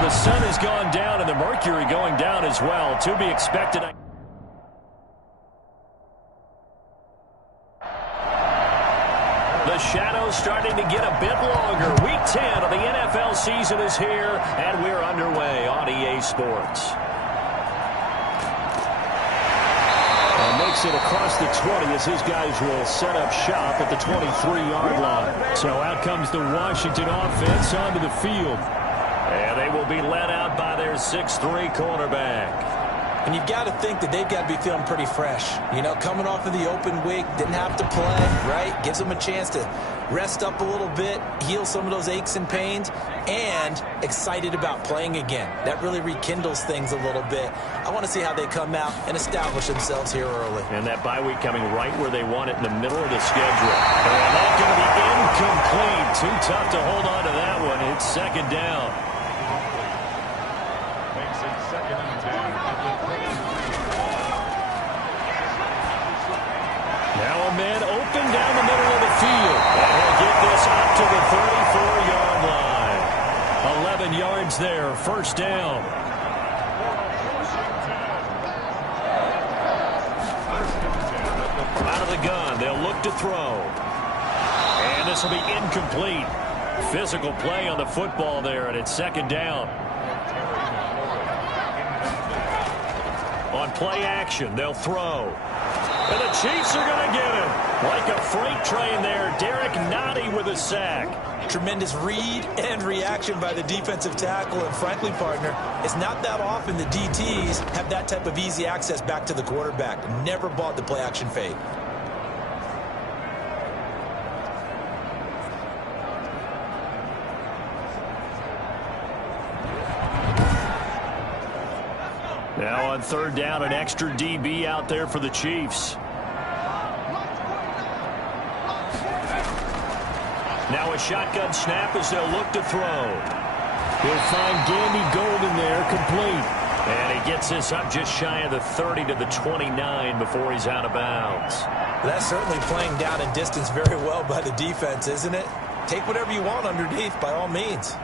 The sun has gone down and the mercury going down as well. To be expected. The shadow's starting to get a bit longer. Week 10 of the NFL season is here, and we're underway on EA Sports. And makes it across the 20 as his guys will set up shop at the 23-yard line. So out comes the Washington offense onto the field. And they will be led out by their 6'3" quarterback. And you've got to think that they've got to be feeling pretty fresh. You know, coming off of the open week, didn't have to play, right? Gives them a chance to rest up a little bit, heal some of those aches and pains, and excited about playing again. That really rekindles things a little bit. I want to see how they come out and establish themselves here early. And that bye week coming right where they want it in the middle of the schedule. And that's going to be incomplete. Too tough to hold on to that one. It's second down. Now a man open down the middle of the field. And he'll get this up to the 34-yard line. 11 yards there, first down. Out of the gun, they'll look to throw. And this will be incomplete. Physical play on the football there, and it's second down. On play action, they'll throw. And the Chiefs are going to get him. Like a freight train there, Derek Nottie with a sack. Tremendous read and reaction by the defensive tackle. And frankly, partner, it's not that often the DTs have that type of easy access back to the quarterback. Never bought the play action fake. Now on third down, an extra DB out there for the Chiefs. Now a shotgun snap as they'll look to throw. He'll find Gandy Golden there, complete. And he gets this up just shy of the 30 to the 29 before he's out of bounds. That's certainly playing down in distance very well by the defense, isn't it? Take whatever you want underneath, by all means.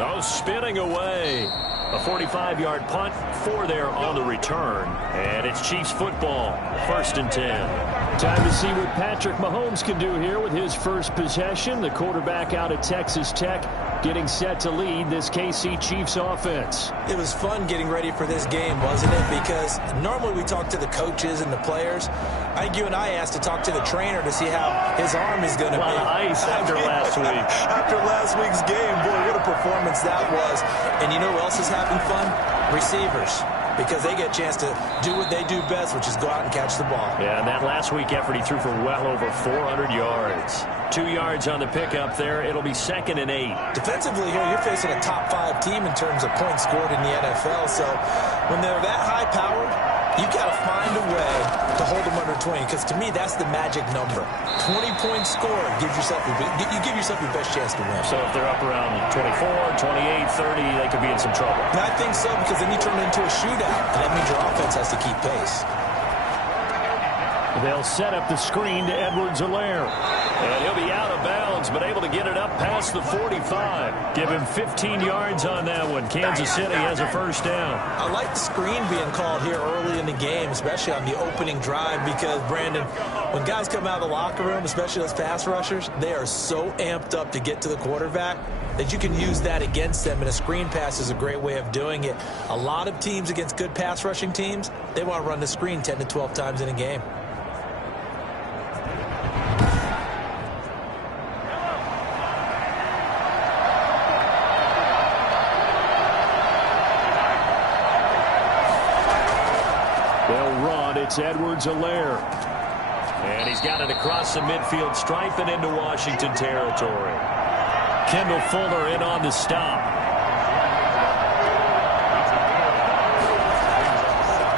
Oh, spinning away. A 45-yard punt, 4 there on the return. And it's Chiefs football, 1st and 10. Time to see what Patrick Mahomes can do here with his first possession. The quarterback out of Texas Tech getting set to lead this KC Chiefs offense. It was fun getting ready for this game, wasn't it? Because normally we talk to the coaches and the players. I think you and I asked to talk to the trainer to see how his arm is going to be. A lot of ice after last week. After last week's game, boy, what a performance that was. And you know who else is having fun? Receivers. Because they get a chance to do what they do best, which is go out and catch the ball. Yeah, and that last week effort, he threw for well over 400 yards. 2 yards on the pickup there. It'll be 2nd and 8. Defensively here, you're facing a top-5 team in terms of points scored in the NFL. So when they're that high-powered, you got to find a way to hold them under 20. Because to me, that's the magic number. 20 points scored gives yourself you give yourself your best chance to win. So if they're up around 24, 28, 30, they could be in some trouble. And I think so, because then you turn it into a shootout, and that means your offense has to keep pace. They'll set up the screen to Edwards-Helaire. And he'll be out of bounds, but able to get it up past the 45. Give him 15 yards on that one. Kansas City has a first down. I like the screen being called here early in the game, especially on the opening drive, because, Brandon, when guys come out of the locker room, especially those pass rushers, they are so amped up to get to the quarterback that you can use that against them, and a screen pass is a great way of doing it. A lot of teams against good pass rushing teams, they want to run the screen 10 to 12 times in a game. It's Edwards-Helaire. And he's got it across the midfield stripe and into Washington territory. Kendall Fuller in on the stop.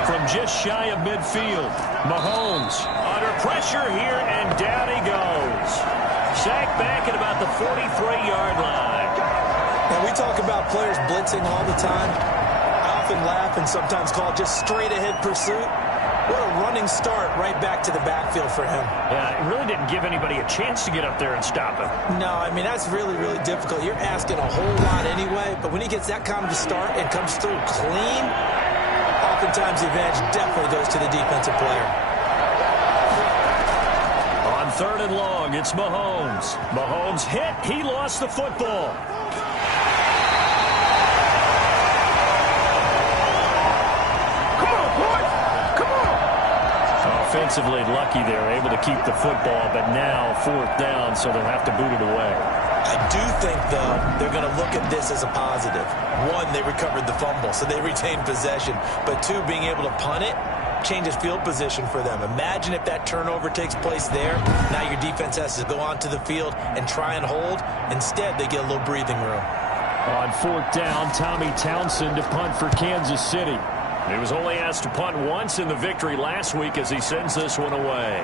From just shy of midfield, Mahomes under pressure here, and down he goes. Sacked back at about the 43-yard line. And we talk about players blitzing all the time. I often laugh and sometimes call it just straight-ahead pursuit. What a running start right back to the backfield for him. Yeah, it really didn't give anybody a chance to get up there and stop him. No, I mean, that's really, really difficult. You're asking a whole lot anyway, but when he gets that kind of a start and comes through clean, oftentimes the advantage definitely goes to the defensive player. On 3rd and long, it's Mahomes. Mahomes hit. He lost the football. Offensively lucky they're able to keep the football, but now 4th down, so they'll have to boot it away. I do think, though, they're going to look at this as a positive. One, they recovered the fumble, so they retained possession. But two, being able to punt it changes field position for them. Imagine if that turnover takes place there. Now your defense has to go onto the field and try and hold. Instead, they get a little breathing room. On 4th down, Tommy Townsend to punt for Kansas City. He was only asked to punt once in the victory last week as he sends this one away.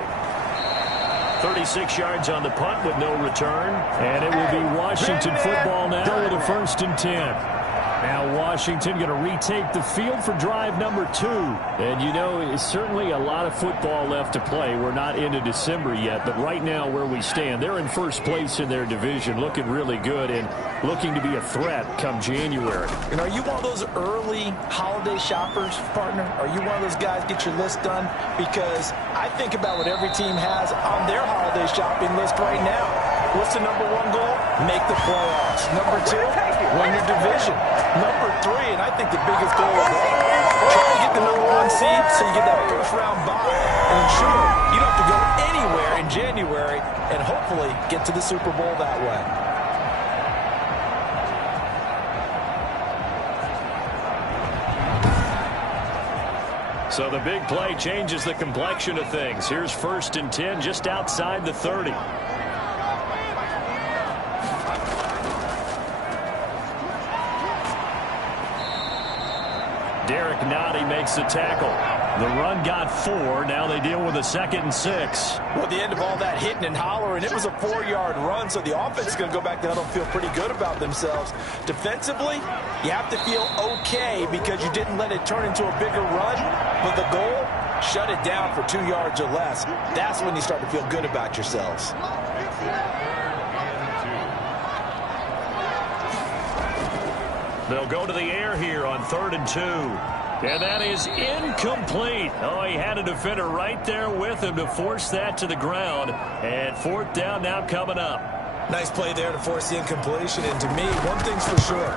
36 yards on the punt with no return. And it will be Washington football now with a 1st and 10. Now Washington going to retake the field for drive number 2. And, you know, it's certainly a lot of football left to play. We're not into December yet, but right now where we stand, they're in first place in their division, looking really good and looking to be a threat come January. And are you one of those early holiday shoppers, partner? Are you one of those guys get your list done? Because I think about what every team has on their holiday shopping list right now. What's the number 1 goal? Make the playoffs. Number 2, win your division. Number 3, and I think the biggest goal of all, try to get the number 1 seed so you get that first-round bye. And ensure you don't have to go anywhere in January and hopefully get to the Super Bowl that way. So the big play changes the complexion of things. Here's 1st and 10 just outside the 30. Derek Nottie makes the tackle. The run got 4. Now they deal with a 2nd and 6. Well, at the end of all that hitting and hollering, it was a 4-yard run, so the offense is going to go back there and feel pretty good about themselves. Defensively, you have to feel okay because you didn't let it turn into a bigger run, but the goal, shut it down for 2 yards or less. That's when you start to feel good about yourselves. They'll go to the air here on 3rd and 2. And that is incomplete. Oh, he had a defender right there with him to force that to the ground. And 4th down now coming up. Nice play there to force the incompletion. And to me, one thing's for sure.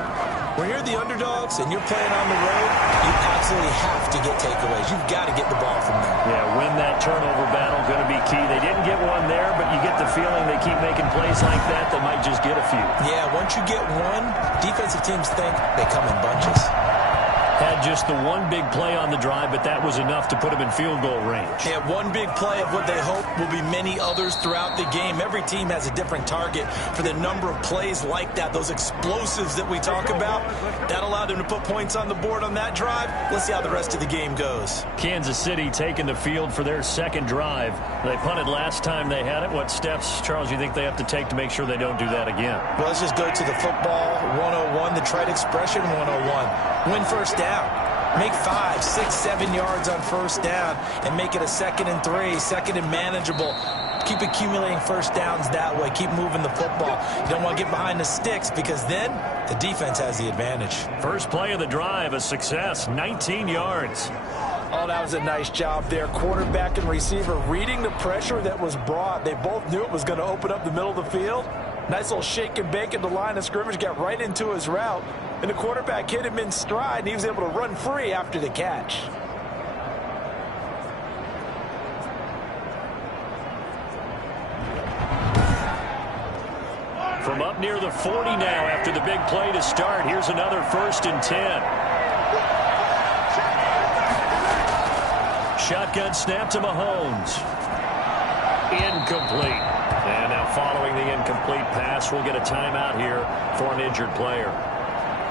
When you're the underdogs and you're playing on the road, you absolutely have to get takeaways. You've got to get the ball from them. Yeah, win that turnover battle, going to be key. They didn't get one there, but you get the feeling they keep making plays like that, they might just get a few. Yeah, once you get one, defensive teams think they come in bunches. Had just the one big play on the drive, but that was enough to put them in field goal range. Yeah, one big play of what they hope will be many others throughout the game. Every team has a different target for the number of plays like that, those explosives that we talk about. That allowed them to put points on the board on that drive. Let's see how the rest of the game goes. Kansas City taking the field for their 2nd drive. They punted last time they had it. What steps, Charles, you think they have to take to make sure they don't do that again? Well, let's just go to the football 101, the trite expression 101. Win first down. Make 5, 6, 7 yards on first down and make it a 2nd and 3, 2nd and manageable. Keep accumulating first downs that way. Keep moving the football. You don't want to get behind the sticks because then the defense has the advantage. First play of the drive, a success, 19 yards. Oh, that was a nice job there. Quarterback and receiver reading the pressure that was brought. They both knew it was going to open up the middle of the field. Nice little shake and bake at the line of scrimmage, got right into his route. And the quarterback hit him in stride, and he was able to run free after the catch. From up near the 40 now after the big play to start. Here's another 1st and 10. Shotgun snap to Mahomes. Incomplete. And now following the incomplete pass, we'll get a timeout here for an injured player.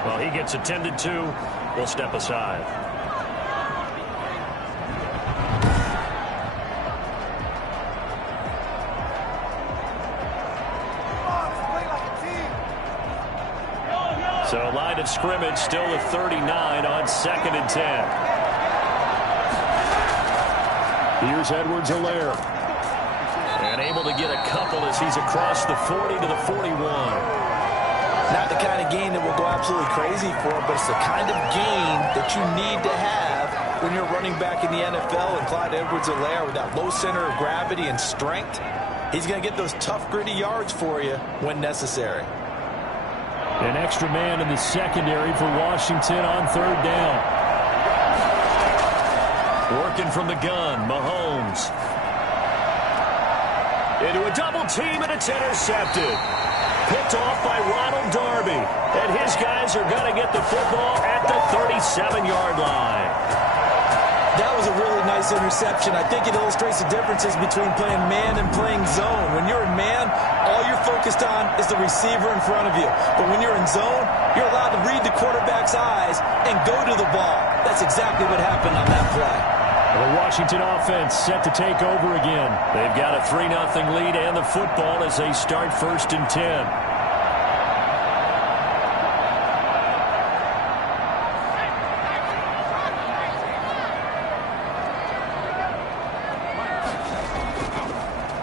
Well, he gets attended to. We'll step aside. So line of scrimmage still the 39 on 2nd and 10. Here's Edwards-Helaire. And able to get a couple as he's across the 40 to the 41. Not the kind of gain that will go absolutely crazy for, but it's the kind of gain that you need to have when you're running back in the NFL. And Clyde Edwards-Helaire, with that low center of gravity and strength, he's going to get those tough, gritty yards for you when necessary. An extra man in the secondary for Washington on third down. Working from the gun, Mahomes. Into a double team, and it's intercepted. Picked off by Ronald Darby. And his guys are going to get the football at the 37-yard line. That was a really nice interception. I think it illustrates the differences between playing man and playing zone. When you're in man, all you're focused on is the receiver in front of you. But when you're in zone, you're allowed to read the quarterback's eyes and go to the ball. That's exactly what happened on that play. The Washington offense set to take over again. They've got a 3-0 lead and the football as they start 1st and 10.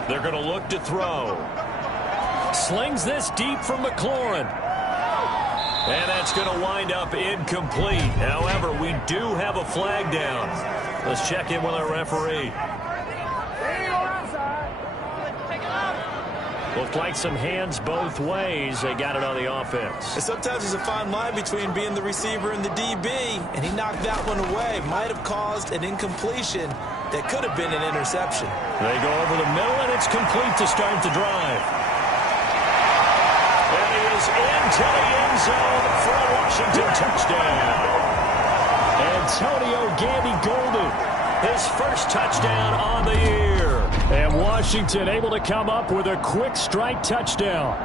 They're going to look to throw. Slings this deep from McLaurin. And that's going to wind up incomplete. However, we do have a flag down. Let's check in with our referee. Looked like some hands both ways. They got it on the offense. And sometimes there's a fine line between being the receiver and the DB, and he knocked that one away. Might have caused an incompletion that could have been an interception. They go over the middle, and it's complete to start the drive. And he is into the end zone for a Washington touchdown. Antonio Gandy-Golden, his first touchdown on the year. And Washington able to come up with a quick strike touchdown.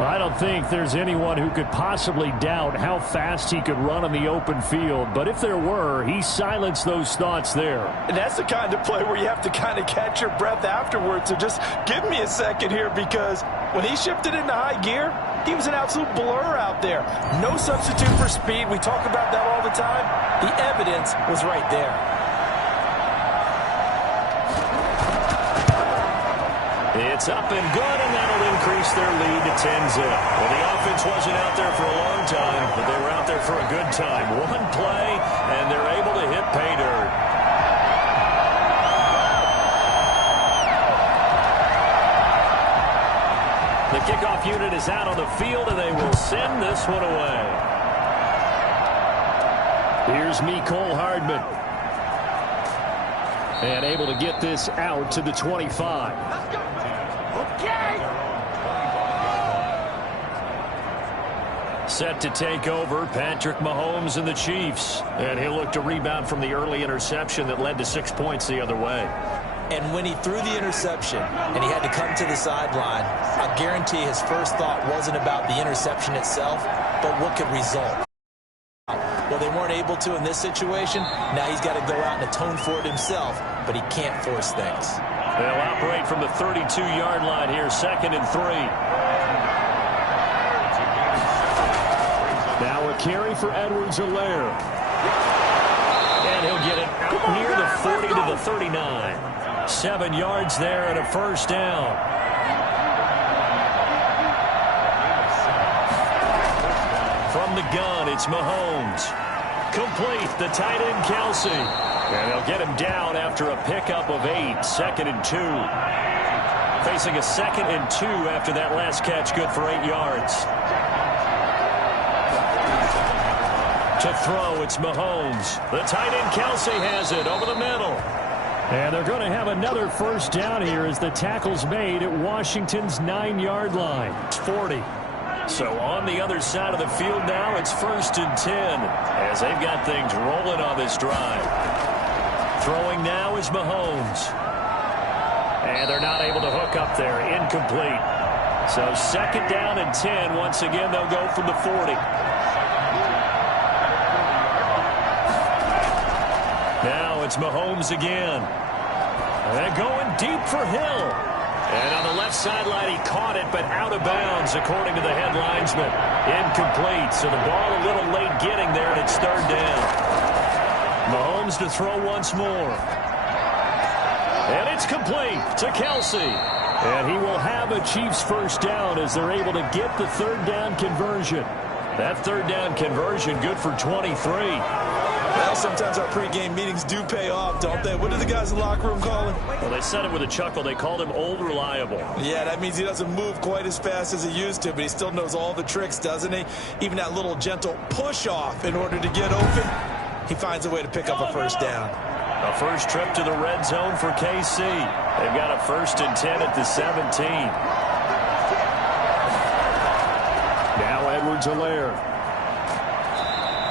I don't think there's anyone who could possibly doubt how fast he could run on the open field. But if there were, he silenced those thoughts there. And that's the kind of play where you have to kind of catch your breath afterwards. So just give me a second here, because when he shifted into high gear, he was an absolute blur out there. No substitute for speed. We talk about that all the time. The evidence was right there. It's up and good, and that'll increase their lead to 10-0. Well, the offense wasn't out there for a long time, but they were out there for a good time. One play, and they're able to hit pay dirt. The kickoff unit is out on the field, and they will send this one away. Here's Mecole Hardman. And able to get this out to the 25. Set to take over, Patrick Mahomes and the Chiefs. And he'll look to rebound from the early interception that led to 6 points the other way. And when he threw the interception and he had to come to the sideline, I guarantee his first thought wasn't about the interception itself, but what could result. Well, they weren't able to in this situation. Now he's got to go out and atone for it himself, but he can't force things. They'll operate from the 32-yard line here, 2nd and 3. Now a carry for Edwards-Helaire. And he'll get it out near the 40 to the 39. 7 yards there and a first down. From the gun, it's Mahomes. Complete, the tight end, Kelsey. And they'll get him down after a pickup of 8, 2nd and 2. Facing a 2nd and 2 after that last catch, good for 8 yards. To throw, it's Mahomes. The tight end, Kelsey, has it over the middle. And they're going to have another first down here as the tackle's made at Washington's 9-yard line. It's 40. So on the other side of the field now, it's 1st and 10 as they've got things rolling on this drive. Throwing now is Mahomes. And they're not able to hook up there. Incomplete. So 2nd down and 10. Once again, they'll go from the 40. Now it's Mahomes again. And going deep for Hill. And on the left sideline, he caught it, but out of bounds, according to the head linesman. Incomplete, so the ball a little late getting there, and it's 3rd down. Mahomes to throw once more. And it's complete to Kelsey. And he will have a Chiefs first down as they're able to get the third down conversion. That third down conversion good for 23. Well, sometimes our pregame meetings do pay off, don't they? What do the guys in the locker room call him? Well, they said it with a chuckle. They called him Old Reliable. Yeah, that means he doesn't move quite as fast as he used to, but he still knows all the tricks, doesn't he? Even that little gentle push-off in order to get open, he finds a way to pick up a first down. A first trip to the red zone for KC. They've got a 1st and 10 at the 17. Now Edwards-Helaire.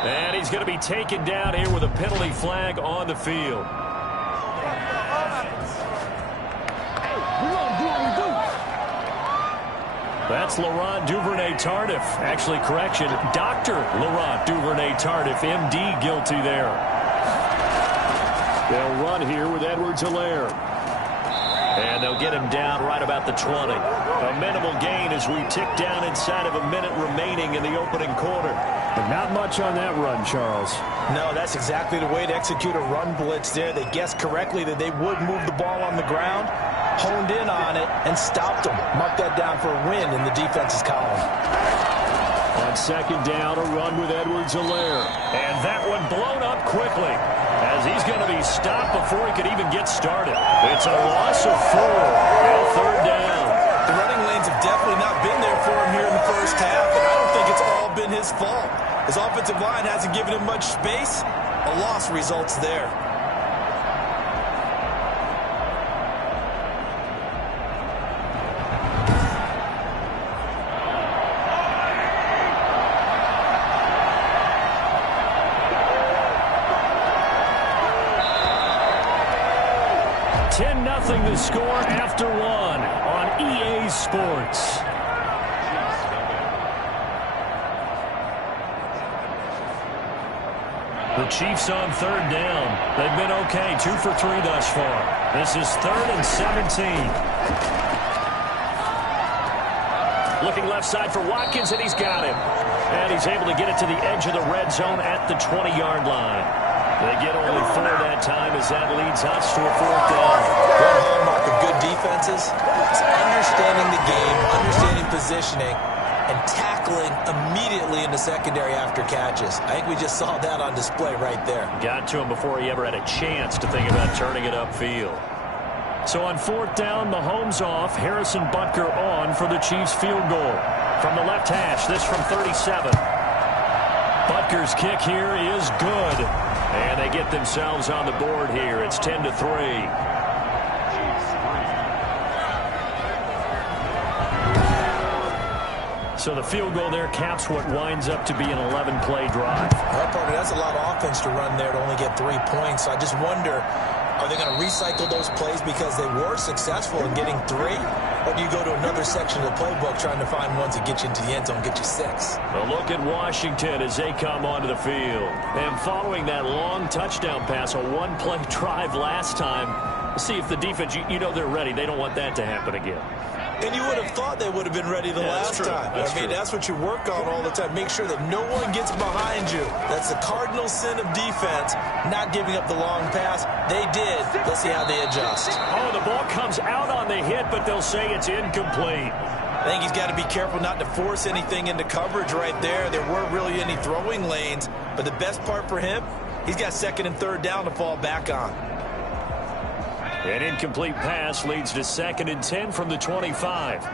And he's going to be taken down here with a penalty flag on the field. That's Laurent Duvernay-Tardif. Actually, correction, Dr. Laurent Duvernay-Tardif, MD, guilty there. They'll run here with Edwards-Helaire. And they'll get him down right about the 20. A minimal gain as we tick down inside of a minute remaining in the opening quarter. But not much on that run, Charles. No, that's exactly the way to execute a run blitz there. They guessed correctly that they would move the ball on the ground, honed in on it, and stopped them. Mark that down for a win in the defense's column. On second down, a run with Edwards-Helaire. And that one blown up quickly as he's going to be stopped before he could even get started. It's a loss of 4 and third down. The running lanes have definitely not been there for him here in the first half, and I don't think it's all been his fault. His offensive line hasn't given him much space. A loss results there. The score after 1 on EA Sports. The Chiefs on third down. They've been okay, 2 for 3 thus far. This is 3rd and 17. Looking left side for Watkins, and he's got him. And he's able to get it to the edge of the red zone at the 20-yard line. They get only 4 that time as that leads us to a 4th down. One hallmark of good defenses is understanding the game, understanding positioning, and tackling immediately in the secondary after catches. I think we just saw that on display right there. Got to him before he ever had a chance to think about turning it upfield. So on 4th down, Mahomes off, Harrison Butker on for the Chiefs field goal. From the left hash, this from 37. Butker's kick here is good. And they get themselves on the board here. It's 10-3. So the field goal there caps what winds up to be an 11-play drive. Well, partner, that's a lot of offense to run there to only get 3 points. So I just wonder, are they going to recycle those plays because they were successful in getting 3? Or do you go to another section of the playbook trying to find ones that get you into the end zone, get you 6? A look at Washington as they come onto the field. And following that long touchdown pass, a 1-play drive last time, see if the defense, you know they're ready. They don't want that to happen again. And you would have thought they would have been ready the last time. That's what you work on all the time. Make sure that no one gets behind you. That's the cardinal sin of defense, not giving up the long pass. They did. Let's see how they adjust. Oh, the ball comes out on the hit, but they'll say it's incomplete. I think he's got to be careful not to force anything into coverage right there. There weren't really any throwing lanes, but the best part for him, he's got 2nd and 3rd down to fall back on. An incomplete pass leads to 2nd and 10 from the 25.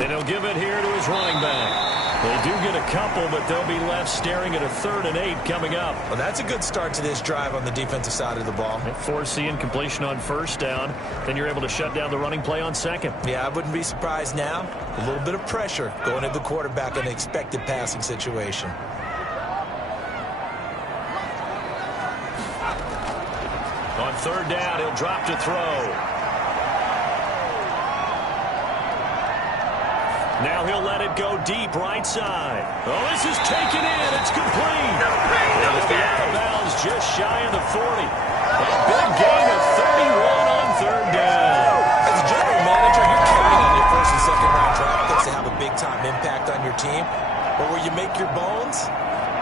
And he'll give it here to his running back. They do get a couple, but they'll be left staring at a 3rd and 8 coming up. Well, that's a good start to this drive on the defensive side of the ball. Force the incompletion on 1st down. Then you're able to shut down the running play on 2nd. Yeah, I wouldn't be surprised now. A little bit of pressure going at the quarterback in an expected passing situation. On 3rd down, he'll drop to throw. Now he'll let it go deep right side. Oh, this is taken in. It's complete. It'll be out of bounds just shy of the 40. A big gain of 31 on 3rd down. As a general manager, you're counting on your 1st and 2nd round draft picks to have a big-time impact on your team. But where you make your bones,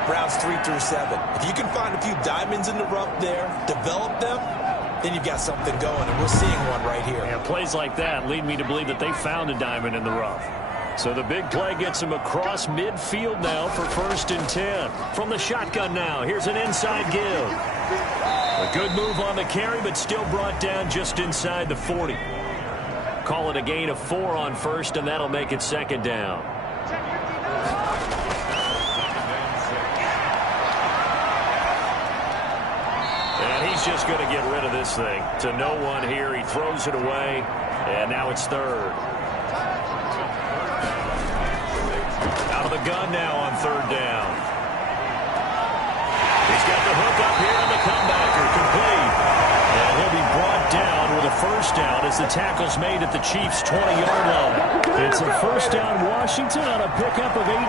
rounds 3 through 7. If you can find a few diamonds in the rough there, develop them, then you've got something going, and we're seeing one right here. Yeah, plays like that lead me to believe that they found a diamond in the rough. So the big play gets him across midfield now for 1st and 10. From the shotgun now, here's an inside give. A good move on the carry, but still brought down just inside the 40. Call it a gain of 4 on 1st, and that'll make it 2nd down. And he's just going to get rid of this thing. To no one here. He throws it away, and now it's 3rd. Out of the gun now on 3rd down. He's got the hook up here on the comebacker, complete. And he'll be brought down with a 1st down as the tackle's made at the Chiefs' 20-yard line. It's a 1st down Washington on a pickup of 18.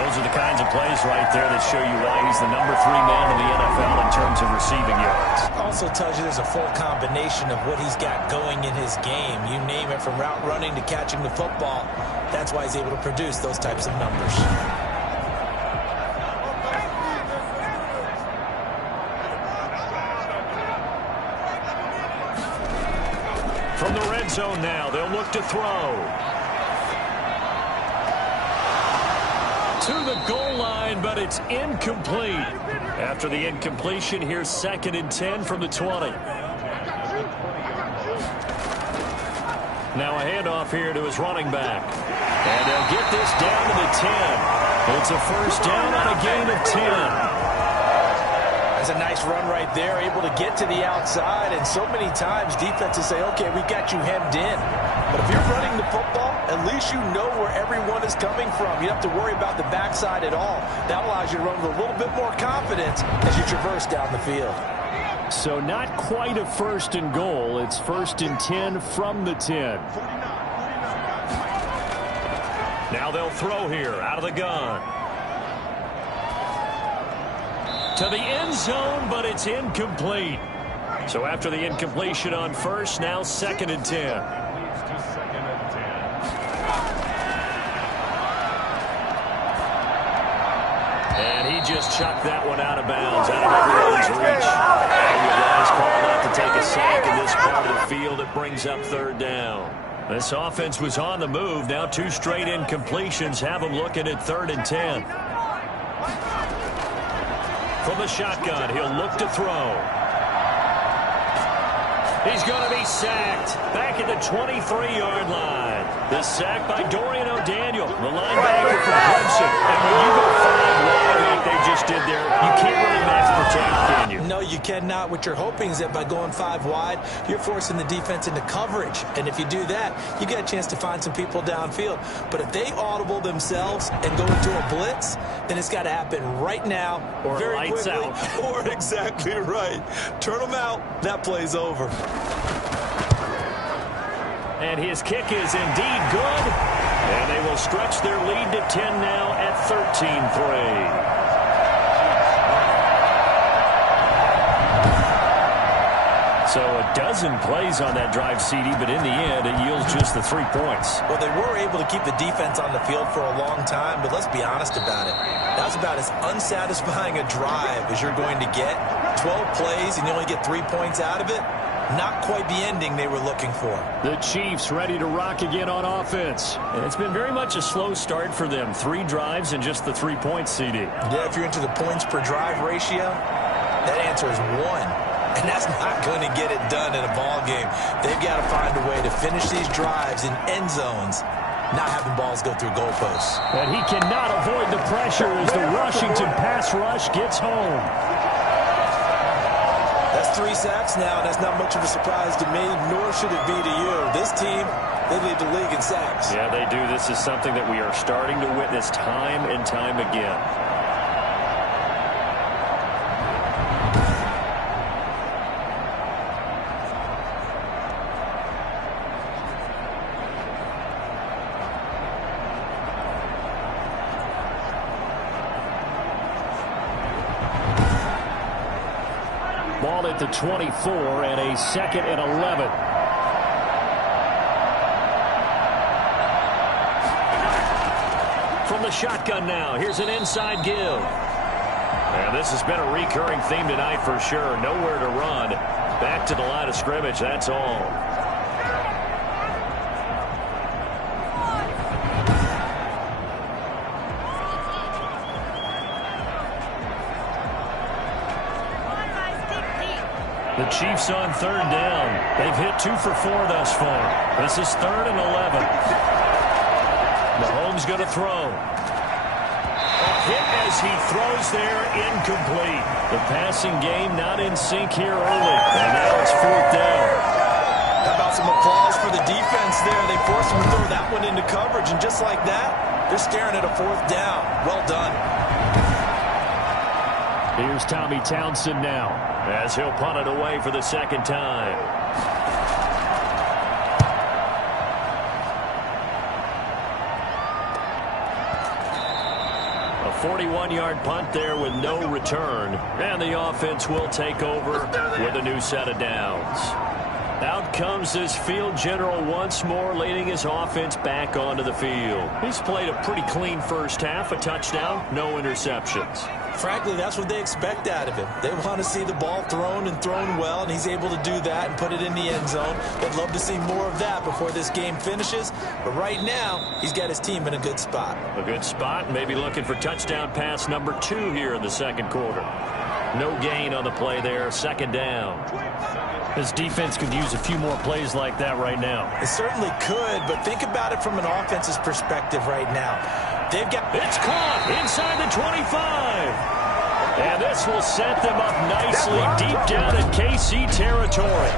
Those are the kinds of plays right there that show you why he's the number 3 man in the NFL in terms of receiving yards. Also tells you there's a full combination of what he's got going in his game. You name it, from route running to catching the football. That's why he's able to produce those types of numbers. From the red zone now, they'll look to throw. To the goal line, but it's incomplete. After the incompletion, here's 2nd and 10 from the 20. Now a handoff here to his running back. And they'll get this down to the 10. It's a 1st down on a gain of 10. That's a nice run right there, able to get to the outside, and so many times defenses say, okay, we got you hemmed in. But if you're running the football, at least you know where everyone is coming from. You don't have to worry about the backside at all. That allows you to run with a little bit more confidence as you traverse down the field. So not quite a 1st and goal. It's 1st and 10 from the 10. Now they'll throw here out of the gun. To the end zone, but it's incomplete. So after the incompletion on 1st, now 2nd and 10. And he just chucked that one out of bounds, out of everyone's reach. And the guys called out to take a sack in this part of the field. It brings up 3rd down. This offense was on the move. Now 2 straight incompletions have them looking at 3rd and 10. From the shotgun, he'll look to throw. He's going to be sacked back at the 23-yard line. The sack by Dorian O'Daniel, the linebacker from Clemson. And when you go 5 wide like they just did there, you can't really max protect, can you? No, you cannot. What you're hoping is that by going 5 wide, you're forcing the defense into coverage. And if you do that, you get a chance to find some people downfield. But if they audible themselves and go into a blitz, then it's got to happen right now, or very lights quickly, out. Or exactly right. Turn them out. That play's over. And his kick is indeed good. And they will stretch their lead to 10 now at 13-3. So a dozen plays on that drive, CD, but in the end, it yields just the 3 points. Well, they were able to keep the defense on the field for a long time, but let's be honest about it. That was about as unsatisfying a drive as you're going to get. 12 plays, and you only get 3 points out of it. Not quite the ending they were looking for. The Chiefs ready to rock again on offense. And it's been very much a slow start for them. 3 drives and just the 3 points, CD. Yeah, if you're into the points per drive ratio, that answer is 1. And that's not going to get it done in a ball game. They've got to find a way to finish these drives in end zones, not having balls go through goalposts. And he cannot avoid the pressure as the Washington pass rush gets home. That's 3 sacks now. That's not much of a surprise to me, nor should it be to you. This team, they lead the league in sacks. Yeah, they do. This is something that we are starting to witness time and time again. Ball at the 24 and a 2nd and 11. From the the shotgun now. Here's an inside give. And this has been a recurring theme tonight for sure. Nowhere to run. Back to the line of scrimmage, that's all. The Chiefs on third down. They've hit 2 for 4 thus far. This is 3rd and 11. Mahomes going to throw. A hit as he throws there, incomplete. The passing game not in sync here early. And now it's 4th down. How about some applause for the defense there? They forced him to throw that one into coverage, and just like that, they're staring at a 4th down. Well done. Here's Tommy Townsend now, as he'll punt it away for the second time. A 41-yard punt there with no return. And the offense will take over with a new set of downs. Out comes this field general once more, leading his offense back onto the field. He's played a pretty clean first half, a touchdown, no interceptions. Frankly, that's what they expect out of him. They want to see the ball thrown and thrown well, and he's able to do that and put it in the end zone. They'd love to see more of that before this game finishes. But right now, he's got his team in a good spot. A good spot, maybe looking for touchdown pass number 2 here in the second quarter. No gain on the play there, second down. His defense could use a few more plays like that right now. It certainly could, but think about it from an offense's perspective right now. They've got... It's caught inside the 25. And this will set them up nicely deep down in KC territory.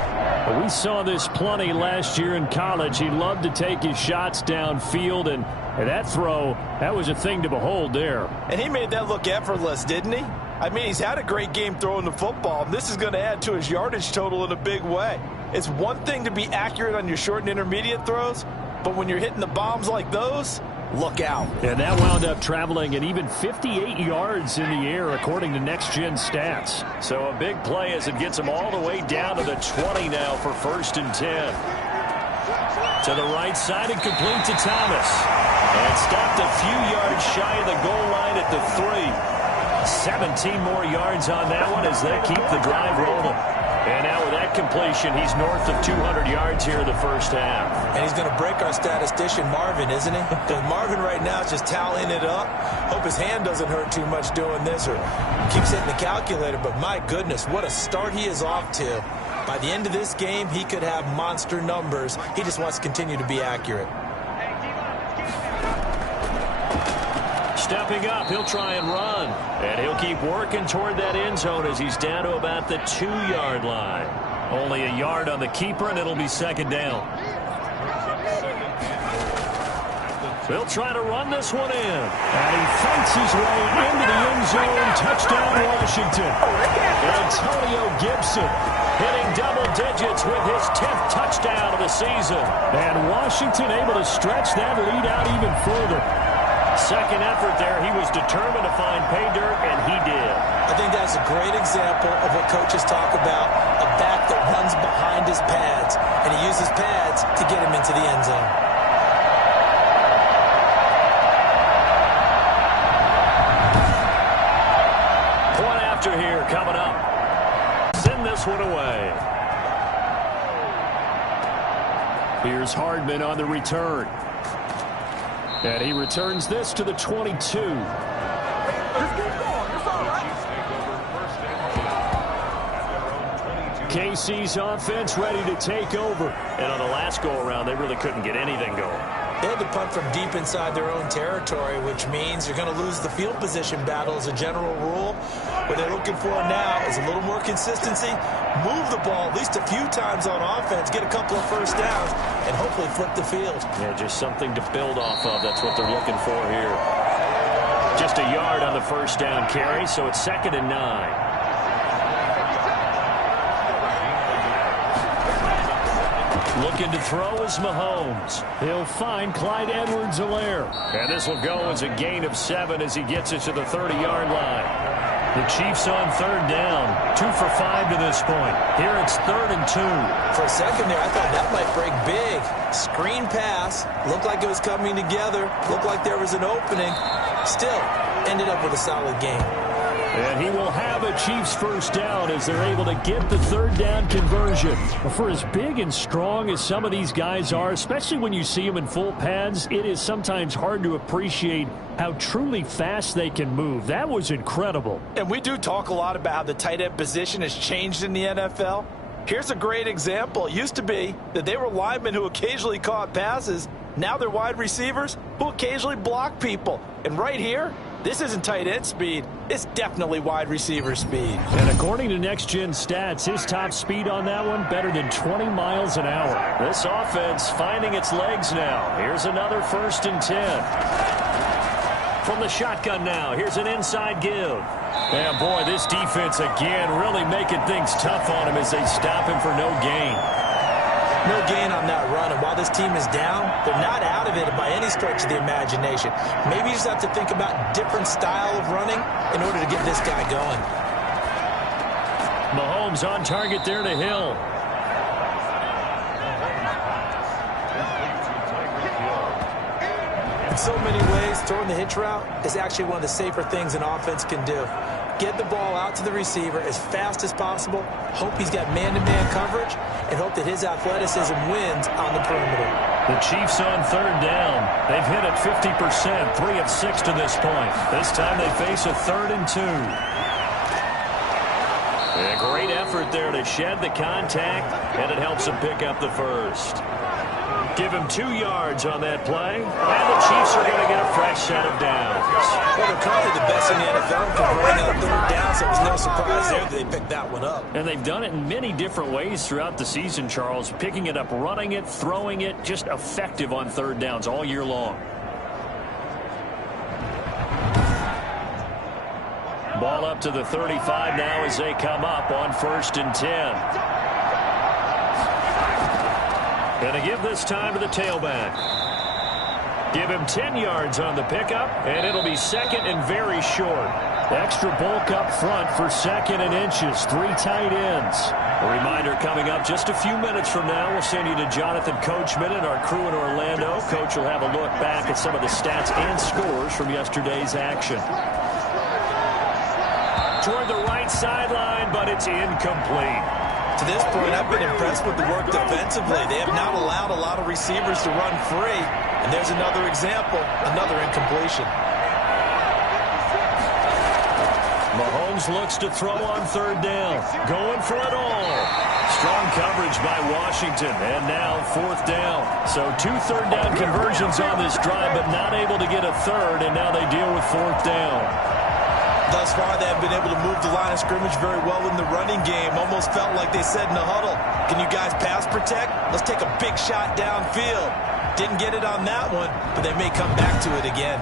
We saw this plenty last year in college. He loved to take his shots downfield, and that throw, that was a thing to behold there. And he made that look effortless, didn't he? I mean, he's had a great game throwing the football. This is going to add to his yardage total in a big way. It's one thing to be accurate on your short and intermediate throws, but when you're hitting the bombs like those, look out. And that wound up traveling an even 58 yards in the air, according to Next Gen Stats. So a big play as it gets him all the way down to the 20 now for 1st and 10. To the right side and complete to Thomas. And stopped a few yards shy of the goal line at the 3. 17 more yards on that one as they keep the drive rolling. And now with that completion, he's north of 200 yards here in the first half. And he's going to break our statistician, Marvin, isn't he? Because Marvin right now is just tallying it up. Hope his hand doesn't hurt too much doing this or keeps hitting the calculator. But my goodness, what a start he is off to. By the end of this game, he could have monster numbers. He just wants to continue to be accurate. Stepping up, he'll try and run. And he'll keep working toward that end zone as he's down to about the 2-yard line. Only a yard on the keeper, and it'll be second down. They'll try to run this one in. And he fights his way into the end zone. Touchdown, Washington. Antonio Gibson hitting double digits with his 10th touchdown of the season. And Washington able to stretch that lead out even further. Second effort there, he was determined to find pay dirt, and he did. I think that's a great example of what coaches talk about, a back that runs behind his pads, and he uses pads to get him into the end zone. Point after here coming up. Send this one away. Here's Hardman on the return. And he returns this to the 22. KC's offense ready to take over. And on the last go-around, they really couldn't get anything going. They had to punt from deep inside their own territory, which means you're going to lose the field position battle as a general rule. What they're looking for now is a little more consistency, move the ball at least a few times on offense, get a couple of first downs, and hopefully flip the field. Yeah, just something to build off of. That's what they're looking for here. Just a yard on the first down carry, so it's 2nd and 9. Looking to throw is Mahomes. He'll find Clyde Edwards-Helaire. And this will go as a gain of 7 as he gets it to the 30-yard line. The Chiefs on third down. 2 for 5 to this point. Here it's 3rd and 2. For a second there, I thought that might break big. Screen pass. Looked like it was coming together. Looked like there was an opening. Still, ended up with a solid game. And he will have a Chiefs first down as they're able to get the 3rd down conversion. For as big and strong as some of these guys are, especially when you see them in full pads, it is sometimes hard to appreciate how truly fast they can move. That was incredible. And we do talk a lot about how the tight end position has changed in the NFL. Here's a great example. It used to be that they were linemen who occasionally caught passes. Now they're wide receivers who occasionally block people. And right here, this isn't tight end speed. It's definitely wide receiver speed. And according to Next Gen Stats, his top speed on that one, better than 20 miles an hour. This offense finding its legs now. Here's another 1st and 10. From the shotgun now, here's an inside give. And boy, this defense again really making things tough on him as they stop him for no gain. No gain on that run, and while this team is down, they're not out of it by any stretch of the imagination. Maybe you just have to think about different style of running in order to get this guy going. Mahomes on target there to Hill. In so many ways, throwing the hitch route is actually one of the safer things an offense can do. Get the ball out to the receiver as fast as possible, hope he's got man-to-man coverage, and hope that his athleticism wins on the perimeter. The Chiefs on 3rd down. They've hit it 50%, 3 of 6 to this point. This time they face a 3rd and 2. A great effort there to shed the contact, and it helps them pick up the first. Give him 2 yards on that play, and the Chiefs are going to get a fresh set of downs. Well, they're currently the best in the NFL in converting on 3rd down, so it was no surprise there that they picked that one up. And they've done it in many different ways throughout the season, Charles. Picking it up, running it, throwing it, just effective on 3rd downs all year long. Ball up to the 35 now as they come up on 1st and 10. And to give this time to the tailback. Give him 10 yards on the pickup, and it'll be 2nd and very short. Extra bulk up front for 2nd and inches. 3 tight ends. A reminder coming up just a few minutes from now. We'll send you to Jonathan Coachman and our crew in Orlando. Coach will have a look back at some of the stats and scores from yesterday's action. Toward the right sideline, but it's incomplete. To this point, I've been impressed with the work defensively. They have not allowed a lot of receivers to run free. And there's another example, another incompletion. Mahomes looks to throw on 3rd down. Going for it all. Strong coverage by Washington. And now 4th down. So 2 3rd down conversions on this drive, but not able to get a 3rd. And now they deal with 4th down. Thus far, they have been able to move the line of scrimmage very well in the running game. Almost felt like they said in the huddle, can you guys pass protect? Let's take a big shot downfield. Didn't get it on that one, but they may come back to it again.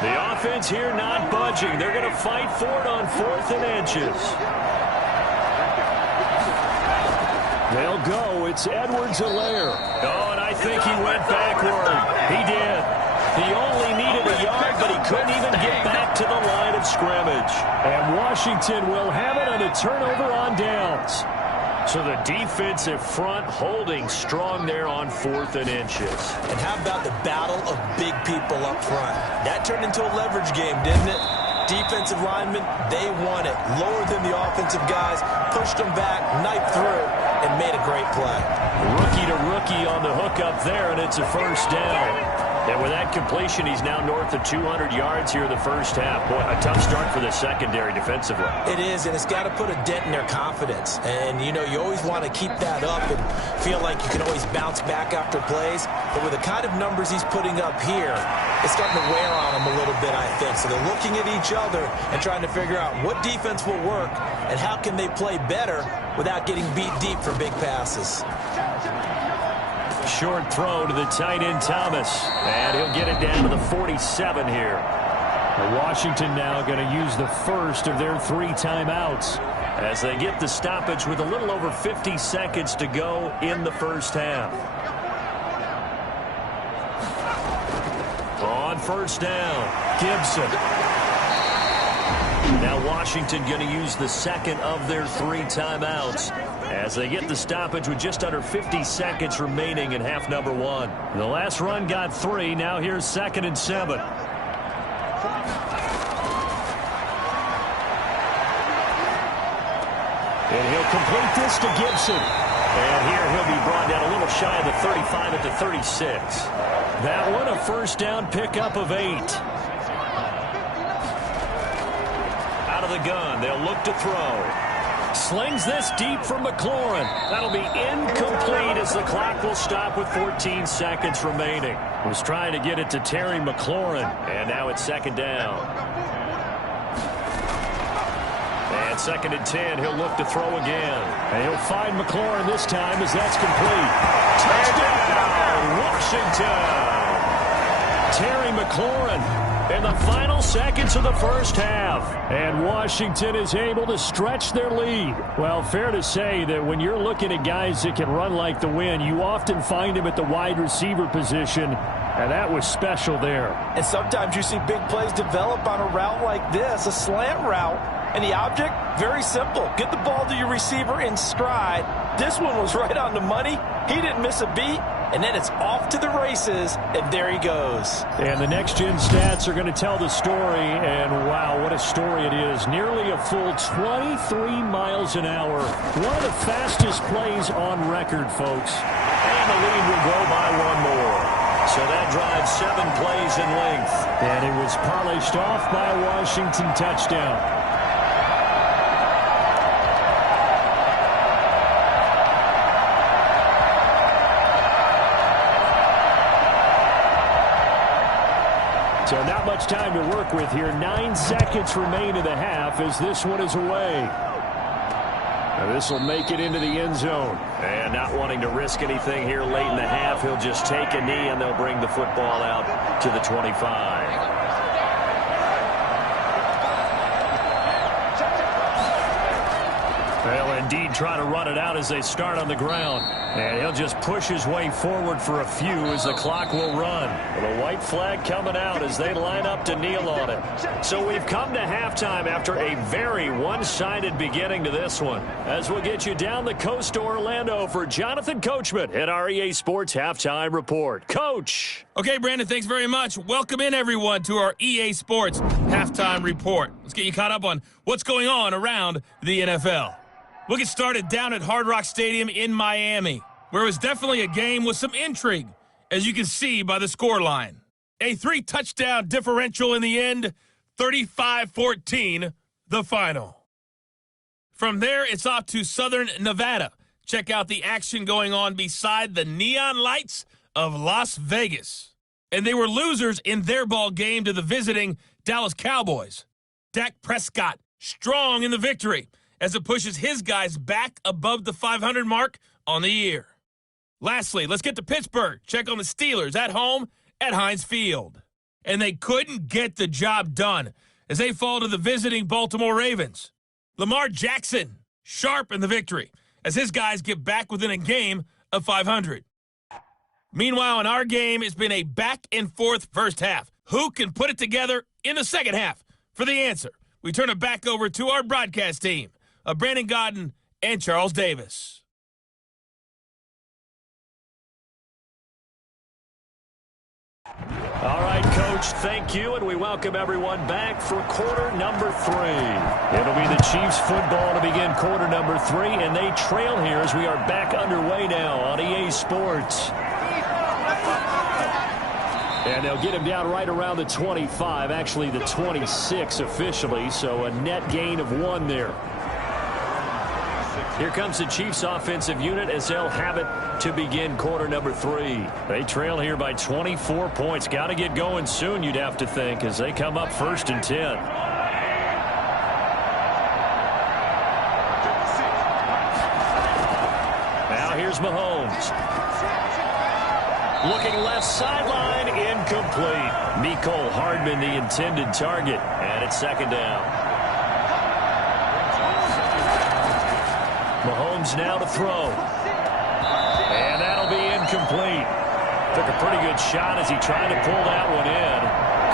The offense here not budging. They're going to fight for it on 4th and inches. They'll go. It's Edwards-Helaire. Oh, and I think he went backward. He did. He only needed a yard, but he couldn't even get back to the line of scrimmage. And Washington will have it on a turnover on downs. So the defensive front holding strong there on 4th and inches. And how about the battle of big people up front? That turned into a leverage game, didn't it? Defensive linemen, they won it. Lower than the offensive guys, pushed them back, knifed through, and made a great play. Rookie to rookie on the hook up there, and it's a 1st down. And with that completion, he's now north of 200 yards here in the first half. Boy, a tough start for the secondary defensively. It is, and it's got to put a dent in their confidence. And, you know, you always want to keep that up and feel like you can always bounce back after plays. But with the kind of numbers he's putting up here, it's starting to wear on them a little bit, I think. So they're looking at each other and trying to figure out what defense will work and how can they play better without getting beat deep for big passes. Short throw to the tight end Thomas, and he'll get it down to the 47 here. Washington now going to use the first of their 3 timeouts as they get the stoppage with a little over 50 seconds to go in the first half. On first down, Gibson. Now Washington going to use the second of their 3 timeouts as they get the stoppage with just under 50 seconds remaining in half number 1. The last run got 3. Now here's 2nd and 7. And he'll complete this to Gibson. And here he'll be brought down a little shy of the 35 at the 36. That one a first down pickup of 8. Out of the gun, they'll look to throw. Slings this deep for McLaurin. That'll be incomplete as the clock will stop with 14 seconds remaining. Was trying to get it to Terry McLaurin. And now it's 2nd down. And 2nd and 10, he'll look to throw again. And he'll find McLaurin this time as that's complete. Touchdown, Washington! Terry McLaurin in the final seconds of the first half. And Washington is able to stretch their lead. Well, fair to say that when you're looking at guys that can run like the wind, you often find them at the wide receiver position, and that was special there. And sometimes you see big plays develop on a route like this, a slant route. And the object, very simple. Get the ball to your receiver in stride. This one was right on the money. He didn't miss a beat. And then it's off to the races, and there he goes. And the next-gen stats are going to tell the story, and wow, what a story it is. Nearly a full 23 miles an hour. One of the fastest plays on record, folks. And the lead will grow by 1 more. So that drives 7 plays in length. And it was polished off by a Washington touchdown. So not much time to work with here. 9 seconds remain in the half as this one is away. Now this will make it into the end zone. And not wanting to risk anything here late in the half, he'll just take a knee and they'll bring the football out to the 25. They'll indeed try to run it out as they start on the ground. And he'll just push his way forward for a few as the clock will run. The white flag coming out as they line up to kneel on it. So we've come to halftime after a very one-sided beginning to this one. As we'll get you down the coast to Orlando for Jonathan Coachman at our EA Sports Halftime Report. Coach! Okay, Brandon, thanks very much. Welcome in, everyone, to our EA Sports Halftime Report. Let's get you caught up on what's going on around the NFL. We'll get started down at Hard Rock Stadium in Miami, where it was definitely a game with some intrigue, as you can see by the scoreline. A 3-touchdown differential in the end, 35-14, the final. From there, it's off to Southern Nevada. Check out the action going on beside the neon lights of Las Vegas. And they were losers in their ball game to the visiting Dallas Cowboys. Dak Prescott strong in the victory, as it pushes his guys back above the 500 mark on the year. Lastly, let's get to Pittsburgh. Check on the Steelers at home at Heinz Field. And they couldn't get the job done as they fall to the visiting Baltimore Ravens. Lamar Jackson, sharp in the victory, as his guys get back within a game of 500. Meanwhile, in our game, it's been a back-and-forth first half. Who can put it together in the second half? For the answer, we turn it back over to our broadcast team of Brandon Godden and Charles Davis. All right, Coach, thank you, and we welcome everyone back for quarter number 3. It'll be the Chiefs football to begin quarter number 3, and they trail here as we are back underway now on EA Sports. And they'll get him down right around the 25, actually the 26 officially, so a net gain of 1 there. Here comes the Chiefs offensive unit as they'll have it to begin quarter number 3. They trail here by 24 points. Got to get going soon, you'd have to think, as they come up 1st and 10. Now here's Mahomes. Looking left sideline, incomplete. Mecole Hardman, the intended target, and it's 2nd down. Mahomes now to throw. And that'll be incomplete. Took a pretty good shot as he tried to pull that one in.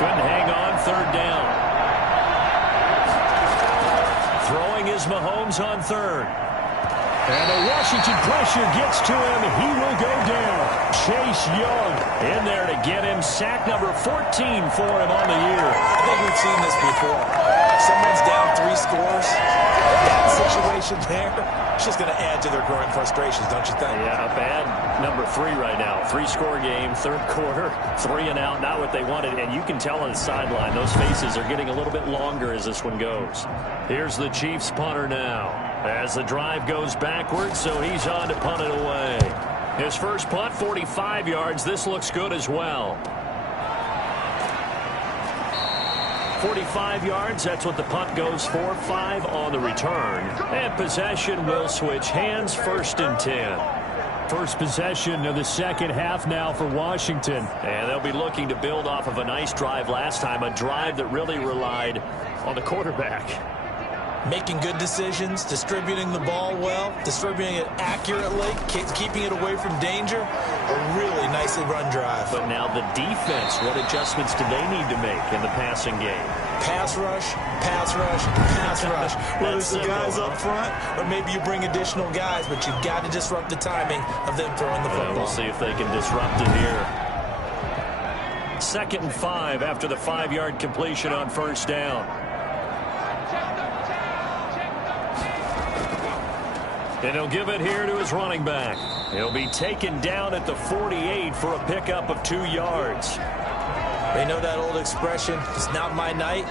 Couldn't hang on, third down. Throwing is Mahomes on third. And the Washington pressure gets to him. He will go down. Chase Young in there to get him. Sack number 14 for him on the year. I think we've seen this before. Someone's down 3 scores. That situation there, it's just going to add to their growing frustrations, don't you think? Yeah, bad number 3 right now. 3-score game, third quarter, 3 and out, not what they wanted. And you can tell on the sideline, those faces are getting a little bit longer as this one goes. Here's the Chiefs punter now. As the drive goes backwards, so he's on to punt it away. His first punt, 45 yards. This looks good as well. 45 yards, that's what the punt goes for. 5 on the return. And possession will switch hands, 1st and 10. First possession of the second half now for Washington. And they'll be looking to build off of a nice drive last time, a drive that really relied on the quarterback. Making good decisions, distributing the ball well, distributing it accurately, keeping it away from danger. A really nicely run drive. But now the defense, what adjustments do they need to make in the passing game? Pass rush, pass rush, pass rush. Whether it's the guys up front or maybe you bring additional guys, but you've got to disrupt the timing of them throwing the football. We'll see if they can disrupt it here. 2nd and 5 after the 5-yard completion on first down. And he'll give it here to his running back. He'll be taken down at the 48 for a pickup of 2 yards. They know that old expression, it's not my night.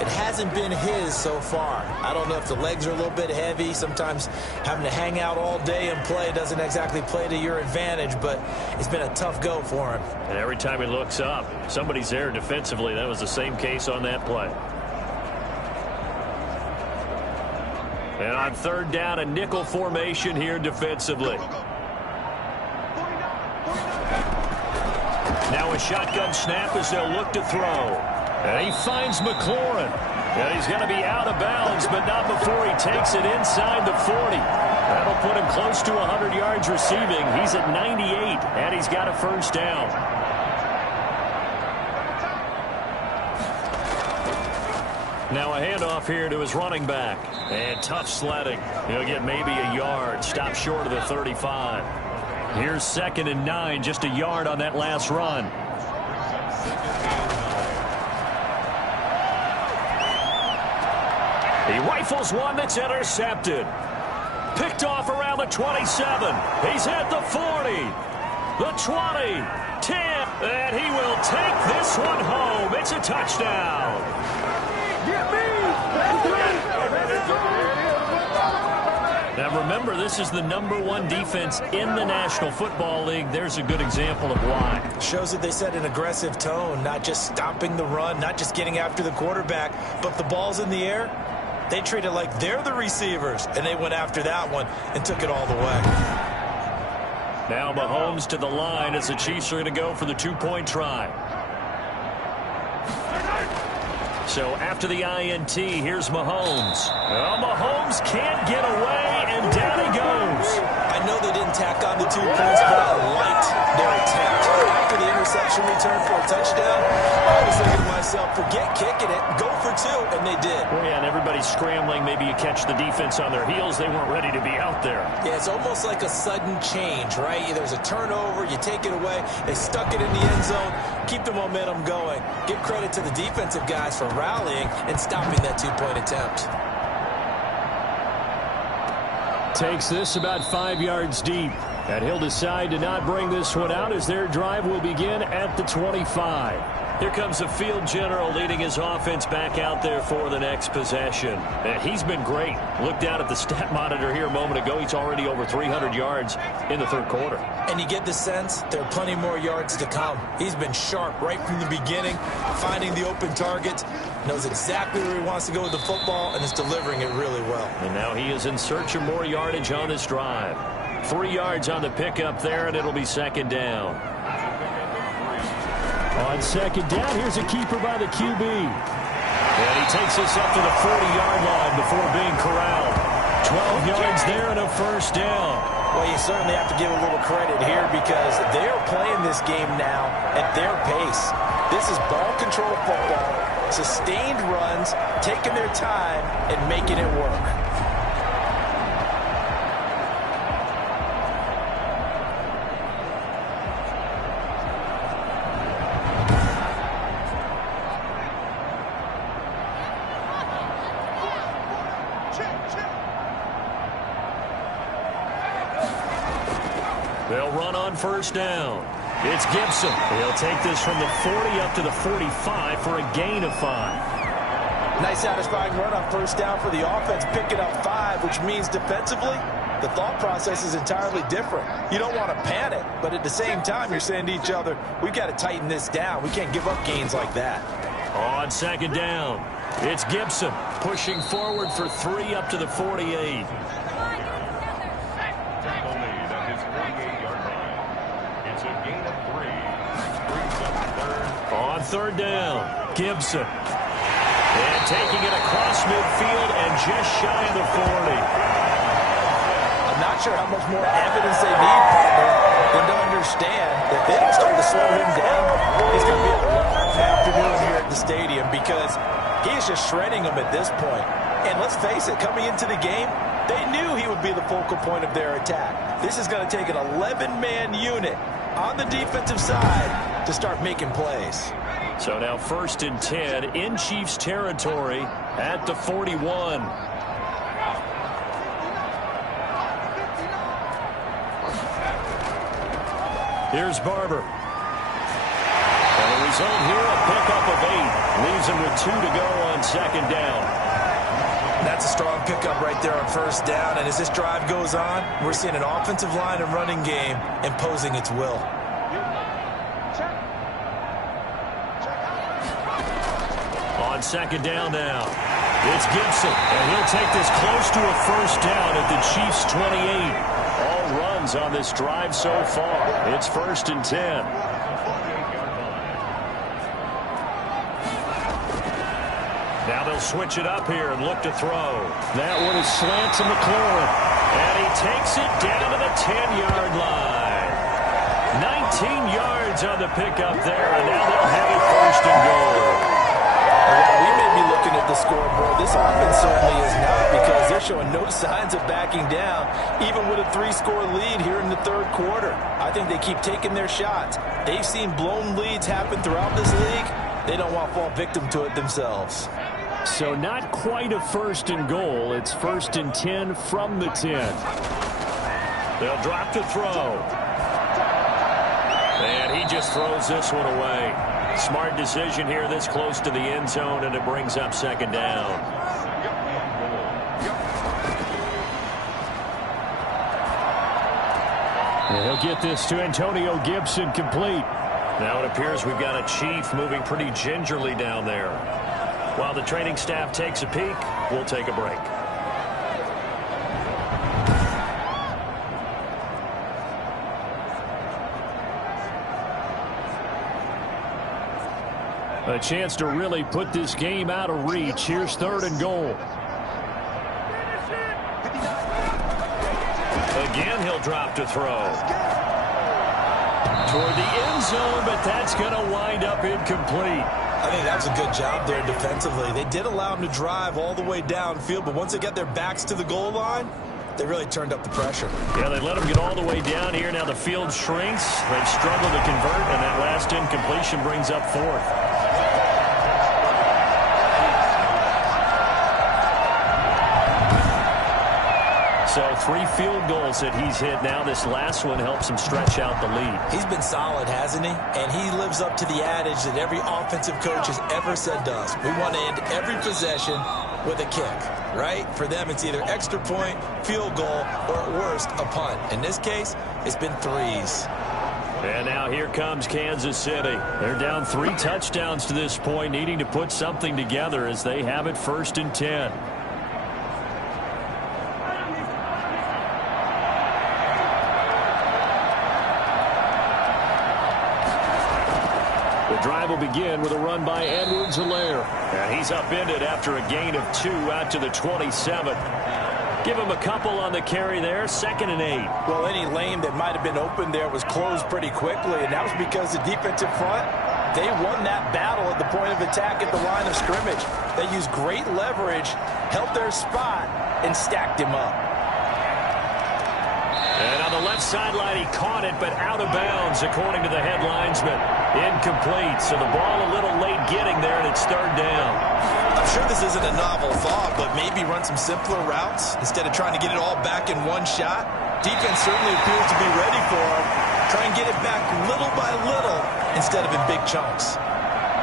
It hasn't been his so far. I don't know if the legs are a little bit heavy. Sometimes having to hang out all day and play doesn't exactly play to your advantage, but it's been a tough go for him. And every time he looks up, somebody's there defensively. That was the same case on that play. And on third down, a nickel formation here defensively. Now a shotgun snap as they'll look to throw. And he finds McLaurin. And he's going to be out of bounds, but not before he takes it inside the 40. That'll put him close to 100 yards receiving. He's at 98, and he's got a first down. Now a handoff here to his running back. And tough sledding. He'll get maybe a yard. Stop short of the 35. Here's 2nd and 9. Just a yard on that last run. He rifles one that's intercepted. Picked off around the 27. He's at the 40. The 20. 10. And he will take this one home. It's a touchdown. Now remember, this is the #1 defense in the National Football League. There's a good example of why. Shows that they set an aggressive tone, not just stopping the run, not just getting after the quarterback, but if the ball's in the air, they treat it like they're the receivers, and they went after that one and took it all the way. Now Mahomes to the line as the Chiefs are going to go for the 2-point try. So after the INT, here's Mahomes. Well, Mahomes can't get away, and down he goes. I know they didn't tack on the 2 points, but I liked their attempt. After the interception return for a touchdown, I was thinking to myself, forget kicking it, go for 2, and they did. Well, yeah, and everybody's scrambling. Maybe you catch the defense on their heels. They weren't ready to be out there. Yeah, it's almost like a sudden change, right? There's a turnover, you take it away, they stuck it in the end zone, keep the momentum going. Give credit to the defensive guys for rallying and stopping that 2-point attempt. Takes this about 5 yards deep. And he'll decide to not bring this one out as their drive will begin at the 25. Here comes the field general leading his offense back out there for the next possession. And he's been great. Looked down at the stat monitor here a moment ago. He's already over 300 yards in the third quarter. And you get the sense there are plenty more yards to come. He's been sharp right from the beginning, finding the open targets, knows exactly where he wants to go with the football, and is delivering it really well. And now he is in search of more yardage on this drive. 3 yards on the pickup there, and it'll be 2nd down. On 2nd down, here's a keeper by the QB. And he takes this up to the 40-yard line before being corralled. 12 yards there and a first down. Well, you certainly have to give a little credit here because they're playing this game now at their pace. This is ball control football, sustained runs, taking their time and making it work. They'll run on first down. It's Gibson. He'll take this from the 40 up to the 45 for a gain of 5. Nice satisfying run on first down for the offense, picking up 5, which means defensively, the thought process is entirely different. You don't want to panic, but at the same time, you're saying to each other, we've got to tighten this down. We can't give up gains like that. On second down, it's Gibson pushing forward for 3 up to the 48. On third down, Gibson. And taking it across midfield and just shy of the 40. I'm not sure how much more evidence they need, partner, than to understand that they don't start to slow him down. He's going to be a long afternoon here at the stadium because he is just shredding them at this point. And let's face it, coming into the game, they knew he would be the focal point of their attack. This is going to take an 11-man unit on the defensive side to start making plays. So now 1st and 10 in Chiefs territory at the 41. Here's Barber. And the result here, a pickup of 8. Leaves him with 2 to go on second down. That's a strong pickup right there on first down. And as this drive goes on, we're seeing an offensive line and running game imposing its will. On second down now, it's Gibson, and he'll take this close to a first down at the Chiefs' 28. All runs on this drive so far. It's 1st and 10. Now they'll switch it up here and look to throw. That one is slant to McLaurin, and he takes it down to the 10-yard line. 19 yards on the pickup there, and now they'll have it 1st and goal. While we may be looking at the scoreboard, this offense certainly is not because they're showing no signs of backing down, even with a 3-score lead here in the third quarter. I think they keep taking their shots. They've seen blown leads happen throughout this league. They don't want to fall victim to it themselves. So not quite a 1st and goal. It's 1st and 10 from the 10. They'll drop to throw. And he just throws this one away. Smart decision here this close to the end zone, and it brings up second down. And he'll get this to Antonio Gibson complete. Now it appears we've got a Chief moving pretty gingerly down there. While the training staff takes a peek, we'll take a break. A chance to really put this game out of reach. Here's 3rd and goal. Again, he'll drop to throw. Toward the end zone, but that's going to wind up incomplete. I think that was a good job there defensively. They did allow him to drive all the way downfield, but once they got their backs to the goal line, they really turned up the pressure. Yeah, they let him get all the way down here. Now the field shrinks. They've struggled to convert, and that last incompletion brings up 4th. So 3 field goals that he's hit now. This last one helps him stretch out the lead. He's been solid, hasn't he? And he lives up to the adage that every offensive coach has ever said to us. We want to end every possession with a kick, right? For them, it's either extra point, field goal, or at worst, a punt. In this case, it's been 3s. And now here comes Kansas City. They're down 3 touchdowns to this point, needing to put something together as they have it 1st and 10. The drive will begin with a run by Edwards-Helaire. And he's upended after a gain of 2 out to the 27. Give him a couple on the carry there, 2nd and 8. Well, any lane that might have been open there was closed pretty quickly, and that was because the defensive front, they won that battle at the point of attack at the line of scrimmage. They used great leverage, held their spot, and stacked him up. And on the left sideline, he caught it, but out of bounds, according to the head linesman. Incomplete, so the ball a little late getting there, and it's 3rd down. I'm sure this isn't a novel thought, but maybe run some simpler routes instead of trying to get it all back in one shot. Defense certainly appears to be ready for him. Try and get it back little by little instead of in big chunks.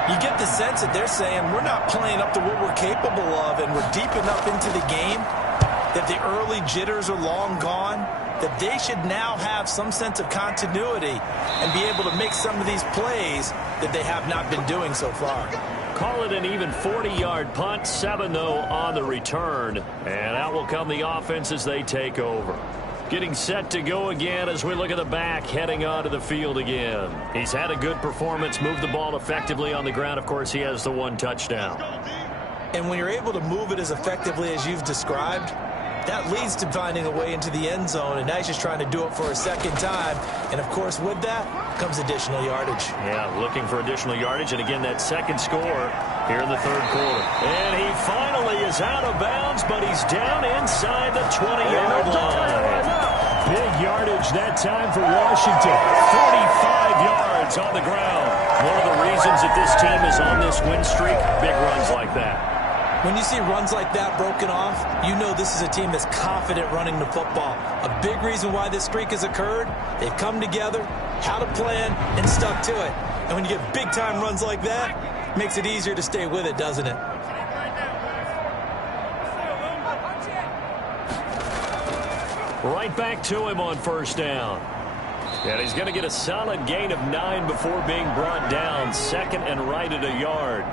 You get the sense that they're saying we're not playing up to what we're capable of, and we're deep enough into the game that the early jitters are long gone, that they should now have some sense of continuity and be able to make some of these plays that they have not been doing so far. Call it an even 40-yard punt, 7 though on the return. And out will come the offense as they take over. Getting set to go again as we look at the back heading onto the field again. He's had a good performance, moved the ball effectively on the ground. Of course, he has the 1 touchdown. And when you're able to move it as effectively as you've described, that leads to finding a way into the end zone, and now he's just trying to do it for a 2nd time. And, of course, with that comes additional yardage. Yeah, looking for additional yardage. And, again, that 2nd score here in the 3rd quarter. And he finally is out of bounds, but he's down inside the 20-yard line. Big yardage that time for Washington. 45 yards on the ground. One of the reasons that this team is on this win streak, big runs like that. When you see runs like that broken off, you know this is a team that's confident running the football. A big reason why this streak has occurred, they've come together, had a plan, and stuck to it. And when you get big-time runs like that, it makes it easier to stay with it, doesn't it? Right back to him on 1st down. And he's going to get a solid gain of 9 before being brought down. 2nd and right at a yard.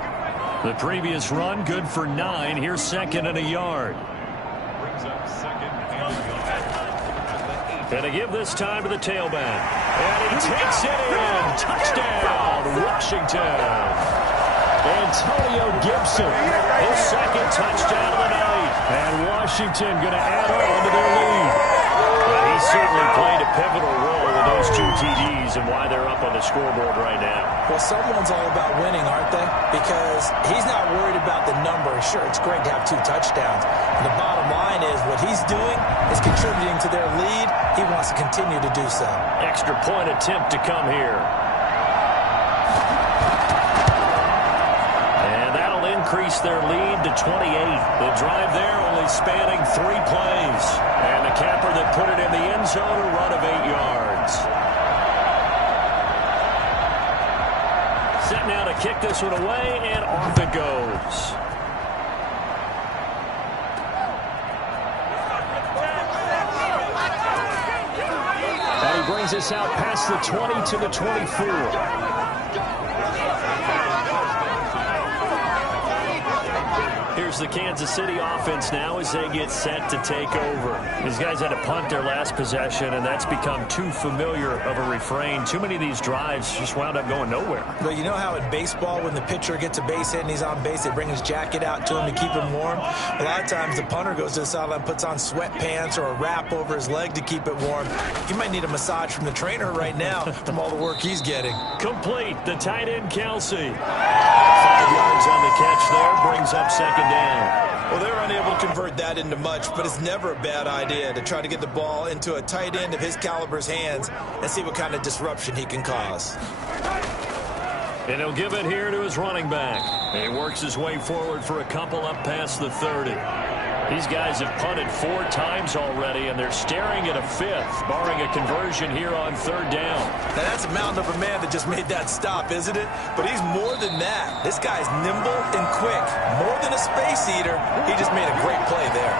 The previous run, good for 9. Here's 2nd and a yard. And to give this time to the tailback. And he takes it in. Touchdown, Washington. Antonio Gibson, his 2nd touchdown of the night. And Washington going to add on to their lead. And he certainly played a pivotal role with those 2 TDs and why they're up on the scoreboard right now. Well, someone's all about winning, aren't they? Because he's not worried about the number. Sure, it's great to have 2 touchdowns. And the bottom line is what he's doing is contributing to their lead. He wants to continue to do so. Extra point attempt to come here. And that'll increase their lead to 28. The drive there only spanning 3 plays. And the capper that put it in the end zone, a run of 8 yards. Set now to kick this one away, and off it goes. And he brings us out past the 20 to the 24. Here's the Kansas City offense now as they get set to take over. These guys had to punt their last possession, and that's become too familiar of a refrain. Too many of these drives just wound up going nowhere. But you know how in baseball, when the pitcher gets a base hit and he's on base, they bring his jacket out to him to keep him warm? A lot of times the punter goes to the sideline, puts on sweatpants or a wrap over his leg to keep it warm. He might need a massage from the trainer right now from all the work he's getting. Complete. The tight end, Kelsey. 5 yards on the catch there, brings up 2nd down. Well, they were unable to convert that into much, but it's never a bad idea to try to get the ball into a tight end of his caliber's hands and see what kind of disruption he can cause. And he'll give it here to his running back. And he works his way forward for a couple up past the 30. These guys have punted 4 times already, and they're staring at a 5th, barring a conversion here on 3rd down. Now, that's a mountain of a man that just made that stop, isn't it? But he's more than that. This guy's nimble and quick. More than a space eater, he just made a great play there.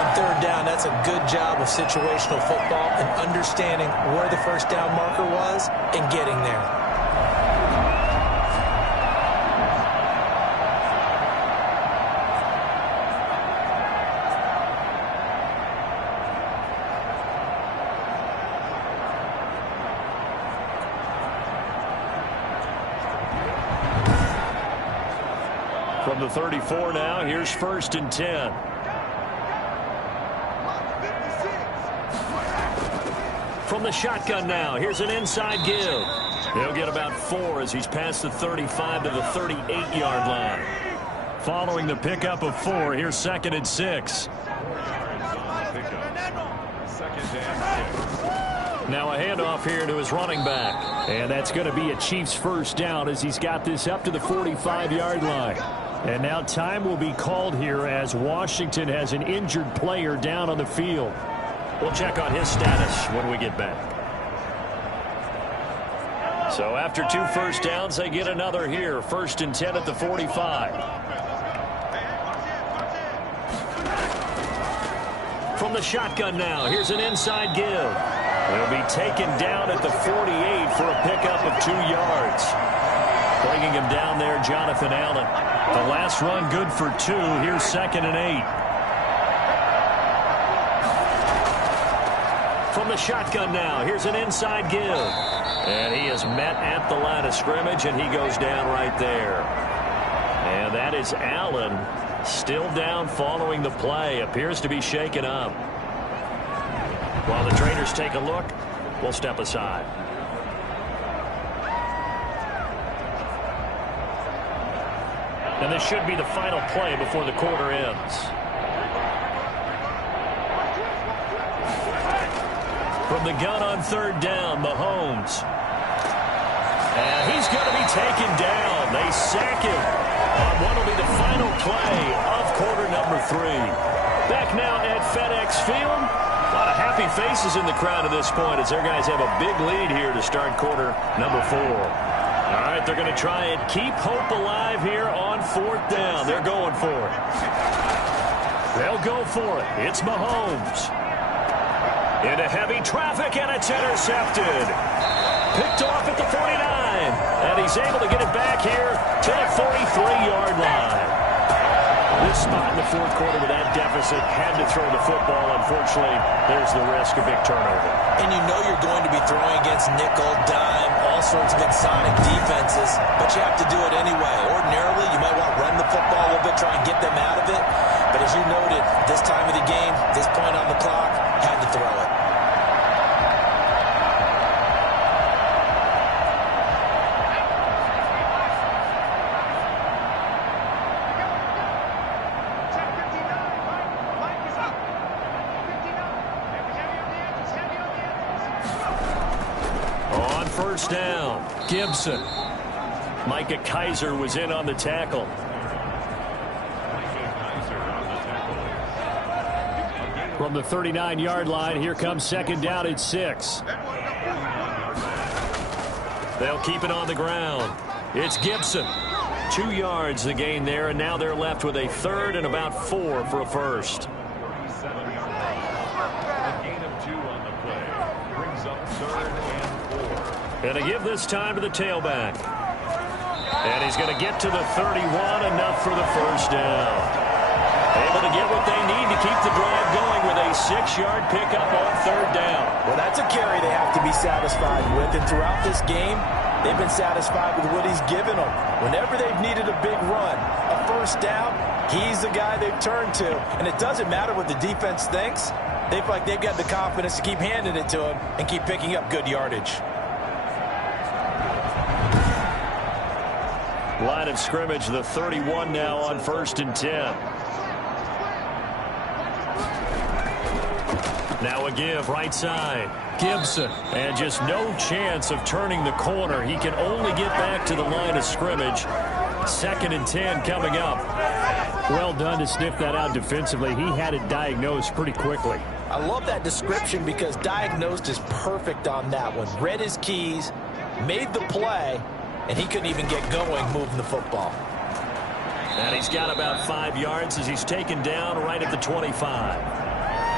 On 3rd down, that's a good job of situational football and understanding where the 1st down marker was and getting there. From the 34 now, here's 1st and 10. From the shotgun now, here's an inside give. He'll get about 4 as he's past the 35 to the 38-yard line. Following the pickup of 4, here's 2nd and 6. Now a handoff here to his running back. And that's going to be a Chiefs first down as he's got this up to the 45-yard line. And now time will be called here as Washington has an injured player down on the field. We'll check on his status when we get back. So after 2 first downs, they get another here. 1st and 10 at the 45. From the shotgun now, here's an inside give. He'll be taken down at the 48 for a pickup of 2 yards. Bringing him down there, Jonathan Allen. The last run good for 2. Here's 2nd and 8. From the shotgun now, here's an inside give. And he is met at the line of scrimmage, and he goes down right there. And that is Allen still down following the play. Appears to be shaken up. While the traders take a look, we'll step aside. And this should be the final play before the quarter ends. From the gun on 3rd down, Mahomes. And he's going to be taken down. They sack him on what will be the final play of quarter number 3. Back now at FedEx Field. A lot of happy faces in the crowd at this point as their guys have a big lead here to start quarter number 4. All right, they're going to try and keep hope alive here on 4th down. They're going for it. They'll go for it. It's Mahomes. Into heavy traffic, and it's intercepted. Picked off at the 49. And he's able to get it back here to the 43-yard line. This spot in the 4th quarter with that deficit, had to throw the football. Unfortunately, there's the risk of big turnover. And you know you're going to be throwing against nickel, dime, all sorts of exotic defenses, but you have to do it anyway. Ordinarily, you might want to run the football a little bit, try and get them out of it. But as you noted, this time of the game, this point on the clock, had to throw it. First down, Gibson. Micah Kaiser was in on the tackle. From the 39-yard line, here comes 2nd down at 6. They'll keep it on the ground. It's Gibson. 2 yards the gain there, and now they're left with a 3rd and about 4 for a first. And to give this time to the tailback. And he's going to get to the 31, enough for the first down. Able to get what they need to keep the drive going with a 6-yard pickup on 3rd down. Well, that's a carry they have to be satisfied with. And throughout this game, they've been satisfied with what he's given them. Whenever they've needed a big run, a first down, he's the guy they've turned to. And it doesn't matter what the defense thinks. They feel like they've got the confidence to keep handing it to him and keep picking up good yardage. Line of scrimmage, the 31 now on 1st and 10. Now a give right side. Gibson. And just no chance of turning the corner. He can only get back to the line of scrimmage. 2nd and 10 coming up. Well done to sniff that out defensively. He had it diagnosed pretty quickly. I love that description because diagnosed is perfect on that one. Read his keys, made the play, and he couldn't even get going moving the football. And he's got about 5 yards as he's taken down right at the 25.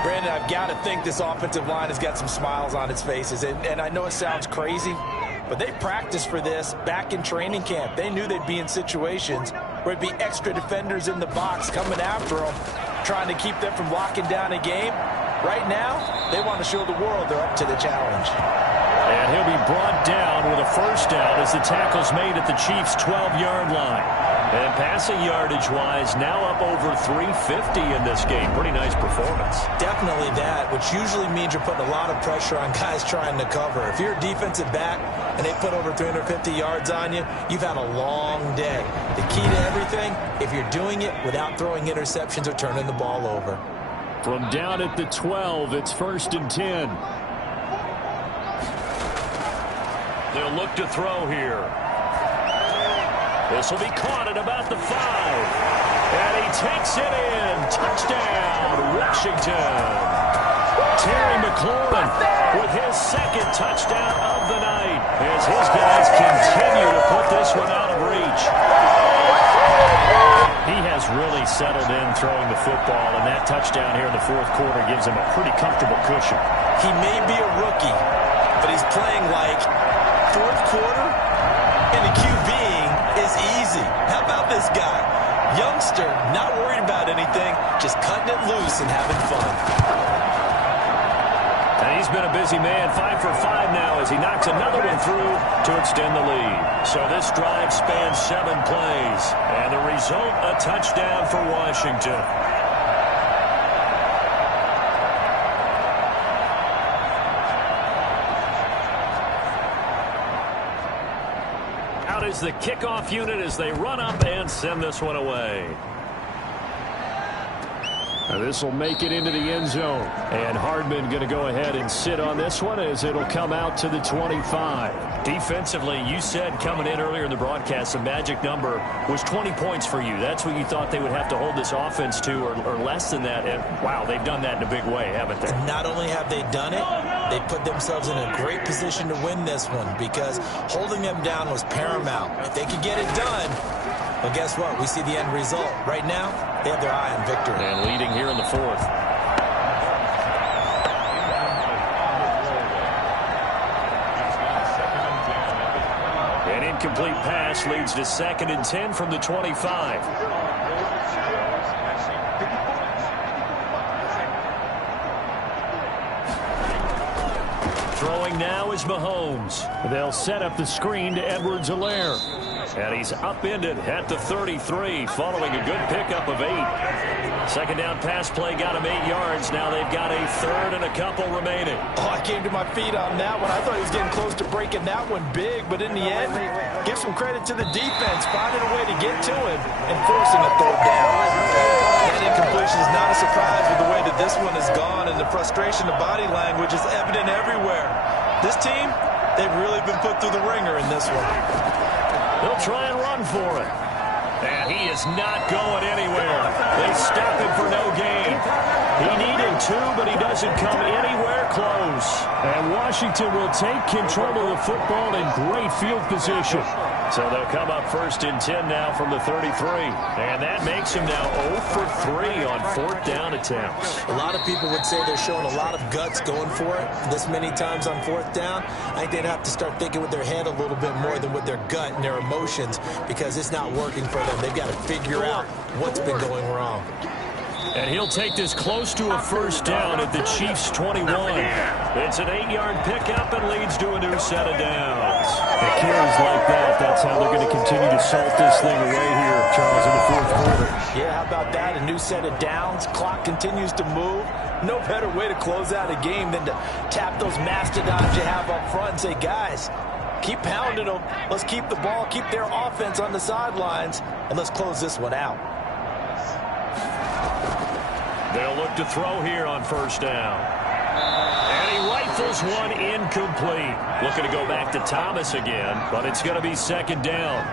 Brandon, I've got to think this offensive line has got some smiles on its faces. And I know it sounds crazy, but they practiced for this back in training camp. They knew they'd be in situations where it'd be extra defenders in the box coming after them, trying to keep them from locking down a game. Right now, they want to show the world they're up to the challenge. And he'll be brought down with a first down as the tackle's made at the Chiefs' 12-yard line. And passing yardage-wise, now up over 350 in this game. Pretty nice performance. Definitely that, which usually means you're putting a lot of pressure on guys trying to cover. If you're a defensive back and they put over 350 yards on you, you've had a long day. The key to everything, if you're doing it without throwing interceptions or turning the ball over. From down at the 12, it's 1st and 10. They'll look to throw here. This will be caught at about the 5. And he takes it in. Touchdown, Washington. Terry McLaurin with his 2nd touchdown of the night as his guys continue to put this one out of reach. He has really settled in throwing the football, and that touchdown here in the 4th quarter gives him a pretty comfortable cushion. He may be a rookie, but he's playing like 4th quarter, and the QBing is easy. How about this guy? Youngster, not worried about anything, just cutting it loose and having fun. And he's been a busy man, 5 for 5 now as he knocks another one through to extend the lead. So this drive spans 7 plays, and the result, a touchdown for Washington. Out is the kickoff unit as they run up and send this one away. Now this will make it into the end zone. And Hardman going to go ahead and sit on this one as it'll come out to the 25. Defensively, you said coming in earlier in the broadcast, the magic number was 20 points for you. That's what you thought they would have to hold this offense to, or less than that. And, wow, they've done that in a big way, haven't they? Not only have they done it, they put themselves in a great position to win this one because holding them down was paramount. If they could get it done, well, guess what? We see the end result. Right now, they have their eye on victory. And leading here in the 4th. An incomplete pass leads to 2nd and 10 from the 25. Throwing now is Mahomes. They'll set up the screen to Edwards-Helaire. And he's upended at the 33 following a good pickup of 8. 2nd down pass play got him 8 yards. Now they've got a 3rd and a couple remaining. Oh, I came to my feet on that one. I thought he was getting close to breaking that one big, but in the end, give some credit to the defense, finding a way to get to him and forcing a 3rd down. That incompletion is not a surprise with the way that this one has gone, and the frustration, the body language is evident everywhere. This team, they've really been put through the ringer in this one. They'll try and run for it. And he is not going anywhere. They stop him for no gain. He needed 2, but he doesn't come anywhere close. And Washington will take control of the football in great field position. So they'll come up 1st and 10 now from the 33. And that makes him now 0 for 3 on 4th down attempts. A lot of people would say they're showing a lot of guts going for it this many times on 4th down. I think they'd have to start thinking with their head a little bit more than with their gut and their emotions because it's not working for them. They've got to figure out what's been going wrong. And he'll take this close to a 1st down at the Chiefs' 21. It's an 8-yard pickup and leads to a new set of downs. The carries like that, that's how they're going to continue to salt this thing away here, Charles, in the 4th quarter. Yeah, how about that? A new set of downs. Clock continues to move. No better way to close out a game than to tap those mastodons you have up front and say, guys, keep pounding them. Let's keep the ball, keep their offense on the sidelines, and let's close this one out. They'll look to throw here on 1st down. And he rifles one incomplete. Looking to go back to Thomas again, but it's going to be 2nd down.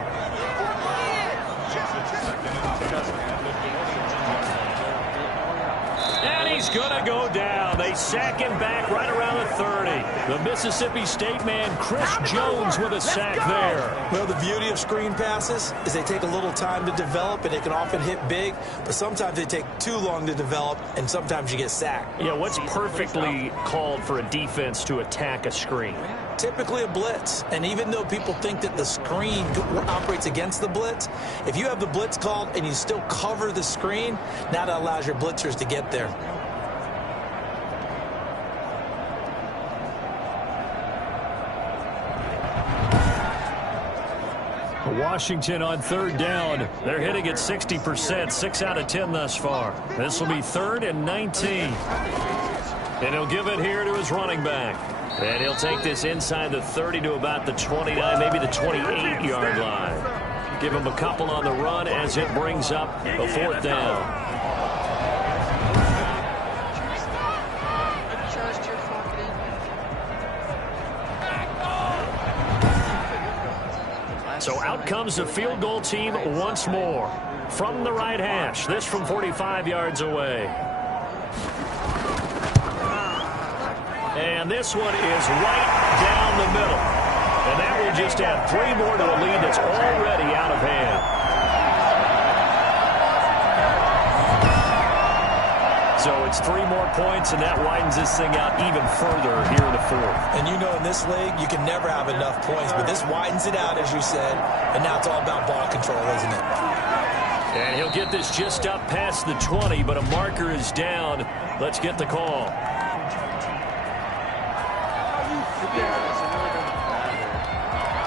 And he's going to go down. They sack him back right around the 30. The Mississippi State man, Chris Jones, with a sack there. Well, the beauty of screen passes is they take a little time to develop, and they can often hit big, but sometimes they take too long to develop, and sometimes you get sacked. Yeah, what's perfectly called for a defense to attack a screen? Typically a blitz, and even though people think that the screen operates against the blitz, if you have the blitz called and you still cover the screen, now that allows your blitzers to get there. Washington on third down. They're hitting at 60%, 6 out of 10 thus far. This will be 3rd and 19. And he'll give it here to his running back. And he'll take this inside the 30 to about the 29, maybe the 28-yard line. Give him a couple on the run as it brings up a 4th down. So out comes the field goal team once more. From the right hash, this from 45 yards away. And this one is right down the middle. And that will just add 3 more to a lead that's already out of hand. So it's 3 more points, and that widens this thing out even further here in the 4th. And you know, in this league, you can never have enough points, but this widens it out, as you said, and now it's all about ball control, isn't it? And he'll get this just up past the 20, but a marker is down. Let's get the call.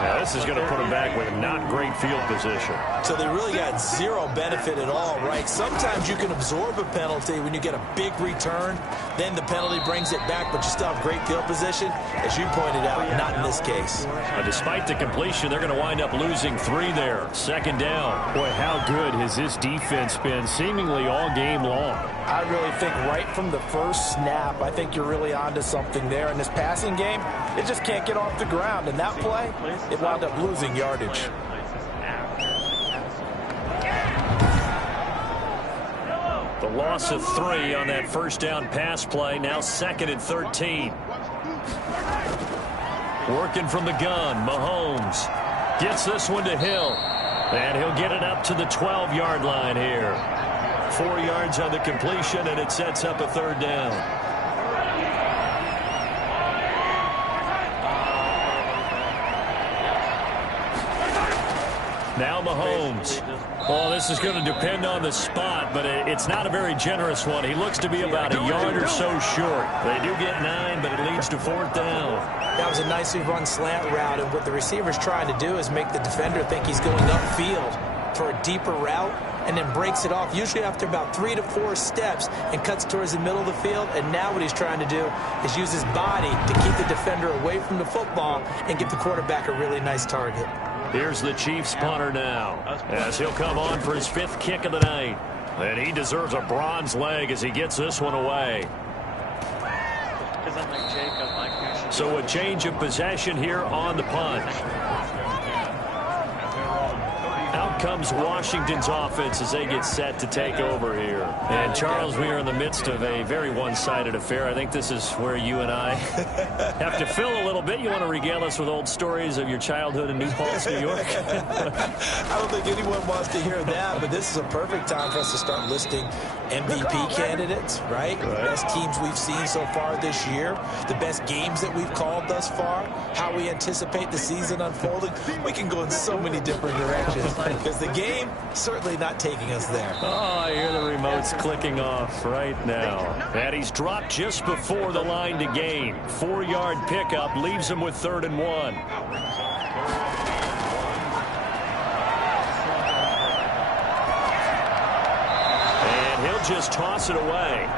Now, this is going to put him back with not great field position. So they really got 0 benefit at all, right? Sometimes you can absorb a penalty when you get a big return. Then the penalty brings it back, but you still have great field position. As you pointed out, not in this case. Despite the completion, they're going to wind up losing 3 there. 2nd down. Boy, how good has this defense been seemingly all game long? I really think right from the first snap, I think you're really onto something there. In this passing game, it just can't get off the ground. And that play, it wound up losing yardage. The loss of 3 on that 1st down pass play. Now 2nd and 13. Working from the gun, Mahomes gets this one to Hill. And he'll get it up to the 12-yard line here. 4 yards on the completion, and it sets up a 3rd down. Now Mahomes. Well, this is going to depend on the spot, but it's not a very generous one. He looks to be about a yard or so short. They do get 9, but it leads to 4th down. That was a nicely run slant route, and what the receiver's trying to do is make the defender think he's going upfield for a deeper route, and then breaks it off, usually after about 3 to 4 steps, and cuts towards the middle of the field. And now what he's trying to do is use his body to keep the defender away from the football and give the quarterback a really nice target. Here's the Chiefs punter now, as he'll come on for his 5th kick of the night. And he deserves a bronze leg as he gets this one away. So a change of possession here on the punt. Out comes Washington's offense as they get set to take over here. And Charles, we are in the midst of a very one-sided affair. I think this is where you and I have to fill a little bit. You want to regale us with old stories of your childhood in New Paltz, New York? I don't think anyone wants to hear that, but this is a perfect time for us to start listing MVP candidates, right? The best teams we've seen so far this year, the best games that we've called thus far, how we anticipate the season unfolding. We can go in so many different directions. Because the game certainly not taking us there. Oh, I hear the remotes clicking off right now. And he's dropped just before the line to gain. 4-yard pickup leaves him with 3rd and 1. And he'll just toss it away.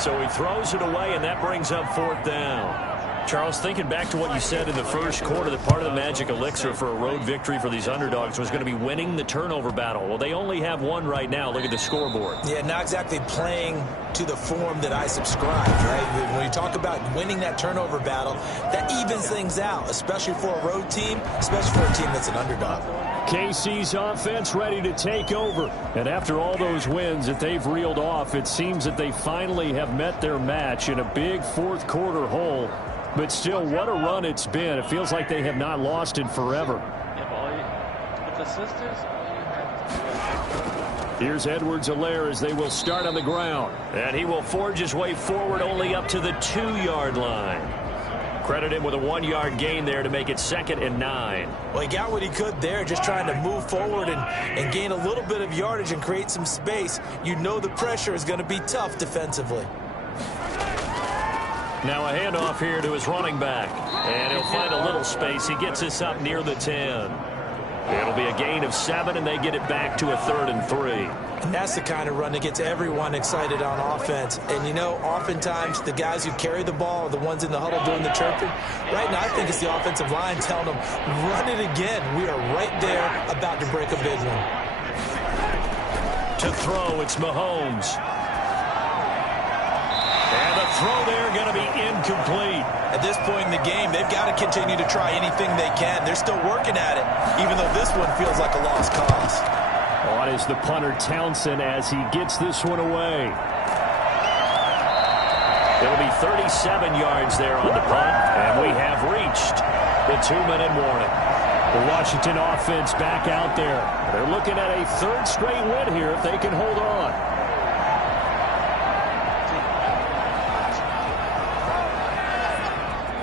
So he throws it away, and that brings up 4th down. Charles, thinking back to what you said in the first quarter, that part of the magic elixir for a road victory for these underdogs was going to be winning the turnover battle. Well, they only have 1 right now. Look at the scoreboard. Yeah, not exactly playing to the form that I subscribed, right? When you talk about winning that turnover battle, that evens things out, especially for a road team, especially for a team that's an underdog. KC's offense ready to take over. And after all those wins that they've reeled off, it seems that they finally have met their match in a big 4th quarter hole. But still, what a run it's been. It feels like they have not lost in forever. Here's Edwards-Helaire as they will start on the ground. And he will forge his way forward only up to the 2-yard line. Credit him with a 1-yard gain there to make it 2nd and 9. Well, he got what he could there, just trying to move forward and gain a little bit of yardage and create some space. You know the pressure is going to be tough defensively. Now a handoff here to his running back. And he'll find a little space. He gets this up near the 10. It'll be a gain of 7, and they get it back to a 3rd and 3. And that's the kind of run that gets everyone excited on offense. And, you know, oftentimes the guys who carry the ball are the ones in the huddle doing the chirping. Right now, I think it's the offensive line telling them, run it again. We are right there about to break a big one. To throw, it's Mahomes. And the throw there going to be incomplete. At this point in the game, they've got to continue to try anything they can. They're still working at it, even though this one feels like a lost cause. On is the punter Townsend as he gets this one away. It'll be 37 yards there on the punt, and we have reached the 2-minute warning. The Washington offense back out there. They're looking at a 3rd straight win here if they can hold on.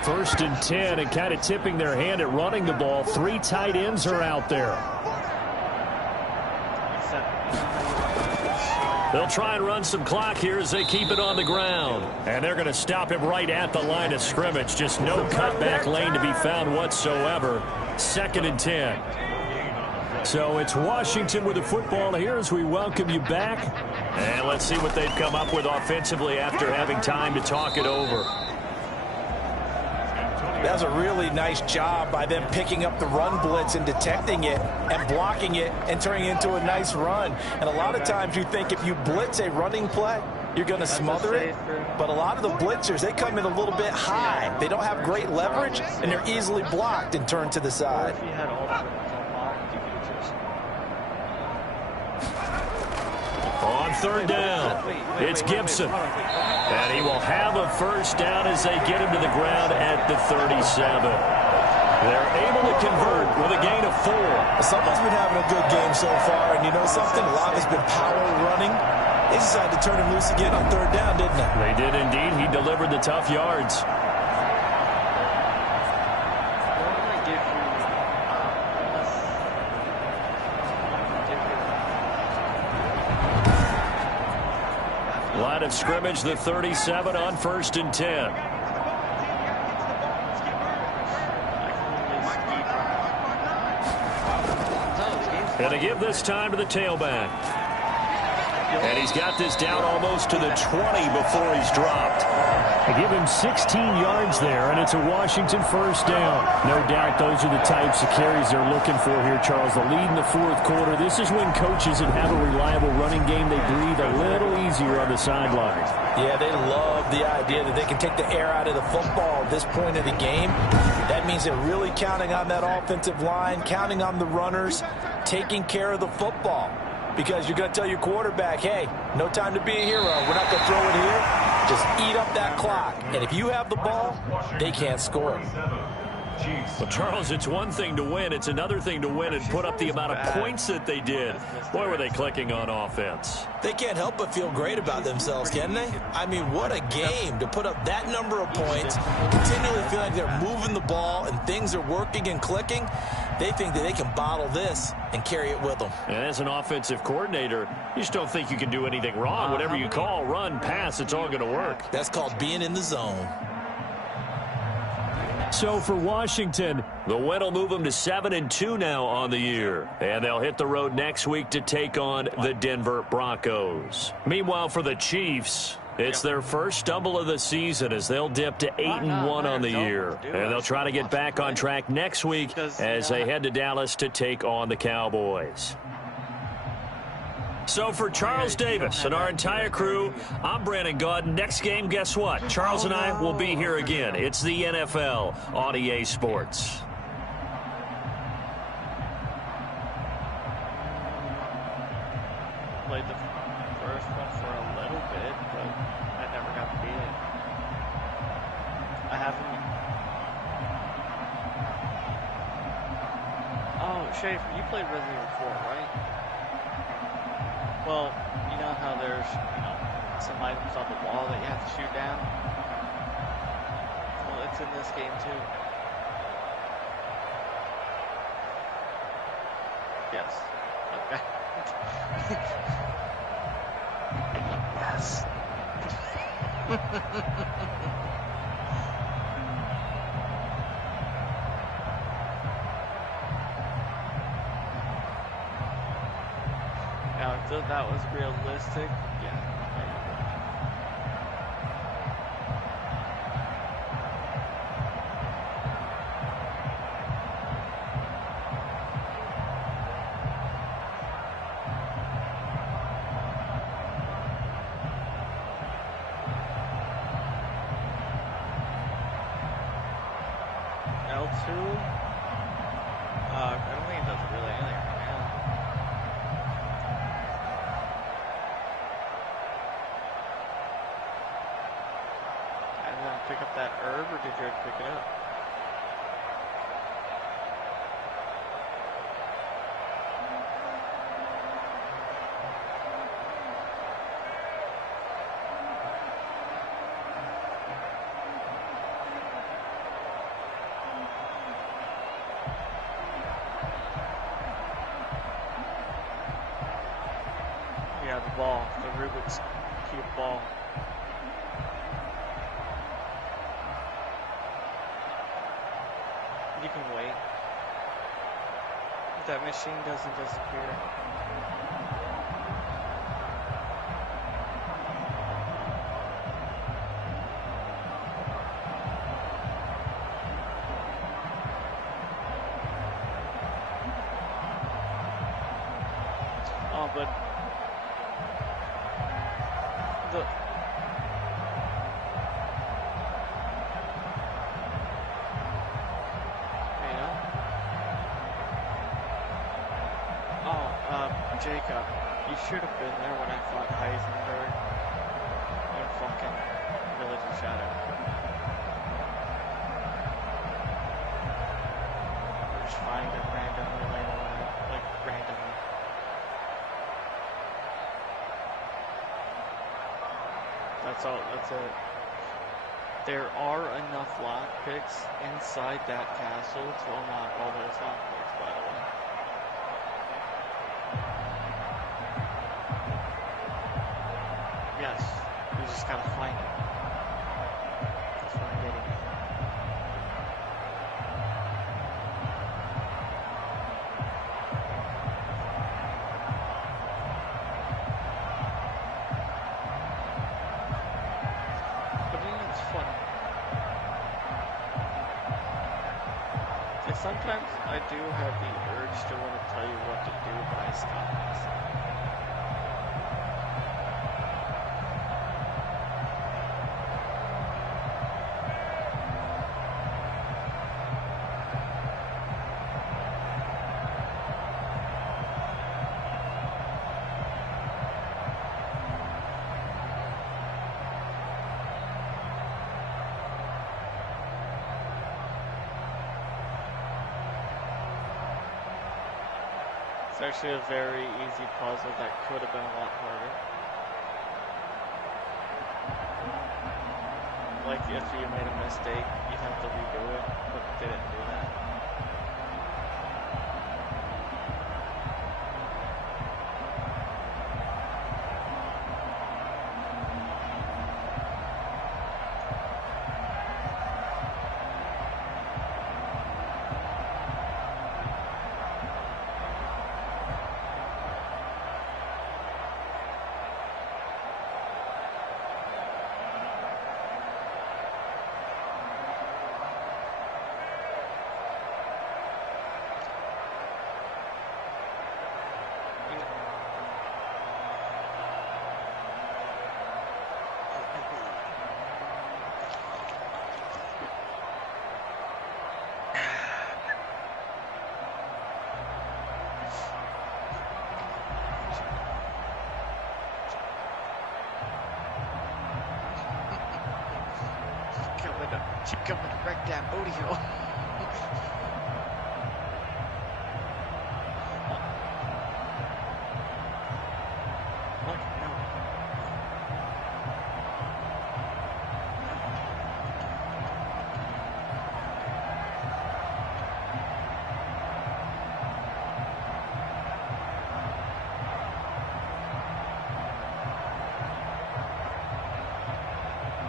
First and 10, and kind of tipping their hand at running the ball. 3 tight ends are out there. They'll try and run some clock here as they keep it on the ground. And they're going to stop him right at the line of scrimmage. Just no cutback lane to be found whatsoever. 2nd and 10. So it's Washington with the football here as we welcome you back. And let's see what they've come up with offensively after having time to talk it over. That was a really nice job by them picking up the run blitz and detecting it and blocking it and turning it into a nice run. And a lot of times you think if you blitz a running play, you're going to smother it. But a lot of the blitzers, they come in a little bit high. They don't have great leverage, and they're easily blocked and turned to the side. On 3rd down, it's Gibson. And he will have a 1st down as they get him to the ground at the 37. They're able to convert with a gain of 4. Someone's been having a good game so far, and you know something? A lot has been power running. They decided to turn him loose again on 3rd down, didn't they? They did indeed. He delivered the tough yards. Line of scrimmage, the 37 on 1st and 10. And to give this time to the tailback. And he's got this down almost to the 20 before he's dropped. They give him 16 yards there, and it's a Washington 1st down. No doubt those are the types of carries they're looking for here, Charles. The lead in the 4th quarter. This is when coaches that have a reliable running game, they breathe a little easier on the sideline. Yeah, they love the idea that they can take the air out of the football at this point of the game. That means they're really counting on that offensive line, counting on the runners, taking care of the football. Because you're going to tell your quarterback, hey, no time to be a hero. We're not going to throw it here. Just eat up that clock. And if you have the ball, they can't score. Well, Charles, it's one thing to win. It's another thing to win and put up the amount of points that they did. Boy, were they clicking on offense. They can't help but feel great about themselves, can they? I mean, what a game to put up that number of points, continually feel like they're moving the ball and things are working and clicking. They think that they can bottle this and carry it with them. And as an offensive coordinator, you just don't think you can do anything wrong. Whatever you call, run, pass, it's all going to work. That's called being in the zone. So for Washington, the win will move them to 7-2 now on the year. And they'll hit the road next week to take on the Denver Broncos. Meanwhile, for the Chiefs, it's their first stumble of the season as they'll dip to 8-1 on the year. And they'll try to get back on track next week as they head to Dallas to take on the Cowboys. So for Charles Davis and our entire crew, I'm Brandon Gaudin. Next game, guess what? Charles and I will be here again. It's the NFL on EA Sports. Played the first one for a little bit, but I never got to beat it. I haven't. Oh, Schaefer, you played Resident Evil 4, right? Well, you know how there's, some items on the wall that you have to shoot down? Well, it's in this game too. Yes. Okay. Yes. Now, if that was realistic, yeah. L2? I don't think it does really anything right now. I didn't pick up that herb, or did you pick it up? Yeah, the ball, the Rubik's Cube ball. You can wait. If that machine doesn't disappear. Oh, but Jacob, you should have been there when I fought Heisenberg in fucking Village of Shadow. Just find him randomly later on, like randomly. That's all, that's it. There are enough lockpicks inside that castle to unlock all those lockpicks, by the way. Yes, you just gotta find it. That's what I'm getting at. But then it's fun. Like sometimes I do have the urge to want to tell you what to do, but I stop myself. It's actually a very easy puzzle that could have been a lot harder. Like if you made a mistake, you'd have to redo it, but they didn't do that. She coming to wreck that booty hole.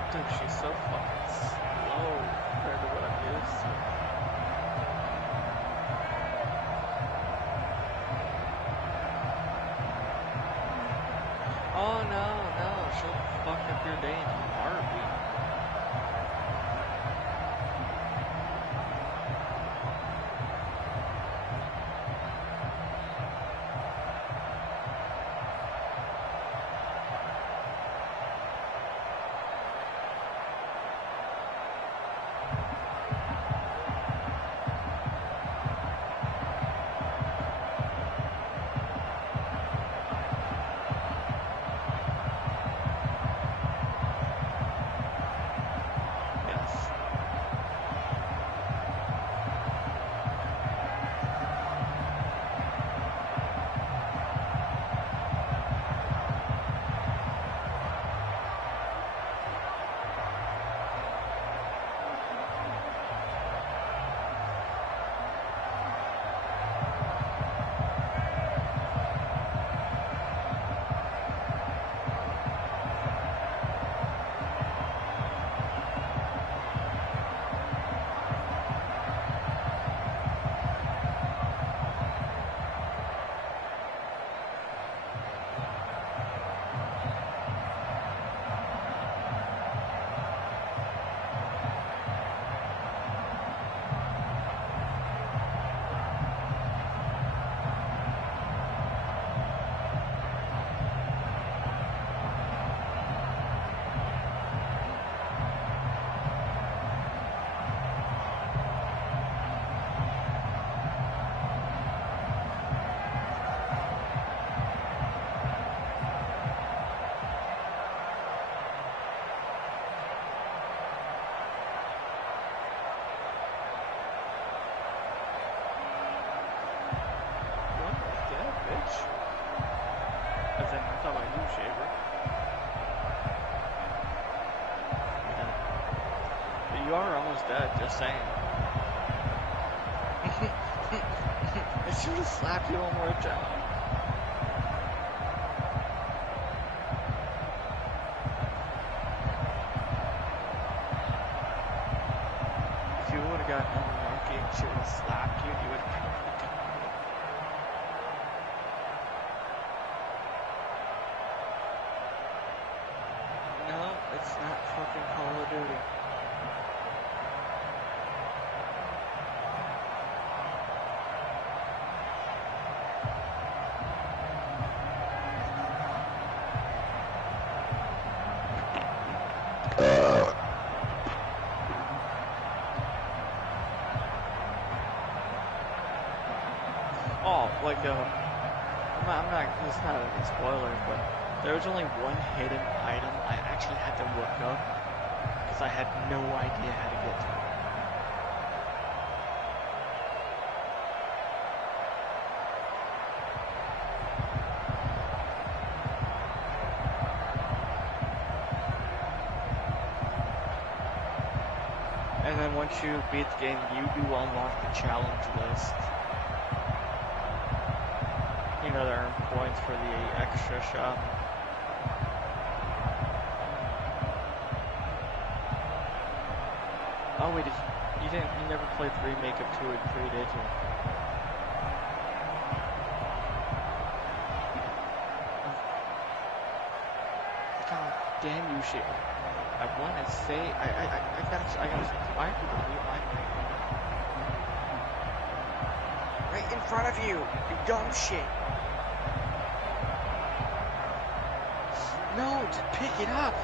Dude, she's so fucking slow compared to what I'm used to. shaver. Yeah. But you are almost dead, just saying. I should have slapped you one more time. If you would have gotten unlucky and should have slapped you, you would have probably gotten it. No, it's not fucking Call of Duty. Oh, like, I'm not, it's not a spoiler, but there was only one hidden item I actually had to look up, because I had no idea how to get to it. And then once you beat the game, you do unlock the challenge list. You know, to earn points for the extra shop. Oh wait, you never played the remake of 2 and 3, did you? God damn you, shit. I wanna say, I gotta find people to mute my mic. Right in front of you, you dumb shit. No, just pick it up.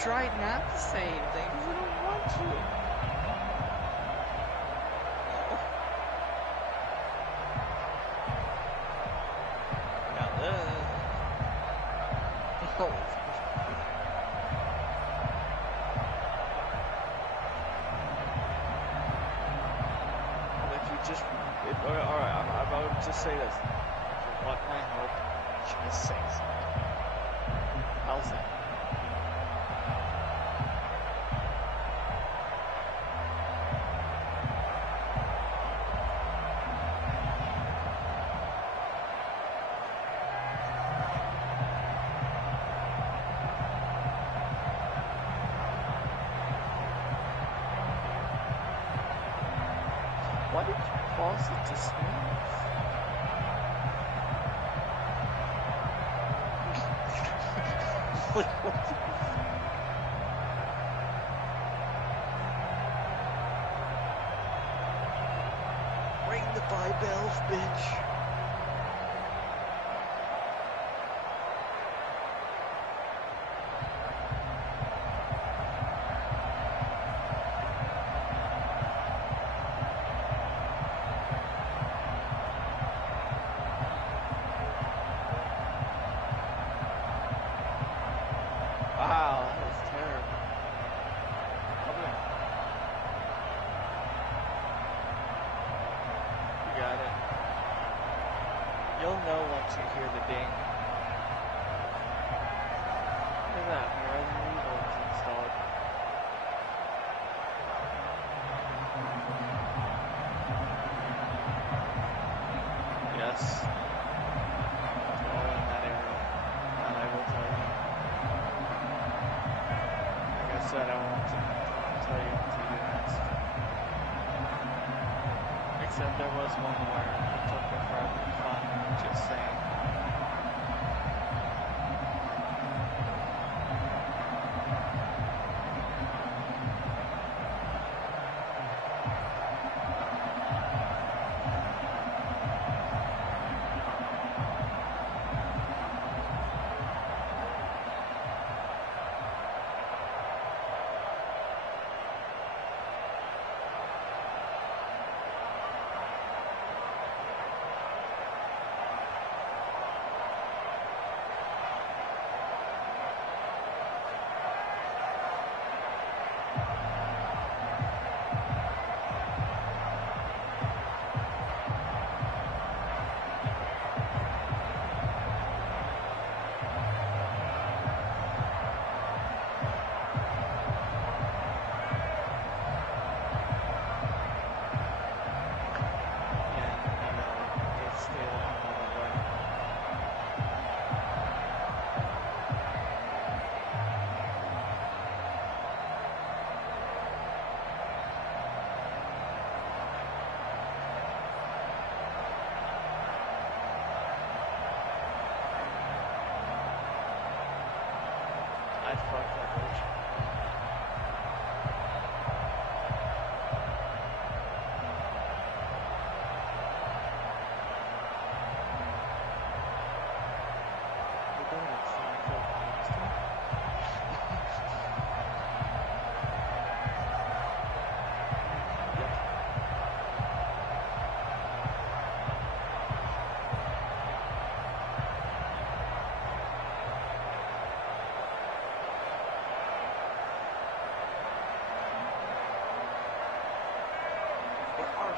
Try not to say anything because I don't want to. Now this. If you just, alright, I'm about to say this. If you want my help, just say something. How's that? Why did you pause it to snooze? Like, what the... Ring the 5 bells, bitch. Wow, that was terrible. Okay. You got it. You'll know once you hear the ding. Look at that, my Resident Evil is installed. Yes. All in that area. And I will tell you. Like I said, I won't tell you until you ask. Except there was one where it took me forever to find, just saying.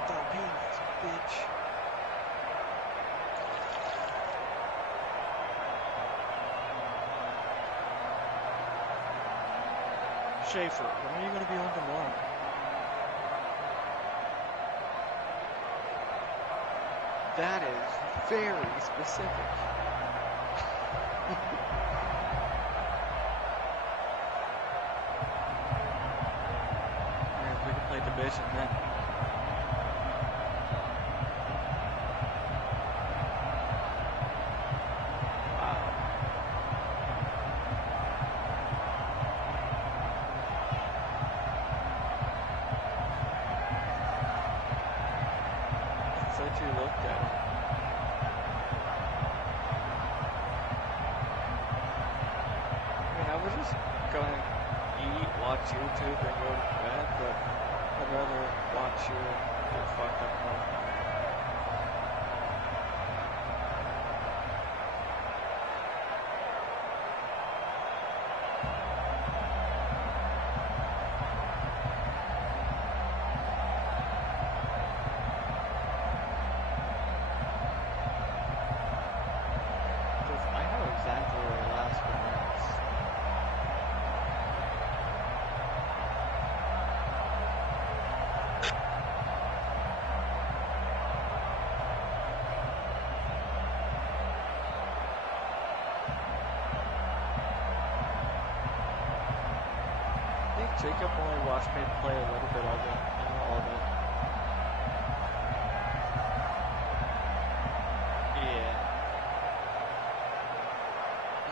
Start the payments, bitch. Schaefer, when are you going to be home tomorrow? That is very specific. We can play division then. Wow. Since you looked at it. I mean, I was just gonna eat, watch YouTube, and go to bed, but I'd rather watch you get fucked up more. Because I know exactly where the last one is. I think Jacob only watched me play a little bit of it, not all of it. Yeah.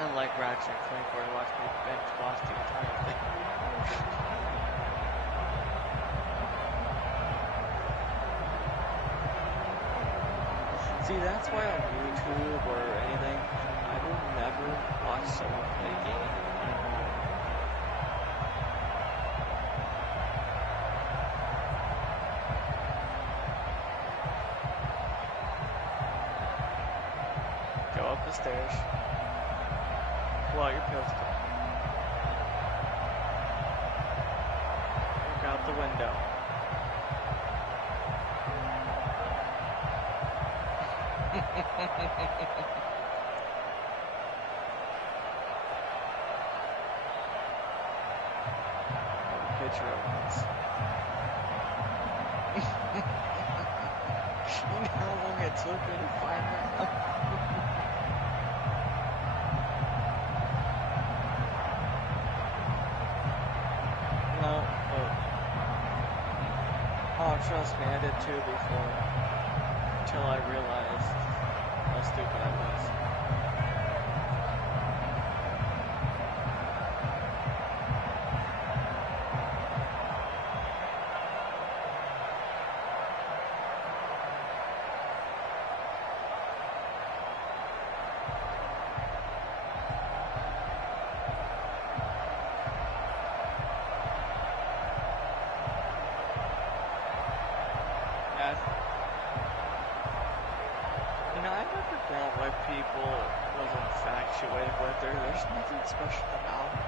Unlike Ratchet and Clank, where he watched me bench watch the entire thing. See, that's why on YouTube or anything, I will never watch someone play a game anymore. Go up the stairs. Pull out your pistol. Look out the window. Picture of this. You know how long it took me to find that? No, but oh, trust me, I did too before, until I realized how stupid I was. You know, I never got why people was infatuated with her. There's nothing special about her.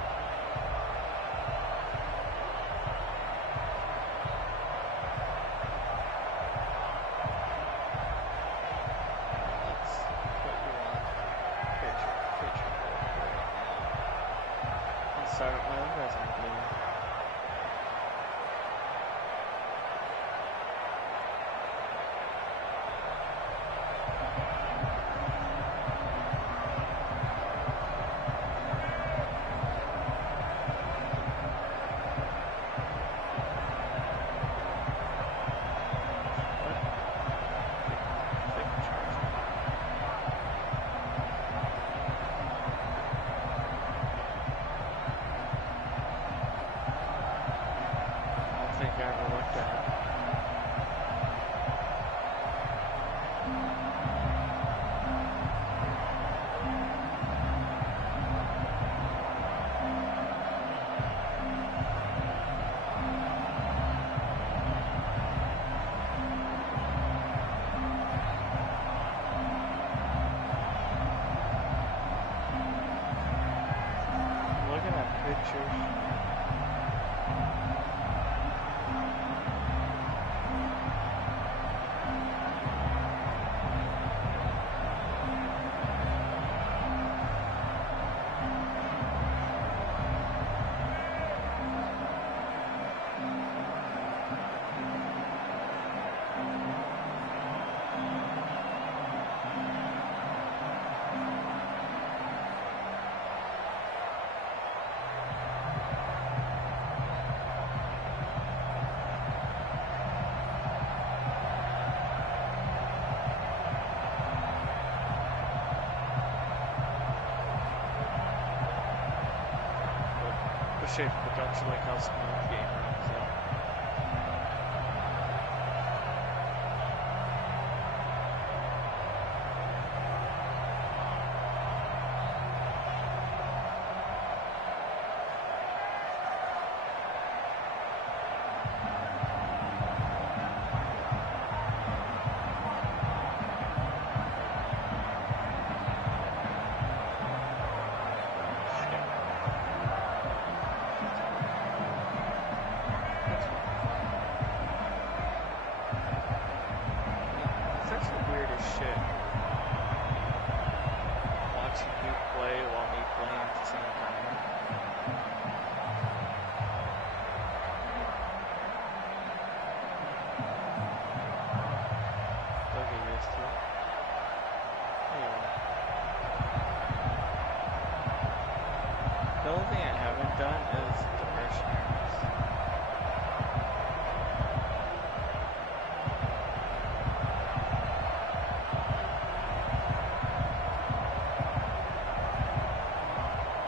Let's put you on picture right now. I'll start my own resume video. appreciate the production, like how smooth the game runs though. The only thing I haven't done is the mercenaries.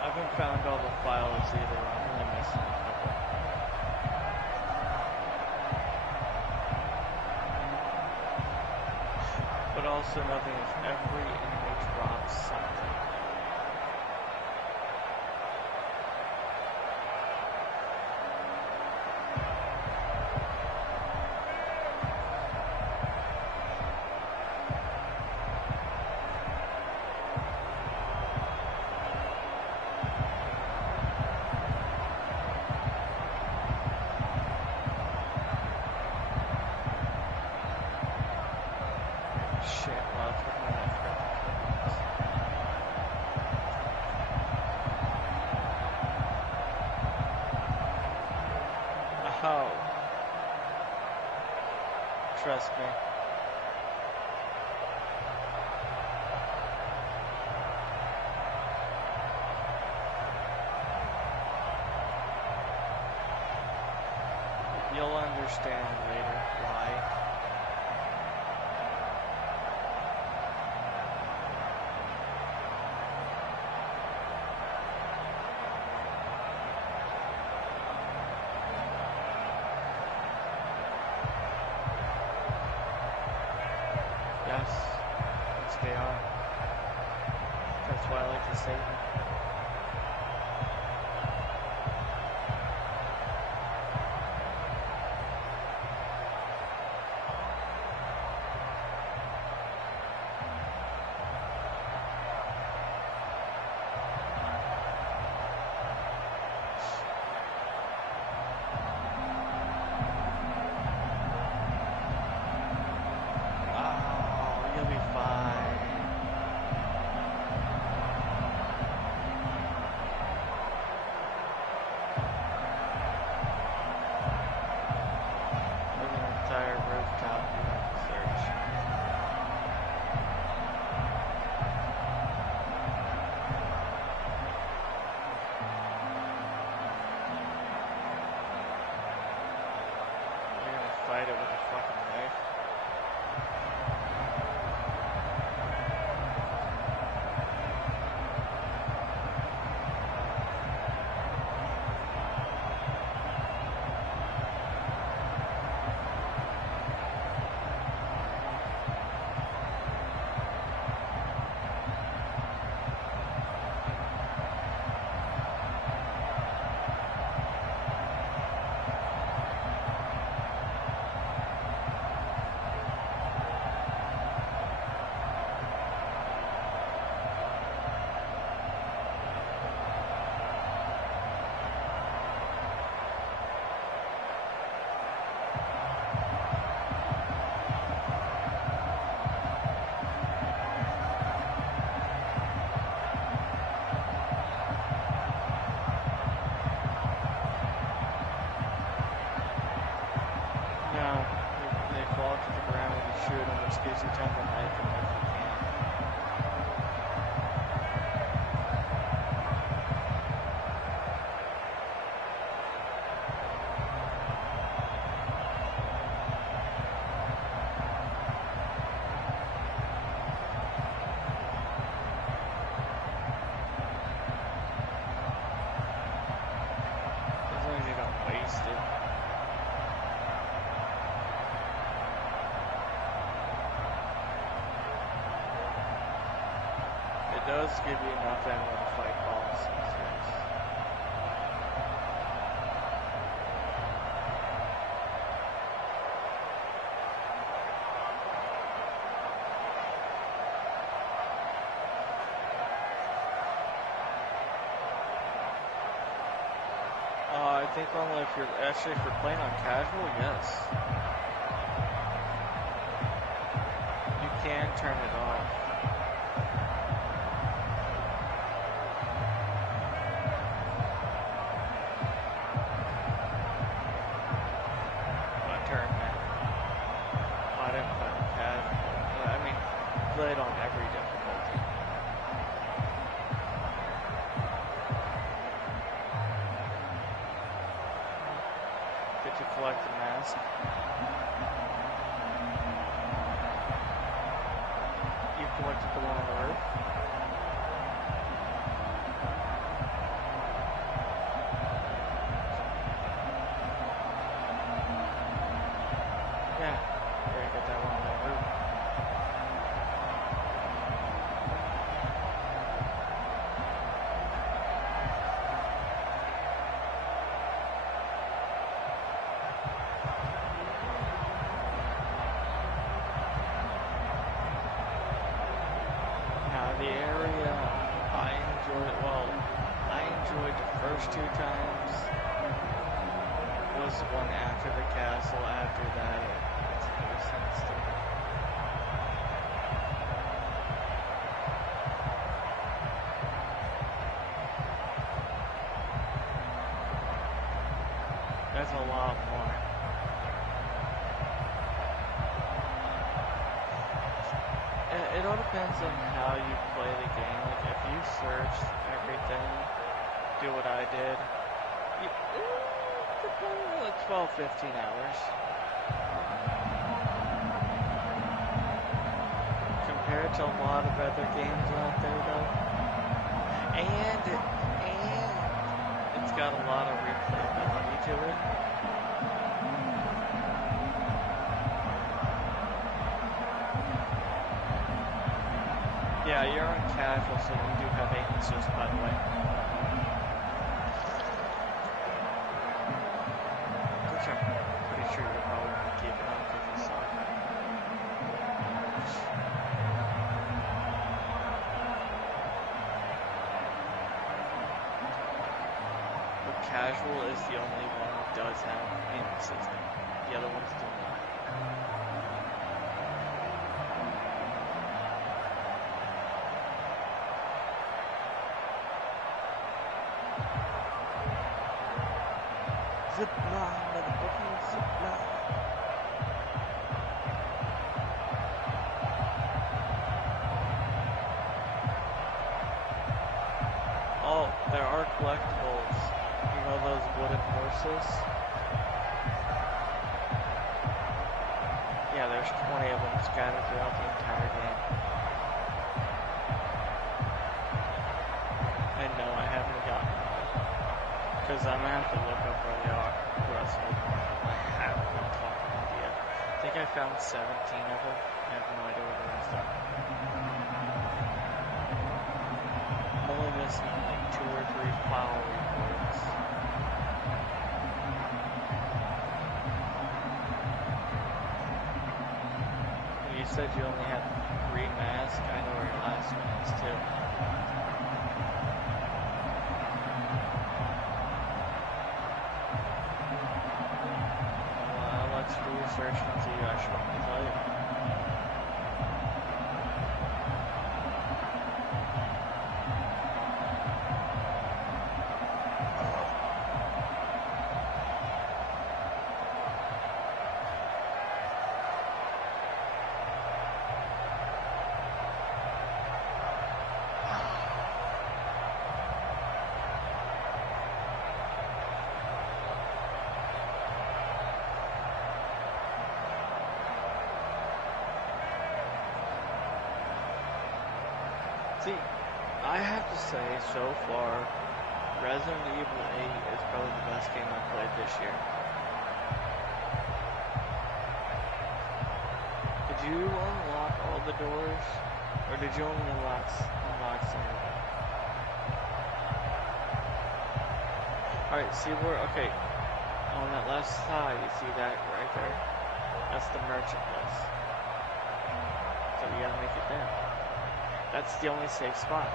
I haven't found all the files either. I'm really missing a couple. But also nothing is every enemy drops something. Shit, well, I forgot the Oh. Trust me. You'll understand later why. Yes, they are. That's why I like to save them. Fight it with a fucking knife. They fall to the ground when you shoot them, which gives you time to knife them if you can. does give you enough ammo to fight balls. I think only if you're playing on casual, yes. You can turn it off. I turned that. I didn't play on casual. I mean, played on every difficulty. To collect the mask. You collected the one on the roof. Yeah, you get that one on the roof. The area I enjoyed the first 2 times was the one after the castle. After that, it's nuisance to me. That's a lot more. It all depends on how you play the game. Like, if you search everything, do what I did, you could play like 12, 15 hours. Compared to a lot of other games out there, though. And it's got a lot of replayability to it. Yeah, you're on casual, so you do have aim assist, by the way. Which I'm pretty sure you're probably going to keep it on because you suck. But casual is the only one that does have aim assist. The other ones do not. Zip line, motherfucking zip line. Oh, there are collectibles. You know those wooden horses? Yeah, there's 20 of them scattered throughout the entire game. And no, I haven't gotten them. Because I'm going to have to look up where they are. I have no fucking idea. I think I found 17 of them. I have no idea where the rest are. I'm only missing like 2 or 3 file reports. You said you only had 3 masks. I know where your last one is too. Research and see I should probably tell you. See, I have to say, so far, Resident Evil 8 is probably the best game I've played this year. Did you unlock all the doors? Or did you only unlock some? Alright, see where, okay. On that left side, you see that right there? That's the merchant place. So you gotta make it there. That's the only safe spot.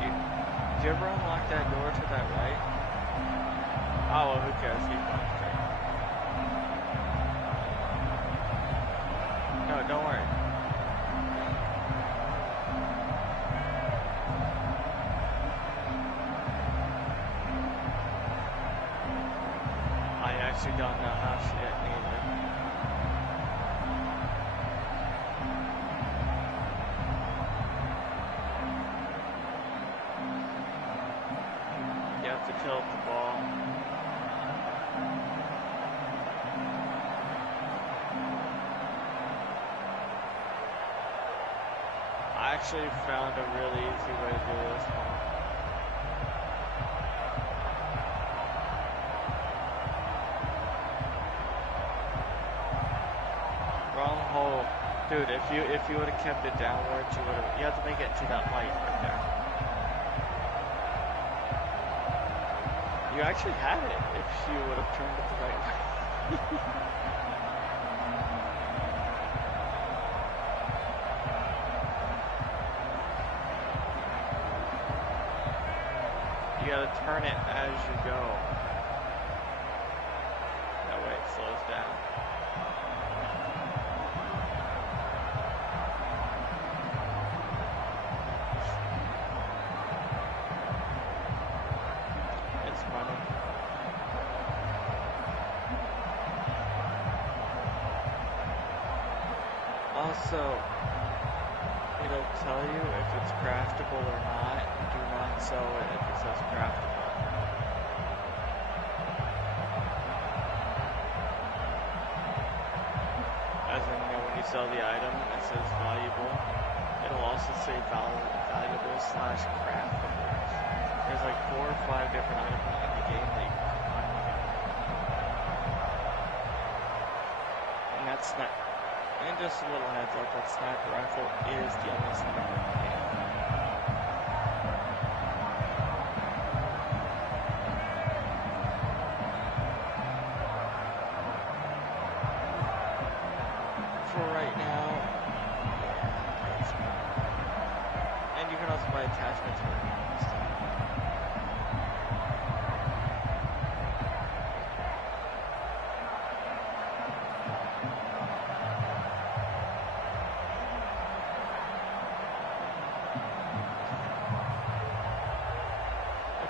Did you ever unlock that door to that right? Oh, well, who cares? Keep going straight. No, don't worry. I actually don't know how shit neither. You have to tilt the ball. I actually found a really easy way to do this one. Wrong hole. Dude, if you would have kept it downwards, you have to make it to that light right there. You actually had it if you would have turned it the right way. You gotta turn it as you go. That way it slows down. It's running. Also, it'll tell you if it's craftable or not. Do not sell it if it says craftable. As in, when you sell the item, it says valuable. It'll also say valuable / craftable. There's like 4 or 5 different items in the game that you can find. And that's not. And just a little heads up, that sniper rifle is the only sniper in the game. For right now, and you can also buy attachments for it.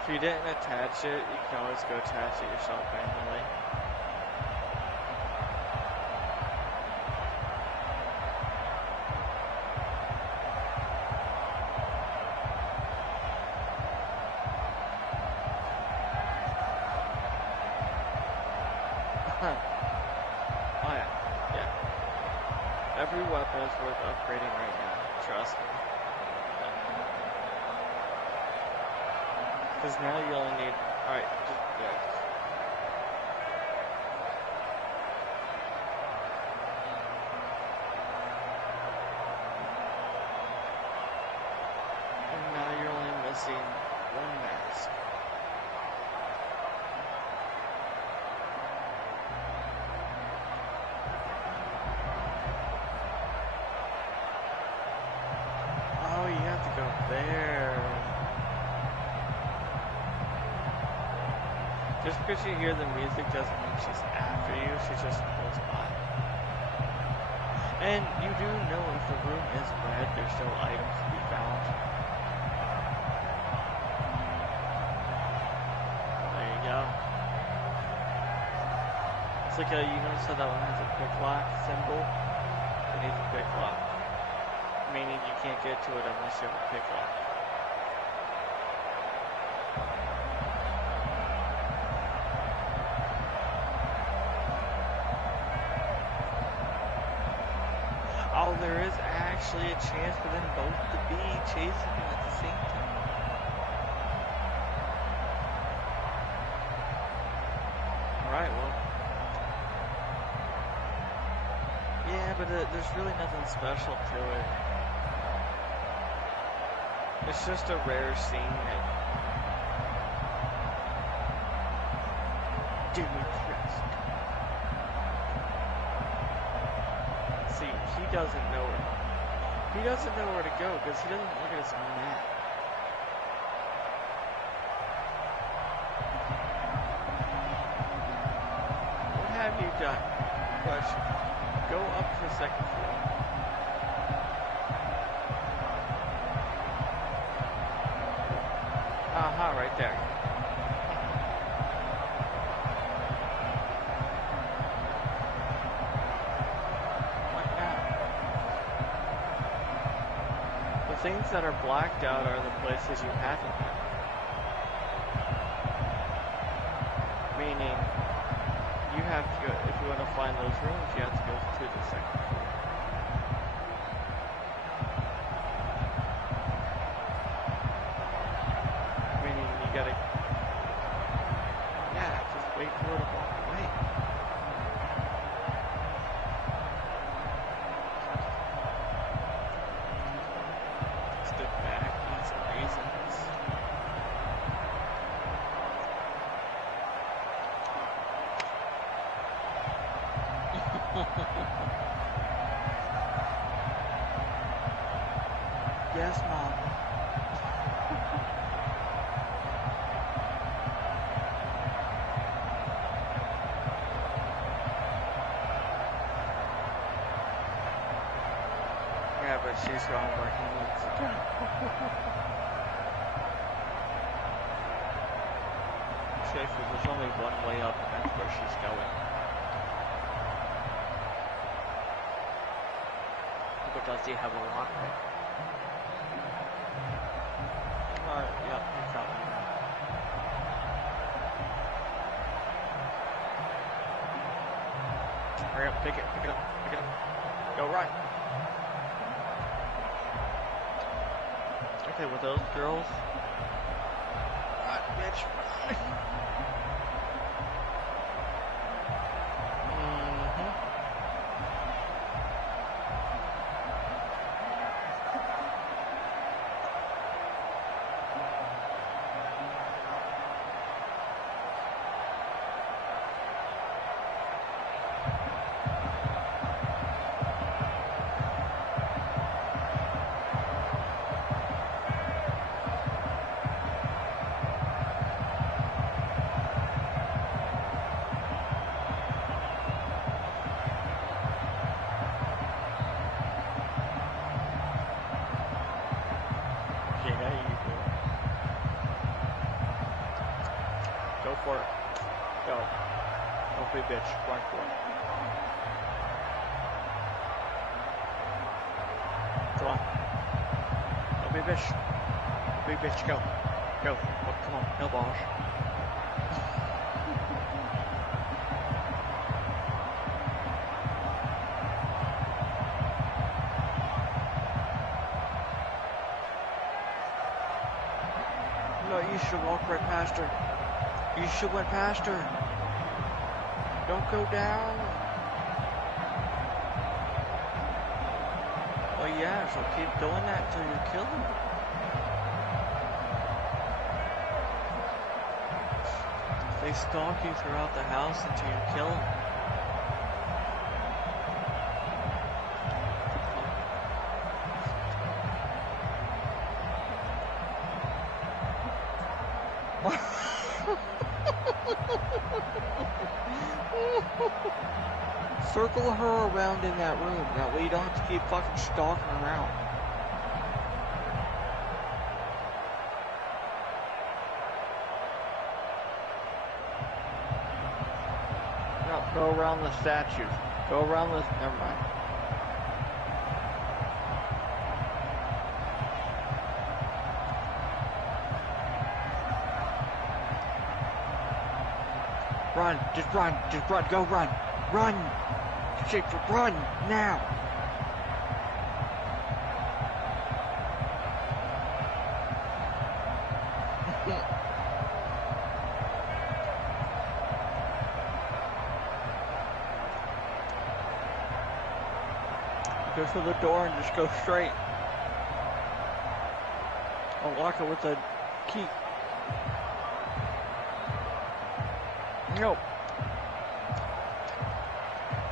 If you didn't attach it, you can always go attach it yourself manually. Oh yeah. Every weapon is worth upgrading right now, trust me. Because now you only need, alright, just, yeah. And now you're only missing 1 mask. Oh, you have to go there. Just because you hear the music doesn't mean she's after you, she's just close by. And you do know if the room is red, there's still items to be found. There you go. It's like you notice how that one has a pick lock symbol? It needs a pick lock. Meaning you can't get to it unless you have a pick lock. Oh, there is actually a chance for them both to be chasing him at the same time. Alright, well. Yeah, but there's really nothing special to it. It's just a rare scene that Dimitrescu. See, he doesn't know where to go because he doesn't look at his map. What have you done? Question. Go up to the second floor. Aha, right there. What now? The things that are blacked out are the places you haven't been. Meaning, you have to go, if you want to find those rooms, you have to go to the second floor. Meaning, you gotta, yeah, just wait for it to walk away. Step back, need some reasons. Yes, Mom. Yeah, but she's wrong where he needs to go. Schaefer, there's only one way up, and that's where she's going. But does he have a lockpick? Yep, he's got one. Hurry up, pick it up, pick it up. Go right. Okay, with those girls. Run, bitch, run. Go for it. Go. Don't be a bitch. Run for it. Come on. Don't be a bitch. Don't be a bitch. Go. Go. Oh, come on. No balls. No, you should walk right past her. You should went past her. Don't go down. Well, yeah, so keep doing that until you kill him. They stalk you throughout the house until you kill him. Circle her around in that room. That way you don't have to keep fucking stalking around. No, go around the statues. Go around this. Never mind. Run. Just run. Just run. Go run. Run. Schaefer, run now! go through the door and just go straight. I'll lock it with a key. Nope.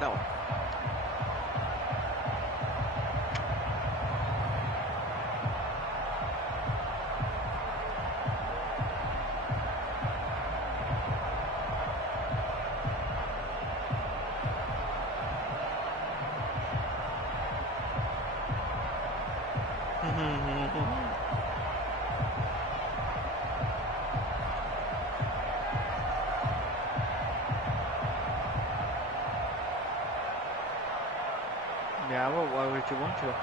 No. Yeah, well, why would you want to?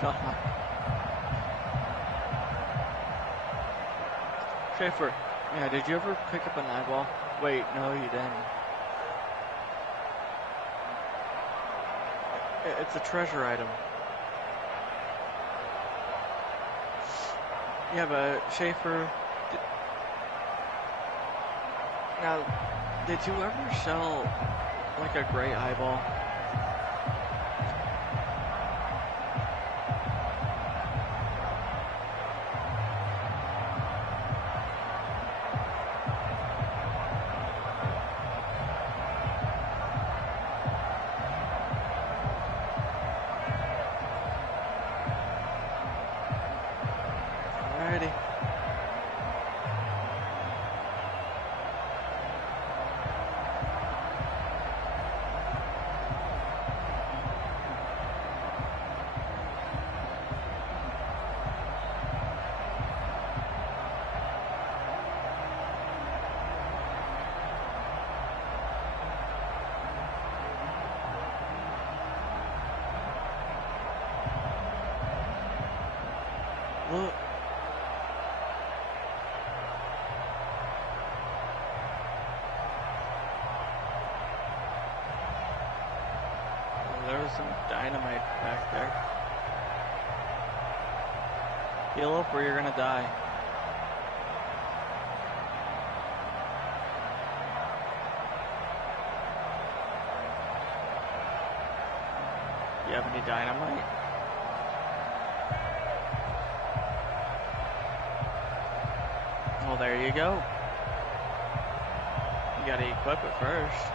Shut up. Schaefer, yeah, did you ever pick up an eyeball? Wait, no, you didn't. It's a treasure item. Yeah, but Schaefer, now, did you ever sell like a gray eyeball? Alrighty. Look. There was some dynamite back there. Heal up or you're gonna die. You have any dynamite? Well, there you go. You gotta equip it first.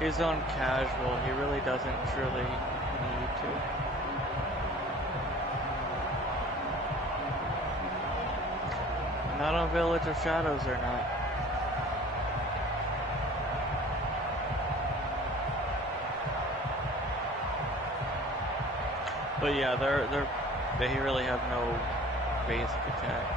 He's on casual. He really doesn't truly need to. Not on Village of Shadows, they're not. But yeah, they really have no basic attack.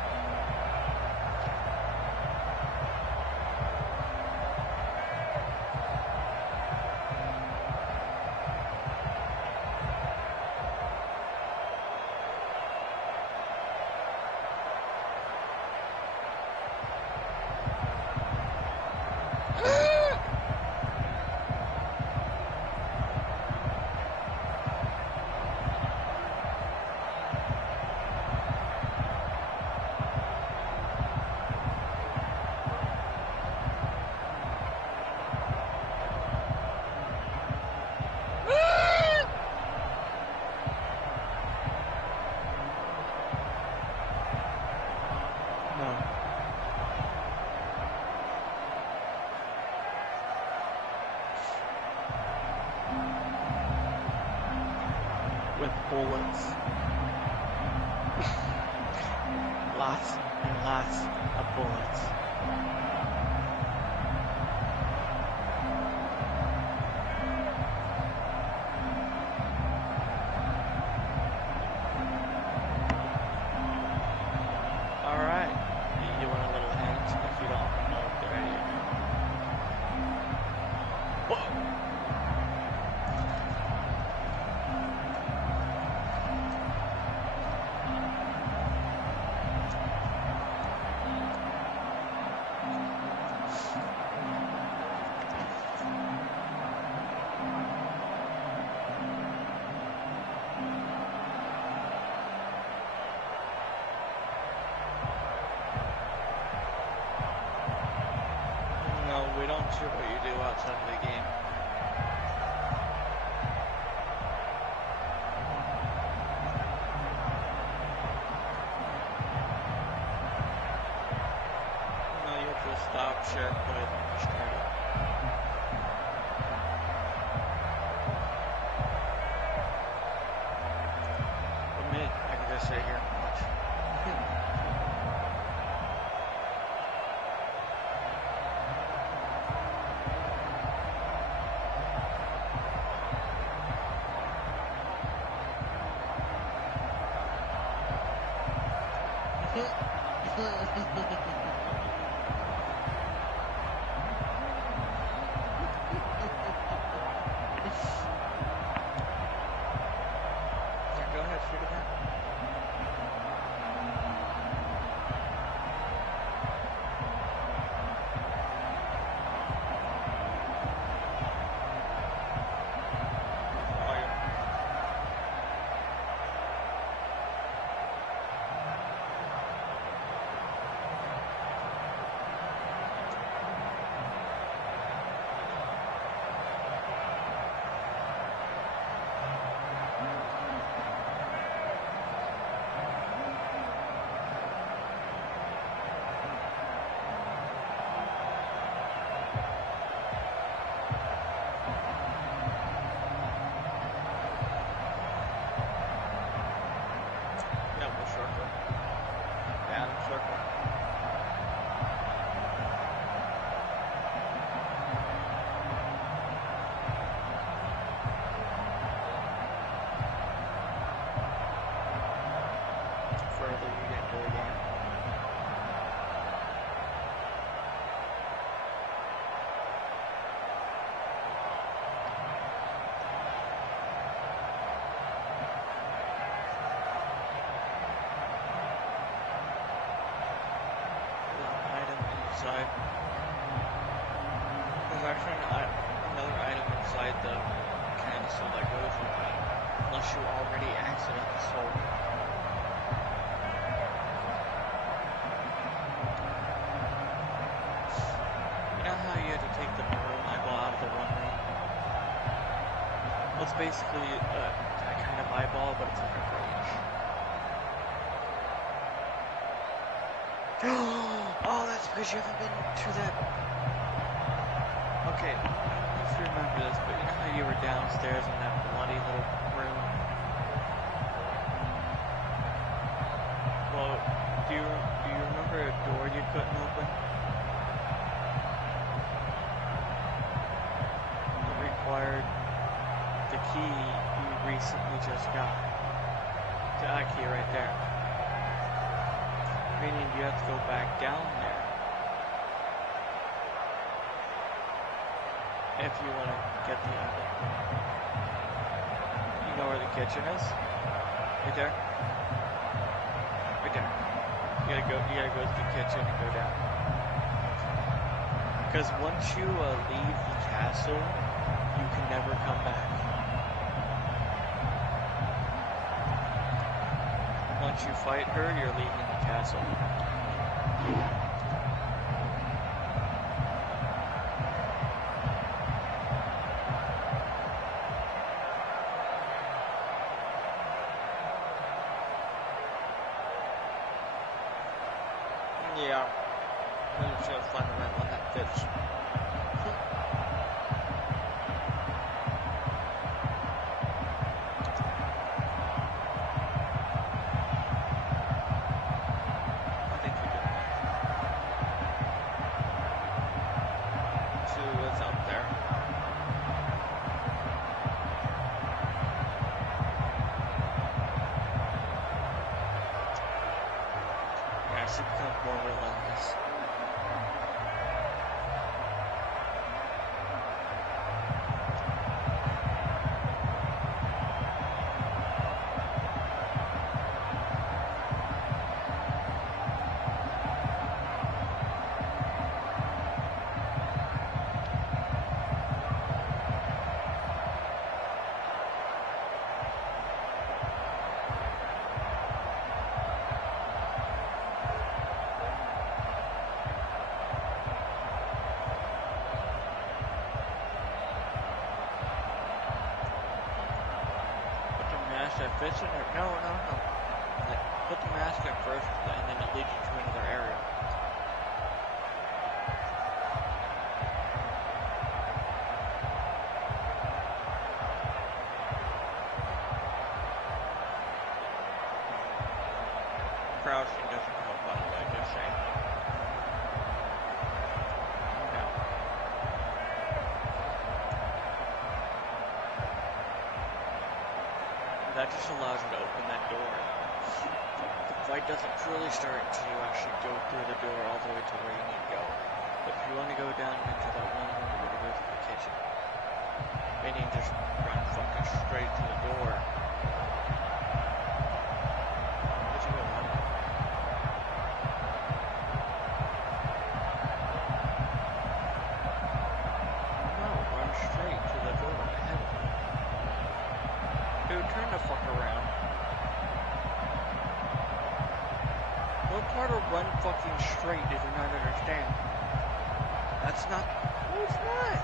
With bullets. Lots and lots of bullets. not sure what you do outside of the game. No, you have to stop, share, put, start it. For me, I can just sit here and watch. Go ahead, shoot it out. Further you get into the game. Inside. There's actually another item inside the cancel that goes with that, unless you already accidentally sold it. You know how you had to take the maroon eyeball out of the one ring? Well, it's basically that kind of eyeball, but it's like a grayish. Oh, that's because you haven't been to that. Okay, I don't know if you remember this, but you know how you were downstairs in that bloody little room? Well, do you remember a door you couldn't open? It required the key you recently just got. That key right there. Meaning you have to go back down there if you want to get the other. You know where the kitchen is? Right there? Right there. You gotta go to the kitchen and go down. Because once you leave the castle, you can never come back. Once you fight her, you're leaving the castle. Yeah. I'm just gonna find the right one that fits. She becomes more relentless. fishing or no. Like, put the mask up first, and then it leads you to another area. Crouching doesn't help, by the way, just saying. No. That just allows you to open that door. The fight doesn't truly start until you actually go through the door all the way to where you need to go. But if you want to go down into that one room, you're going to go to the kitchen. Meaning just run fucking straight to the door. But you go on. No, run straight to the door ahead of you. Dude, turn the fuck around. What part of run fucking straight did you not understand? That's not... No, it's not.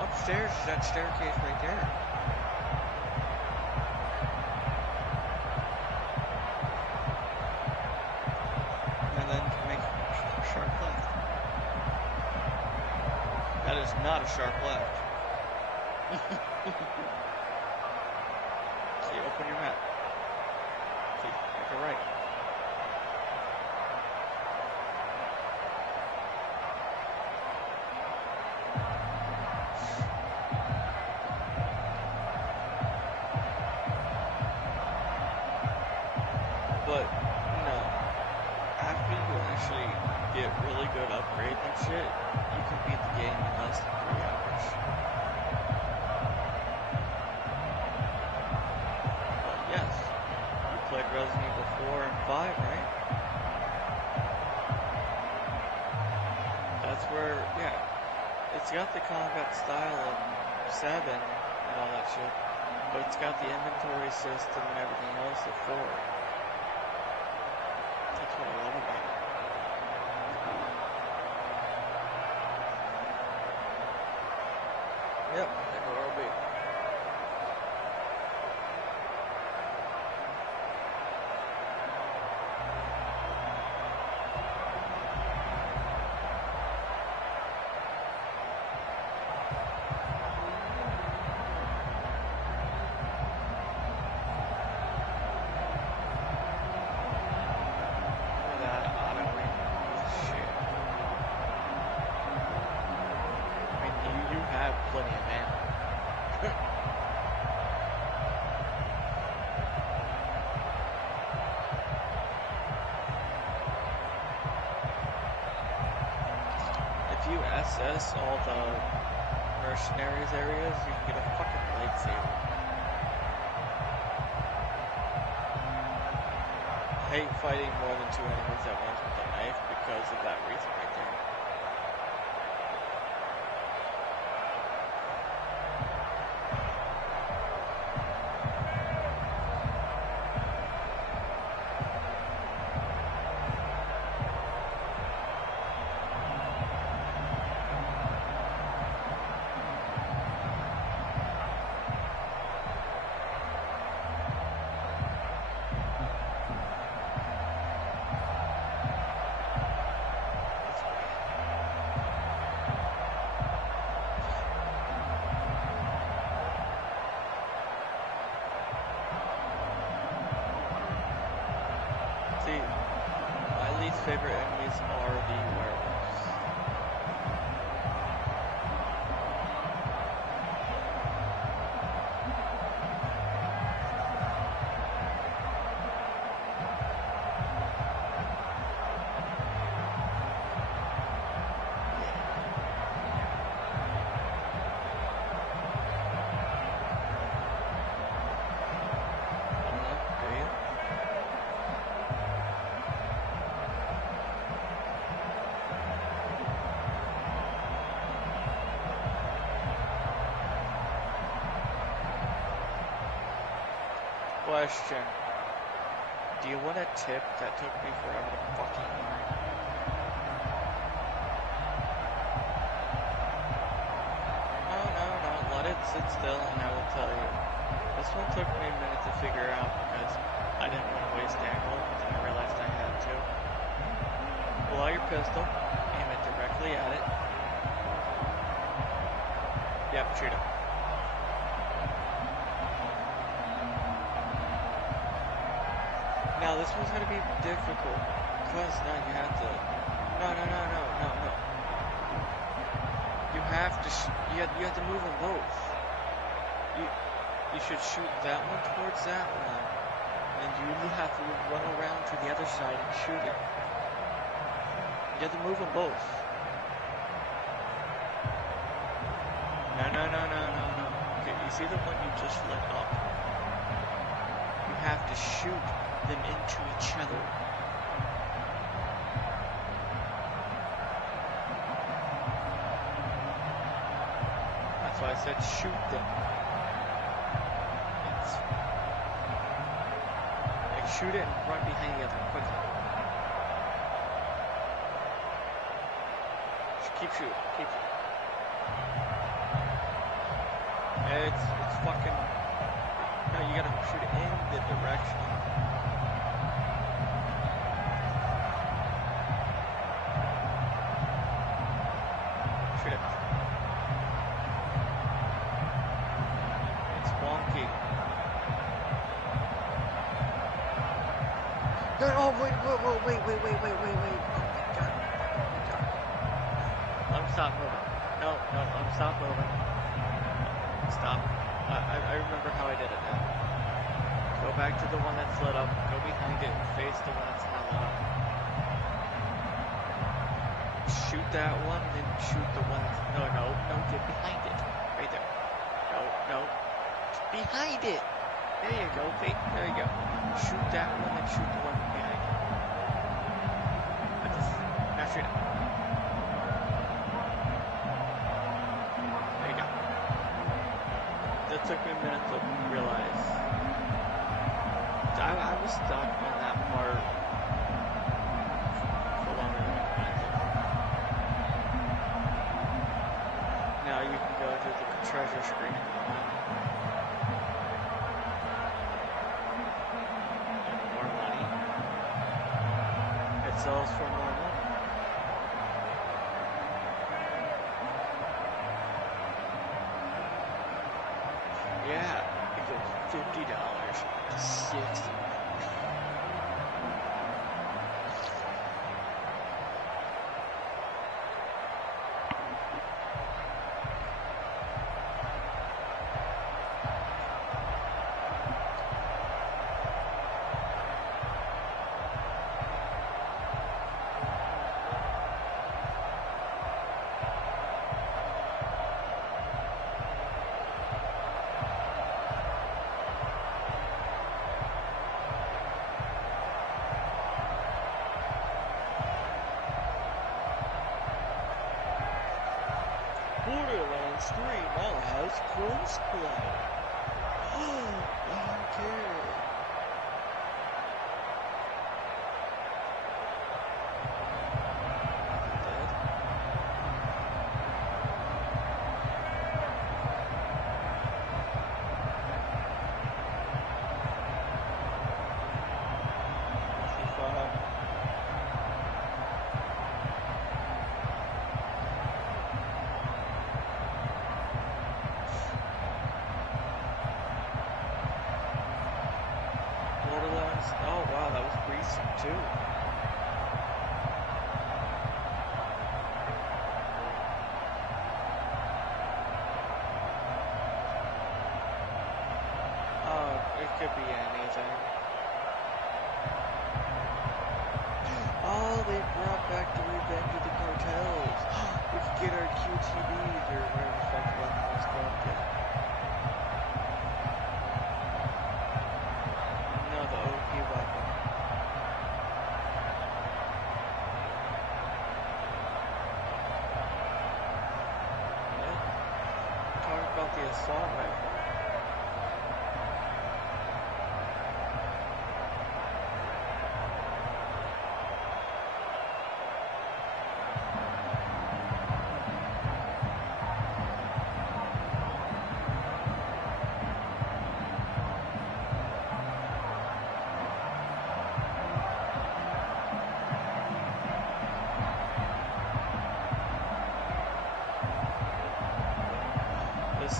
Upstairs is that staircase right there. And then make a sharp left. That is not a sharp left. See, open your map. See, make a right. But, no. After you actually get really good upgrades and shit, you can beat the game in less than 3 hours. Well, yes. You played Resident Evil 4 and 5, right? That's where, yeah. It's got the combat style of 7 and all that shit, but it's got the inventory system and everything else of 4. That's what I love about it. Yep, there will be. Plenty of ammo. If you SS all the mercenaries areas, you can get a fucking lightsaber. I hate fighting more than 2 enemies at once with a knife because of that reason right there. See, my least favorite enemies are the werewolves. Question. Do you want a tip that took me forever to fucking learn? No, let it sit still and I will tell you. This one took me a minute to figure out because I didn't want to waste ammo, but then I realized I had to. Pull out your pistol, aim it directly at it. Yep, shoot it. Now this one's gonna be difficult because now you have to. No. You have to. You have to move them both. You should shoot that one towards that one, and you have to run around to the other side and shoot it. You have to move them both. No. Okay, you see the one you just lit up? You have to shoot them into each other. That's why I said shoot them. Shoot it and run behind the other one quickly. Just keep shooting. It's fucking. No, you gotta shoot it in the direction. Shoot it. It's wonky. No, wait. Oh my god. Stop moving. No, stop moving. Stop. I remember how I did it now. Go back to the one that's lit up. Go behind it and face the one that's not lit up. Shoot that one, then shoot the one that's... No, get behind it. Right there. No. Behind it! There you go, there you go. Shoot that one, then shoot the one behind it. Now shoot it. There you go. That took me a minute to realize. I was stuck on that part for longer than I wanted to. Now you can go to the treasure screen. More money. It sells for more money. Yeah, it goes $50 to $60. Borderlands 3 now has crossplay. I don't care. Oh wow, that was recent too. Oh, it could be anything. Oh, they brought back the Revenge of the Cartels. We could get our QTBs or whatever the fuck weapon was called. The assault rifle.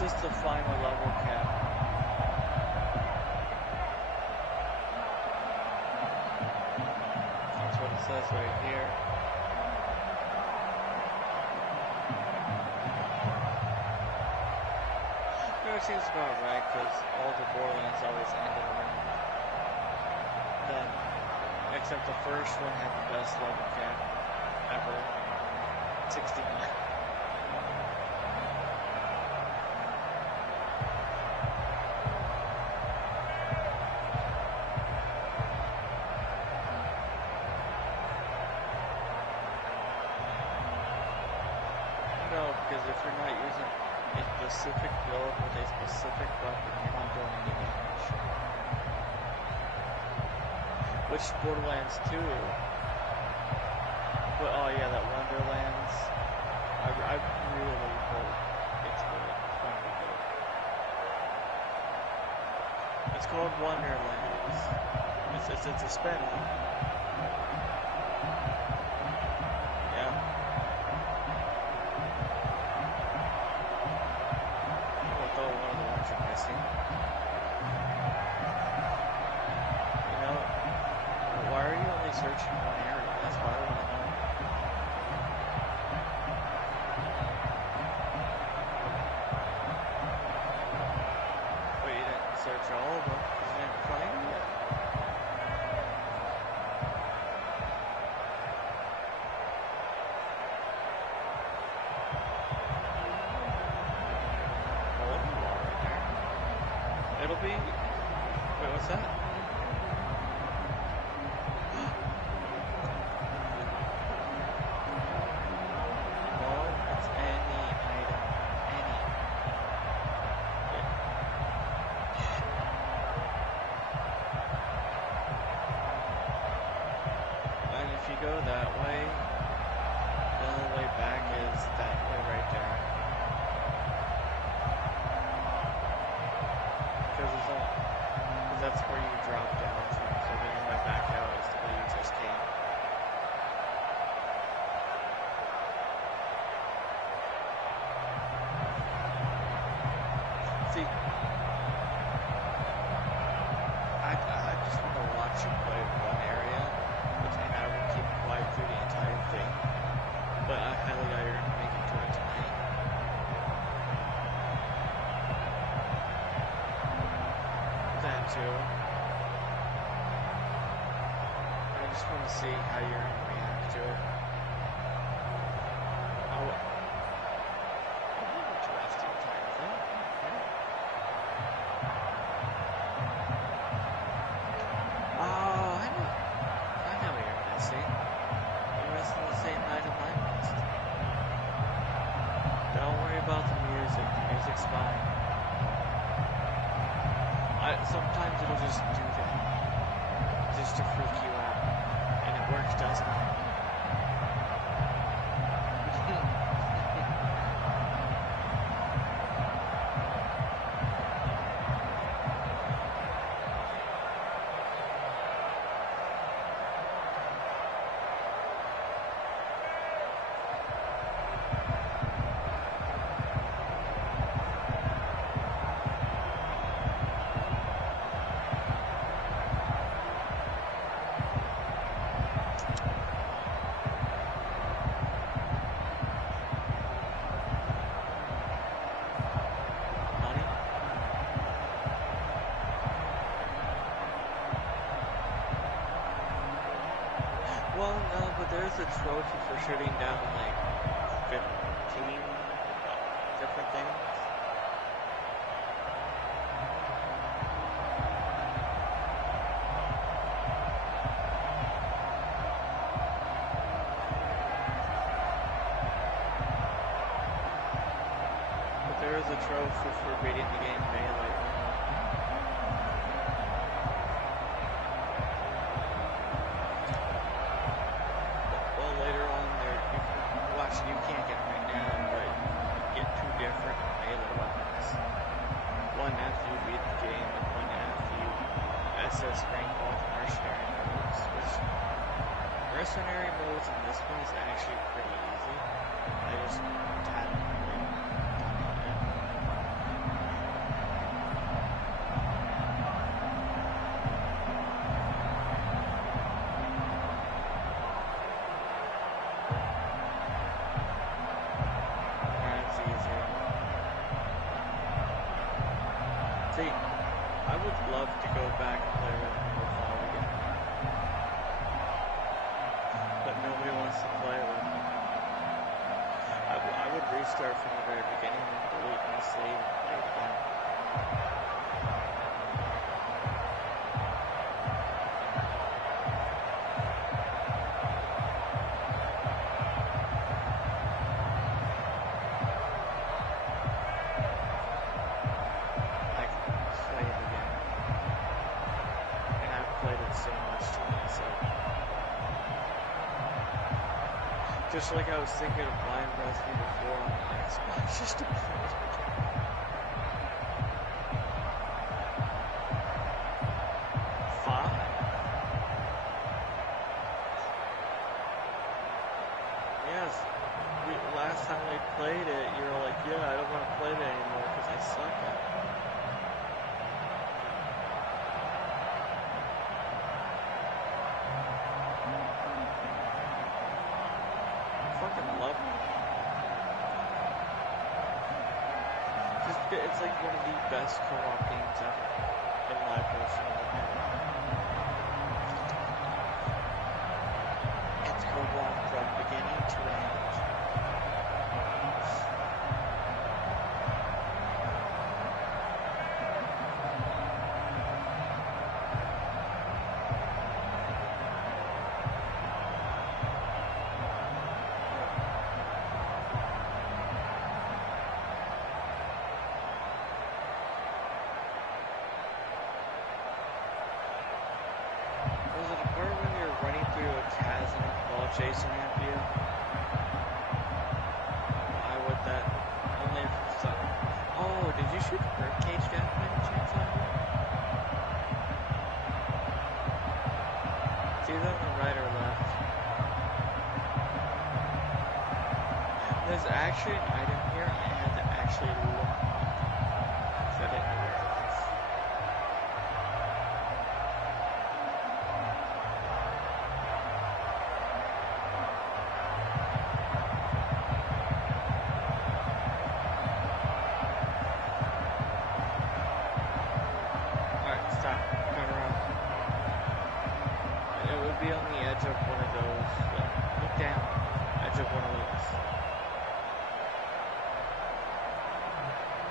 is the final level cap. That's what it says right here. It seems about right because all the Borderlands always ended around then. Except the first one had the best level cap ever. 69. No, because if you're not using a specific build with a specific weapon, you're not doing any damage. Which Borderlands 2? But oh yeah, that Wonderlands. I really hope it's good. It's going to be good. It's called Wonderlands. It's a spin-off. Yeah. Although one of the ones you're missing. You know, why are you only searching one area? That's why I want to know. Search all of them because you didn't find them yet. Oh, you are right there. It'll be. Wait, what's that? No, it's any item. Any. And if you go that way, the only way back is that way right there. Because that's where you drop down to. So the only way back out is the way you just came. See, I just want to watch you play one area, and I will keep quiet through the entire thing. But I highly doubt you're going to make it to it tonight. That too. I just want to see how you're going to react to it. I won't watch the entire thing. Okay. Oh, I know what you're missing. You're missing the same item I missed. Don't worry about the music. The music's fine. Sometimes it'll just do that. Just to freak you out. And it works, doesn't it? Well, no, but there's a trophy for shooting down like 15 different things. But there is a trophy for beating the game melee. You can't get right now, but you get two different melee weapons. One after you beat the game, and one after you SS rank all the mercenary modes. Which mercenary modes in this one is actually pretty easy. I just haven't really done it yet. back and play with him with fall again. But nobody wants to play with him. I would restart from the very beginning and delete my save and play it again. Just like I was thinking of buying Resident Evil 4 on the Xbox, just to play it again. Yes, last time we played it, you were like, yeah, I don't want to play that anymore because I suck at it. It's like one of the best co-op games ever, in my personal opinion. It's co-op from beginning to end. Chasing after you. Why would that? Only if it's oh, did you shoot the birdcage down by any chance on here? It's either on the right or left. There's actually an item here I had to actually look up. Because I didn't know where it was. Be on the edge of one of those. Look down. Edge of one of those.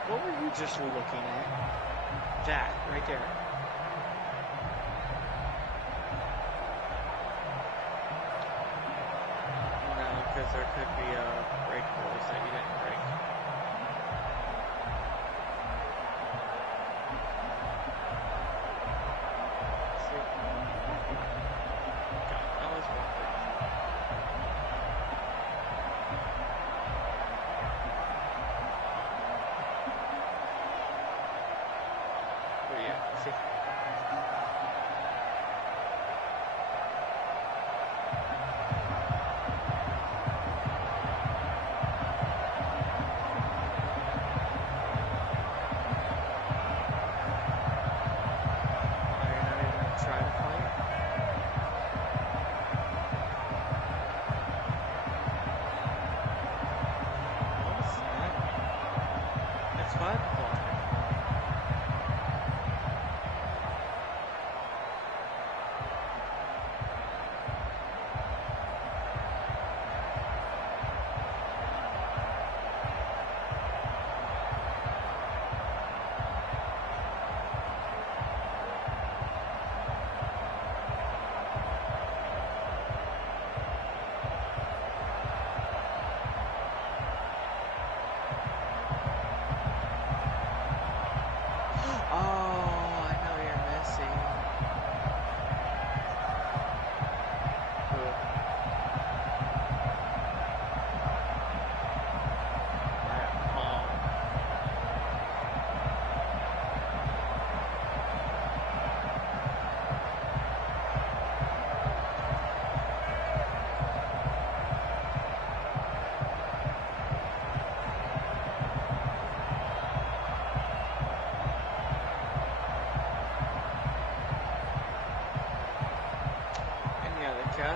What were you just looking at? That, right there. No, because there could be breakables that you didn't break.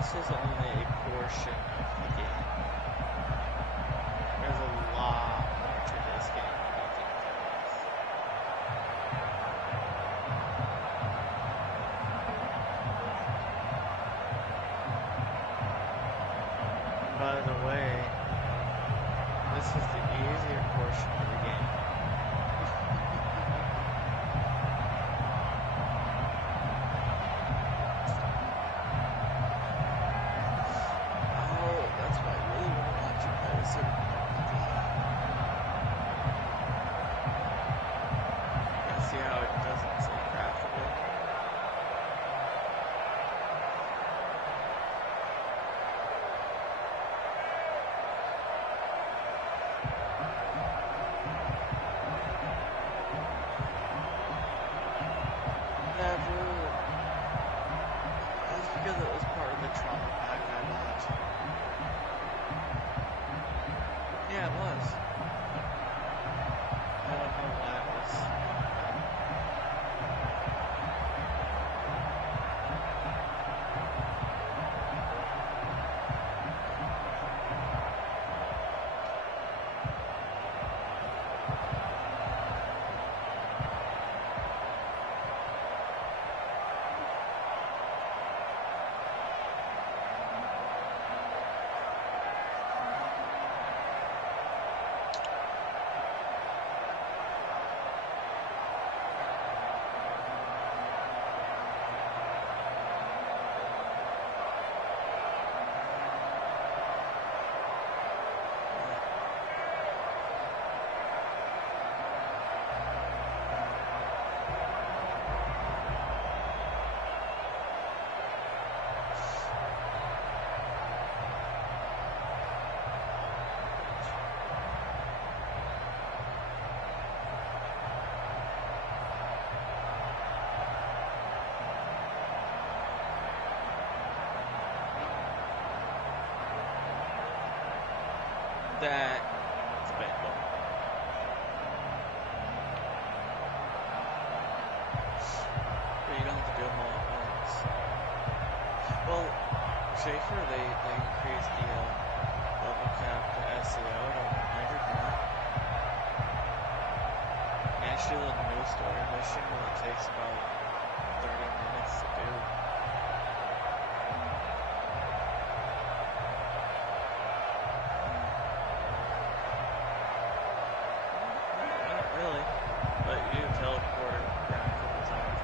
This is only a portion of the game. There's a lot more to this game than you think there is. is the easier portion of the game. Oh, that's why I really want to watch you play a certain yeah, see how it doesn't say craftable? Never. That's because it was part of the trauma pack I bought. Yeah, it was. I don't know why it was. That's debatable. But you don't have to do them all at once. Well, Schaefer, they increased the level cap to SEO to 100 now. Actually, the new story mission only takes about 30 minutes to do. Not really, but you do teleporter graphical design.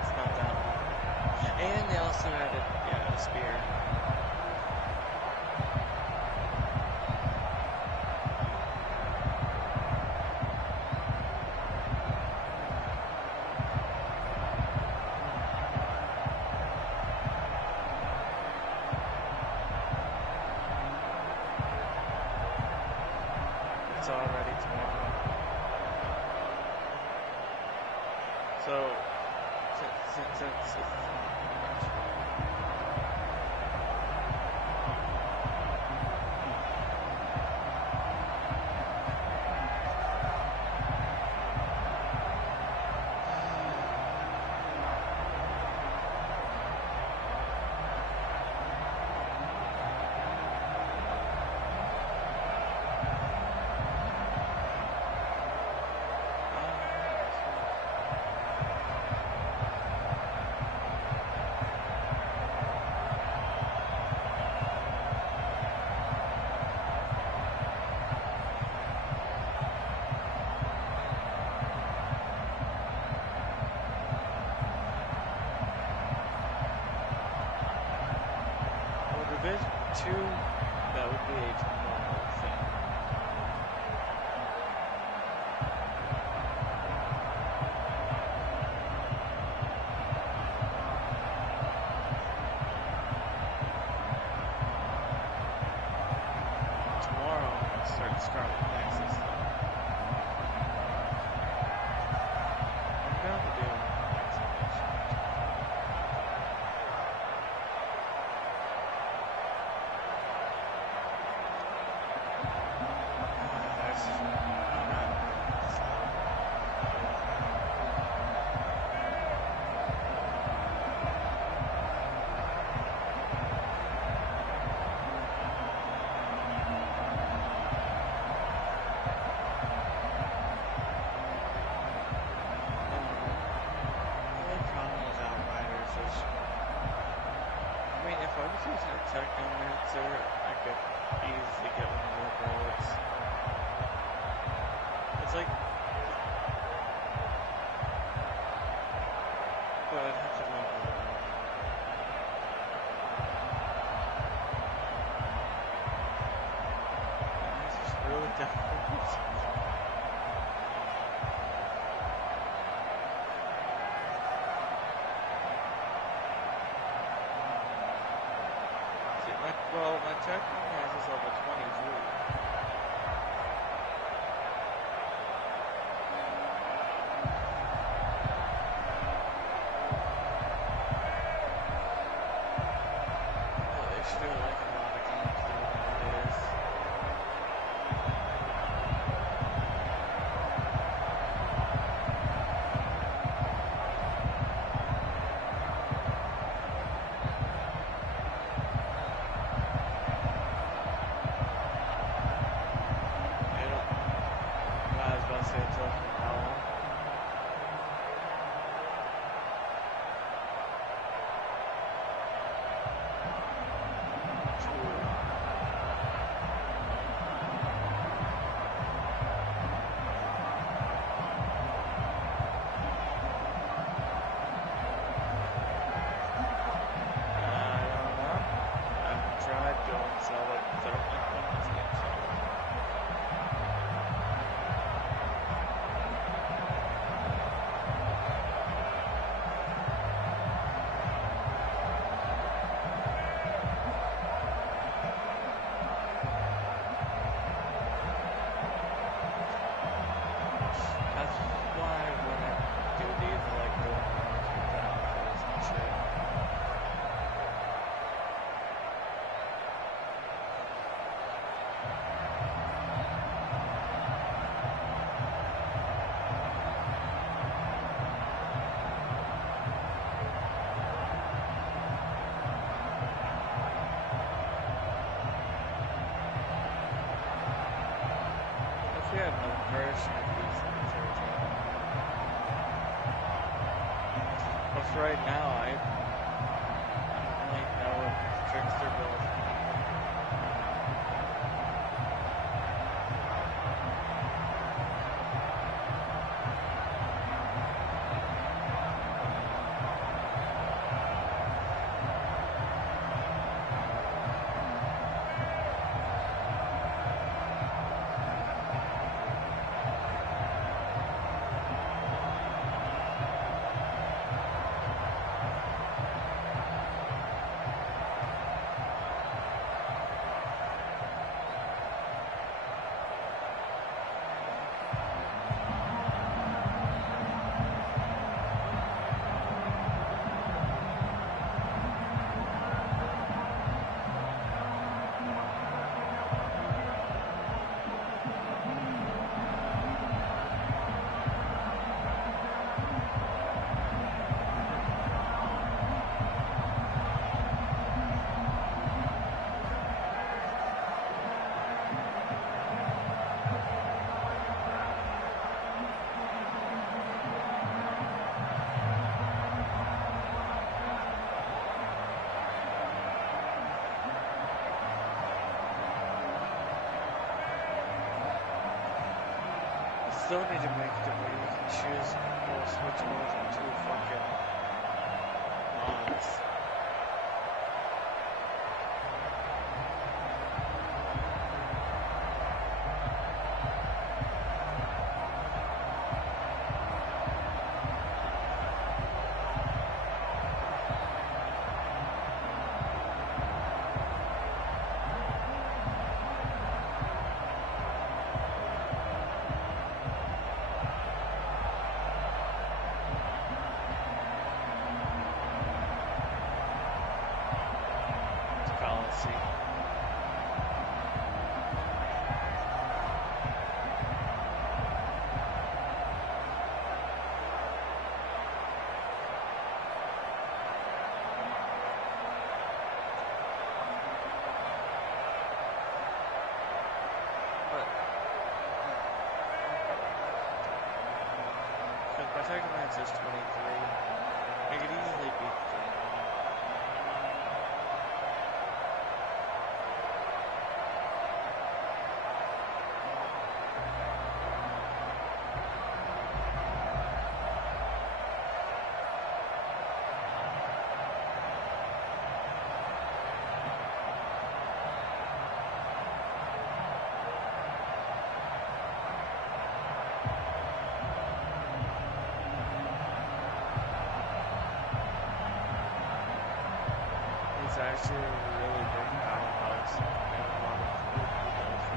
It's not that long. And they also added, yeah, a spear. It's already tomorrow. So, since Division 2, that would be a tomorrow thing. Tomorrow, I'm going to start Scarlet Nexus, though. I'm going to do exclamation. Well, my tackling has is level 23. They should do like a lot of games nowadays. I was about to say it's up for how long? I don't know. I've tried going solo, but I don't like playing this game solo. That's why when I do these, I like going around with the outfits and shit. If we had another version of these things every time. But for right now, I don't really know what tricks they're building. Still need to make it where you can choose or switch more than two fucking mods. Policy. But because my second match is 23, I could easily beat the game. last year really big powerhouse. They had a lot of good people.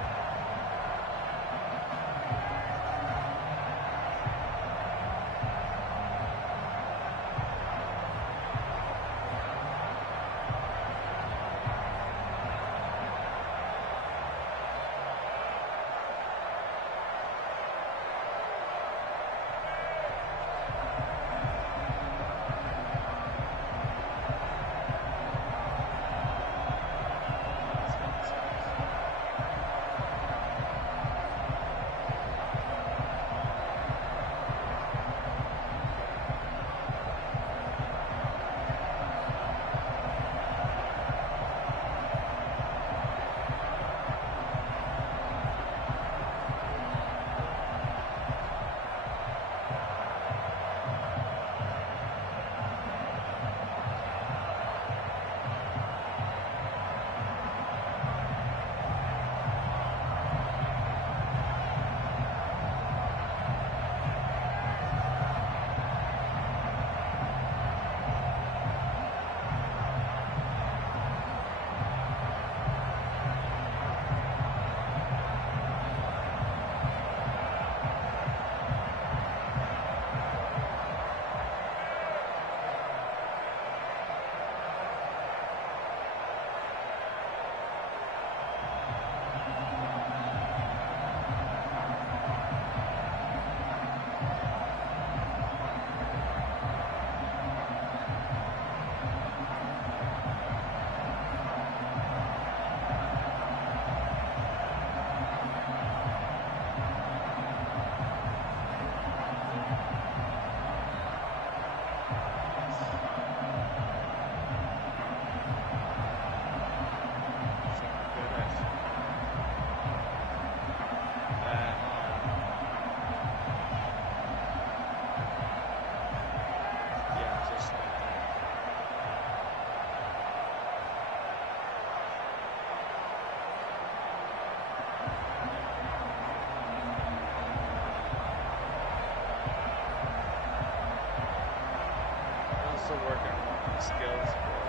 Also working on my skills for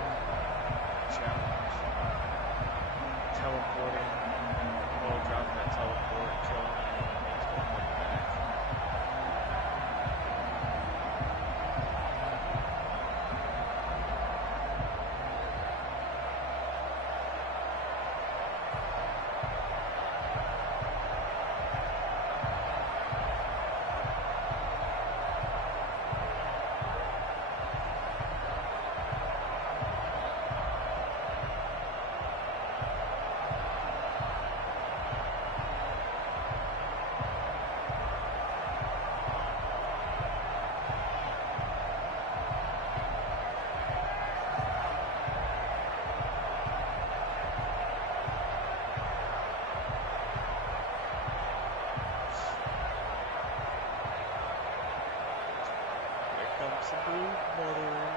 challenge. Teleporting. We'll drop that teleport, killing enemies with my back. Some blue mothers.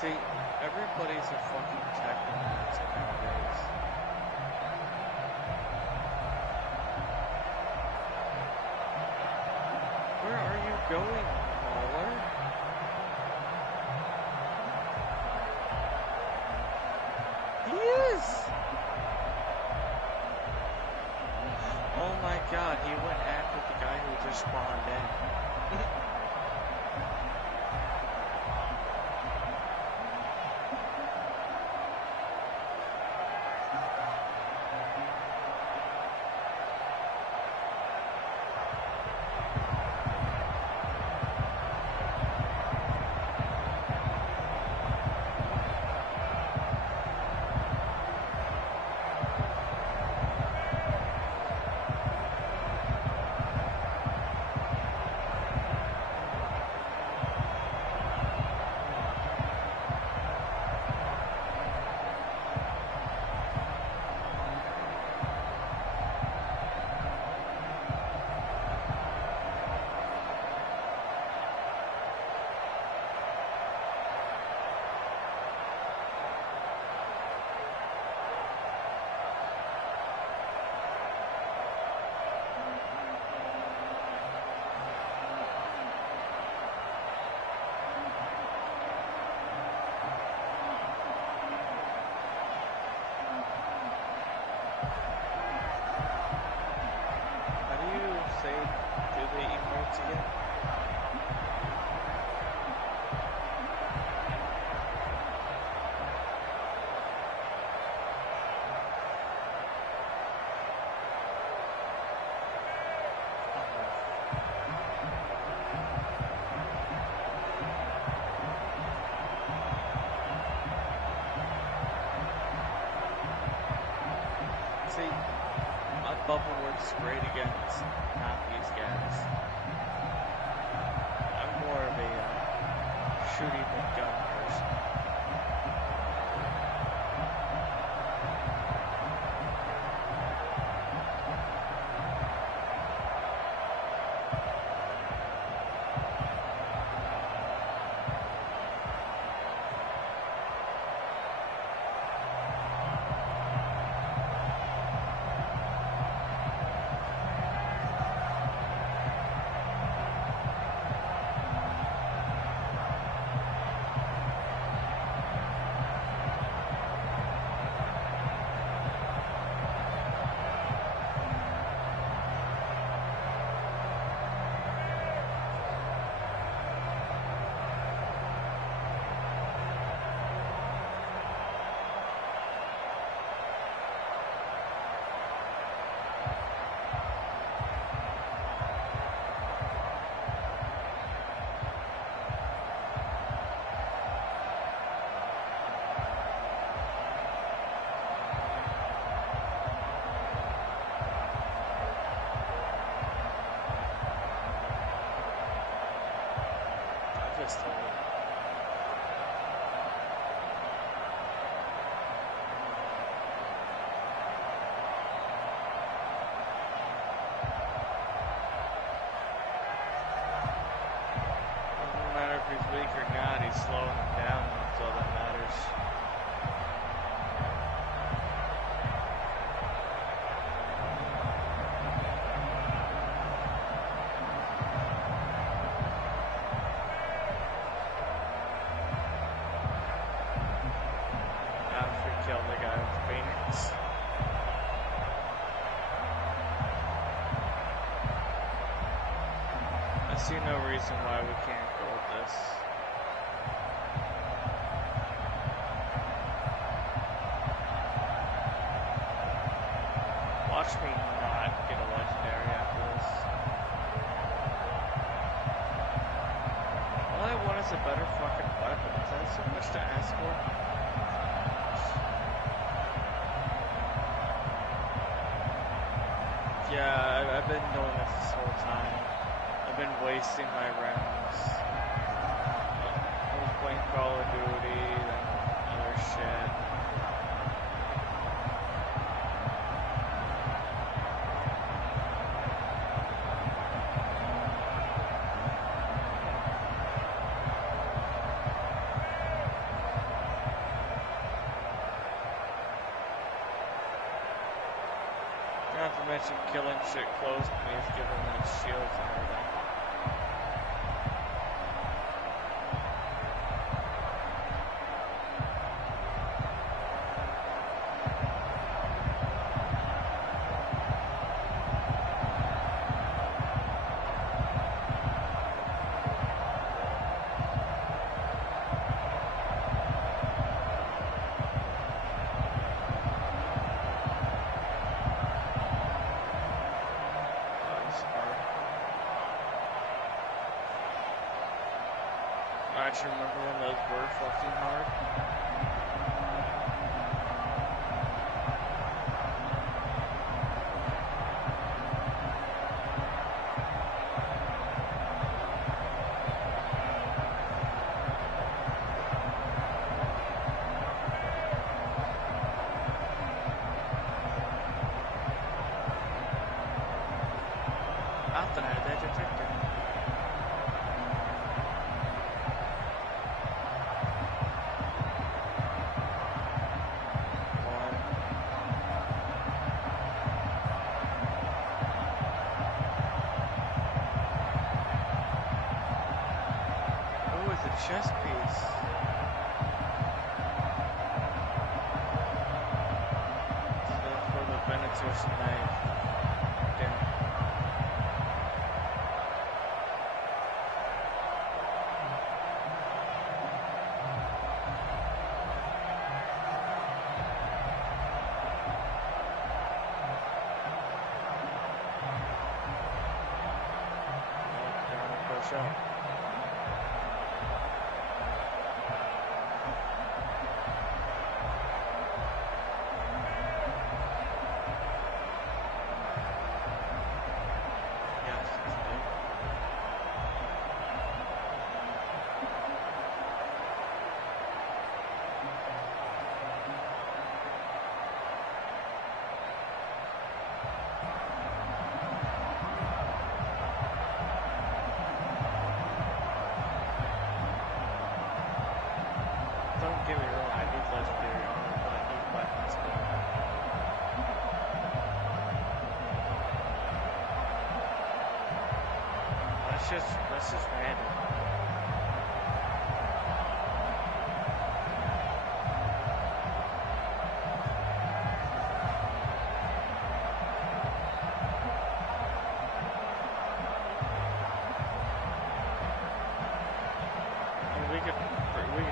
See, everybody's a fucking technomancer nowadays. Where are you going, Mauler? my god, he went after the guy who just spawned in. See, my bubble works great against not these guys. I'm more of a shooting the gun person. Doesn't matter if he's weak or not, he's slowing him down, and that's all that matters. Kill the guy with Phoenix. I see no reason why we can't go with this. Watch me not get a legendary after this. All I want is a better fucking weapon. Is that so much to ask for? Yeah, I've been doing this whole time. I've been wasting my rounds. I was playing Call of Duty, then other shit. Not to mention killing shit close to me is giving them shields and everything. actually remember when those were fucking hard. After that, they detected. Oh, it's a chess piece. So for the penetration knife. Damn. Shot. Yes, it's big. Don't get me wrong, I need legendary armor, but I need weapons too. That's just random. And we could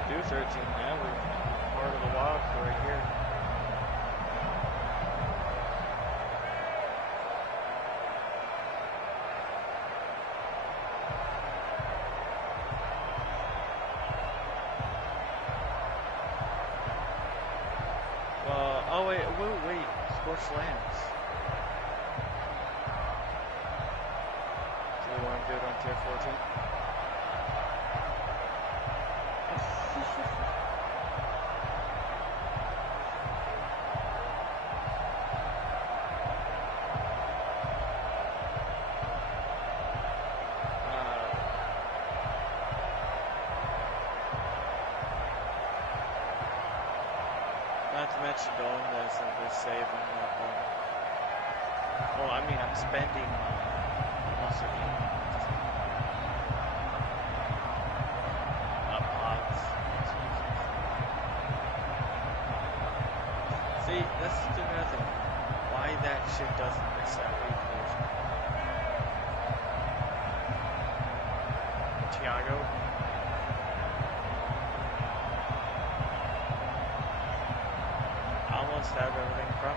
do 13 now. We're part of the wild right here. Oh wait, scorched lands. Do we want to do it on tier 14? Not to mention doing this and just saving up on. Well, I mean, I'm spending muscle gain. Odds. See, that's the nothing. Why that shit doesn't miss that week version. Tiago. Almost have everything from it.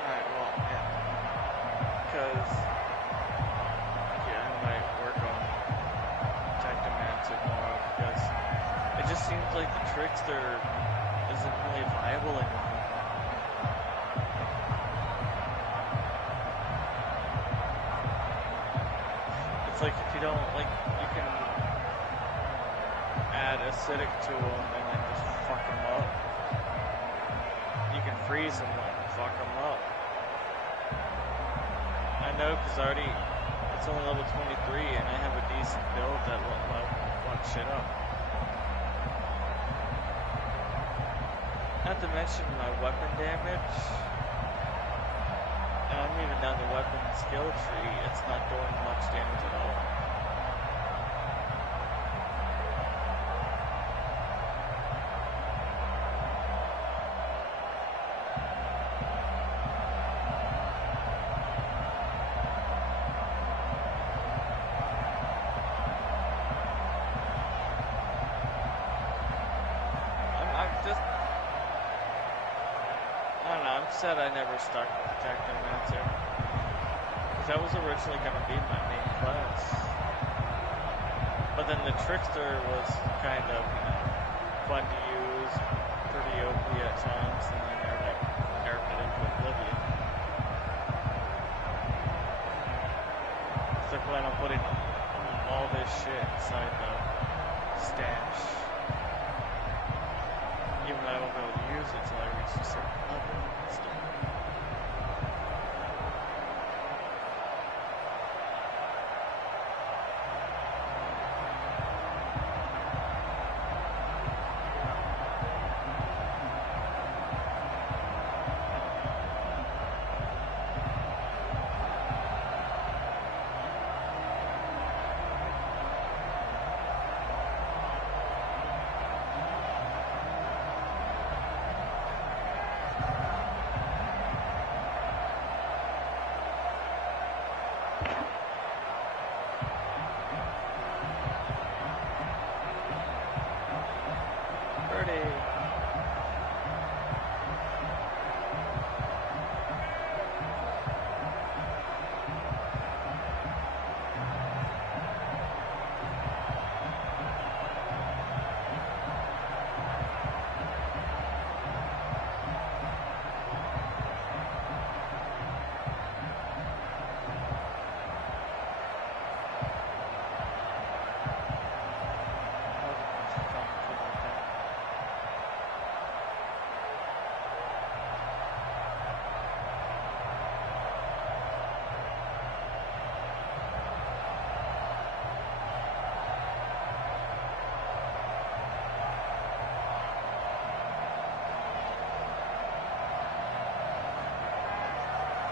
Alright, well, yeah. Because I might work on Detective Mantic more because it just seems like the Trickster isn't really viable anymore. It's like if you don't, like, you can add acidic to them and then just fuck them up. You can freeze them and fuck them up. I know because it's only level 23 and I have a decent build that won't fuck shit up. Not to mention my weapon damage. And I'm even down the weapon skill tree, it's not doing much damage at all. said I never stuck with Technomancer. Because that was originally going to be my main class. But then the Trickster was kind of, fun to use, pretty OP at times, and then nerfed it into oblivion. So I plan on putting all this shit inside the stash. Even though I won't be able to use it until I reach a certain level. Still.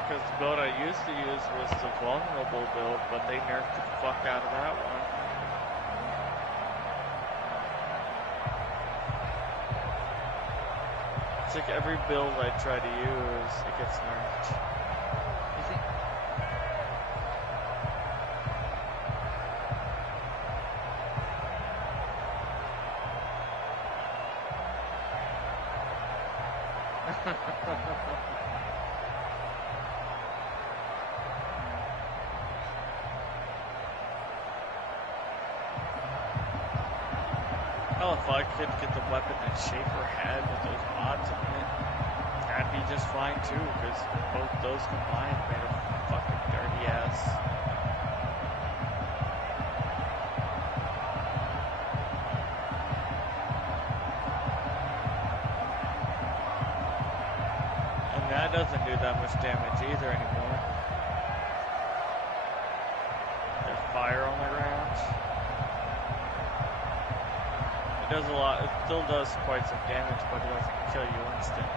Because the build I used to use was the vulnerable build, but they nerfed the fuck out of that one. It's like every build I try to use, it gets nerfed. You think? Hell, if I could get the weapon that Shaper had with those mods on it, that'd be just fine too, because both those combined made a fucking dirty ass. And that doesn't do that much damage either anymore. There's fire on the ground. It does a lot, it still does quite some damage, but it doesn't kill you instantly.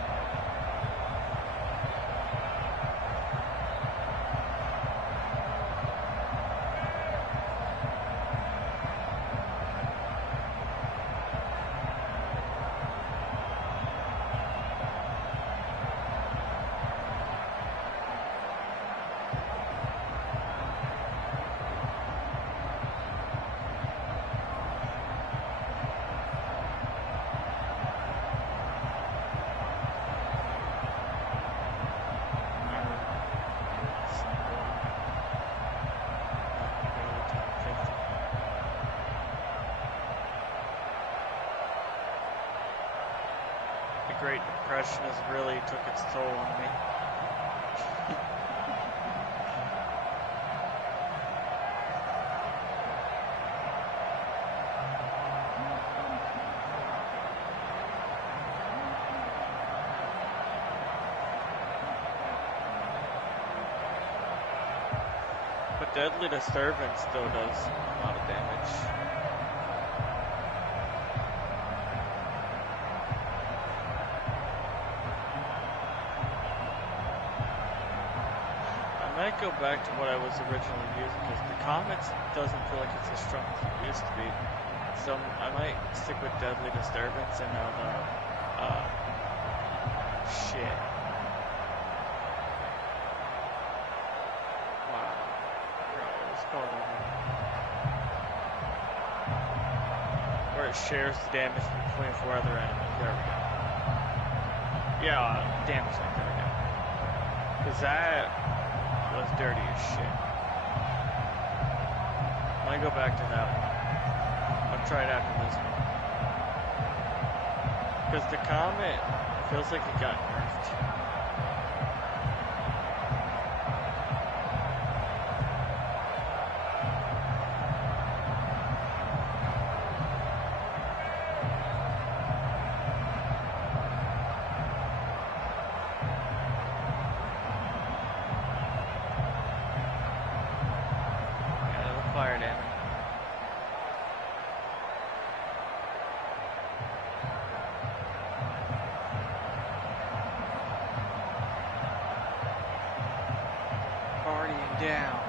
Great Depression has really took its toll on me. But Deadly Disturbance still does a lot of damage. I might go back to what I was originally using because the Comets doesn't feel like it's as strong as it used to be. So I might stick with Deadly Disturbance and shit. Wow. What's it called over here? Where it shares the damage between 4 other enemies. There we go. Yeah, damage link. There we go. Because that was dirty as shit. Let me go back to that one. I'll try it after this one. Because the Comet feels like it got nerfed. Fire damage. Partying down.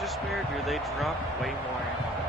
Just weird, or they drop way more ammo.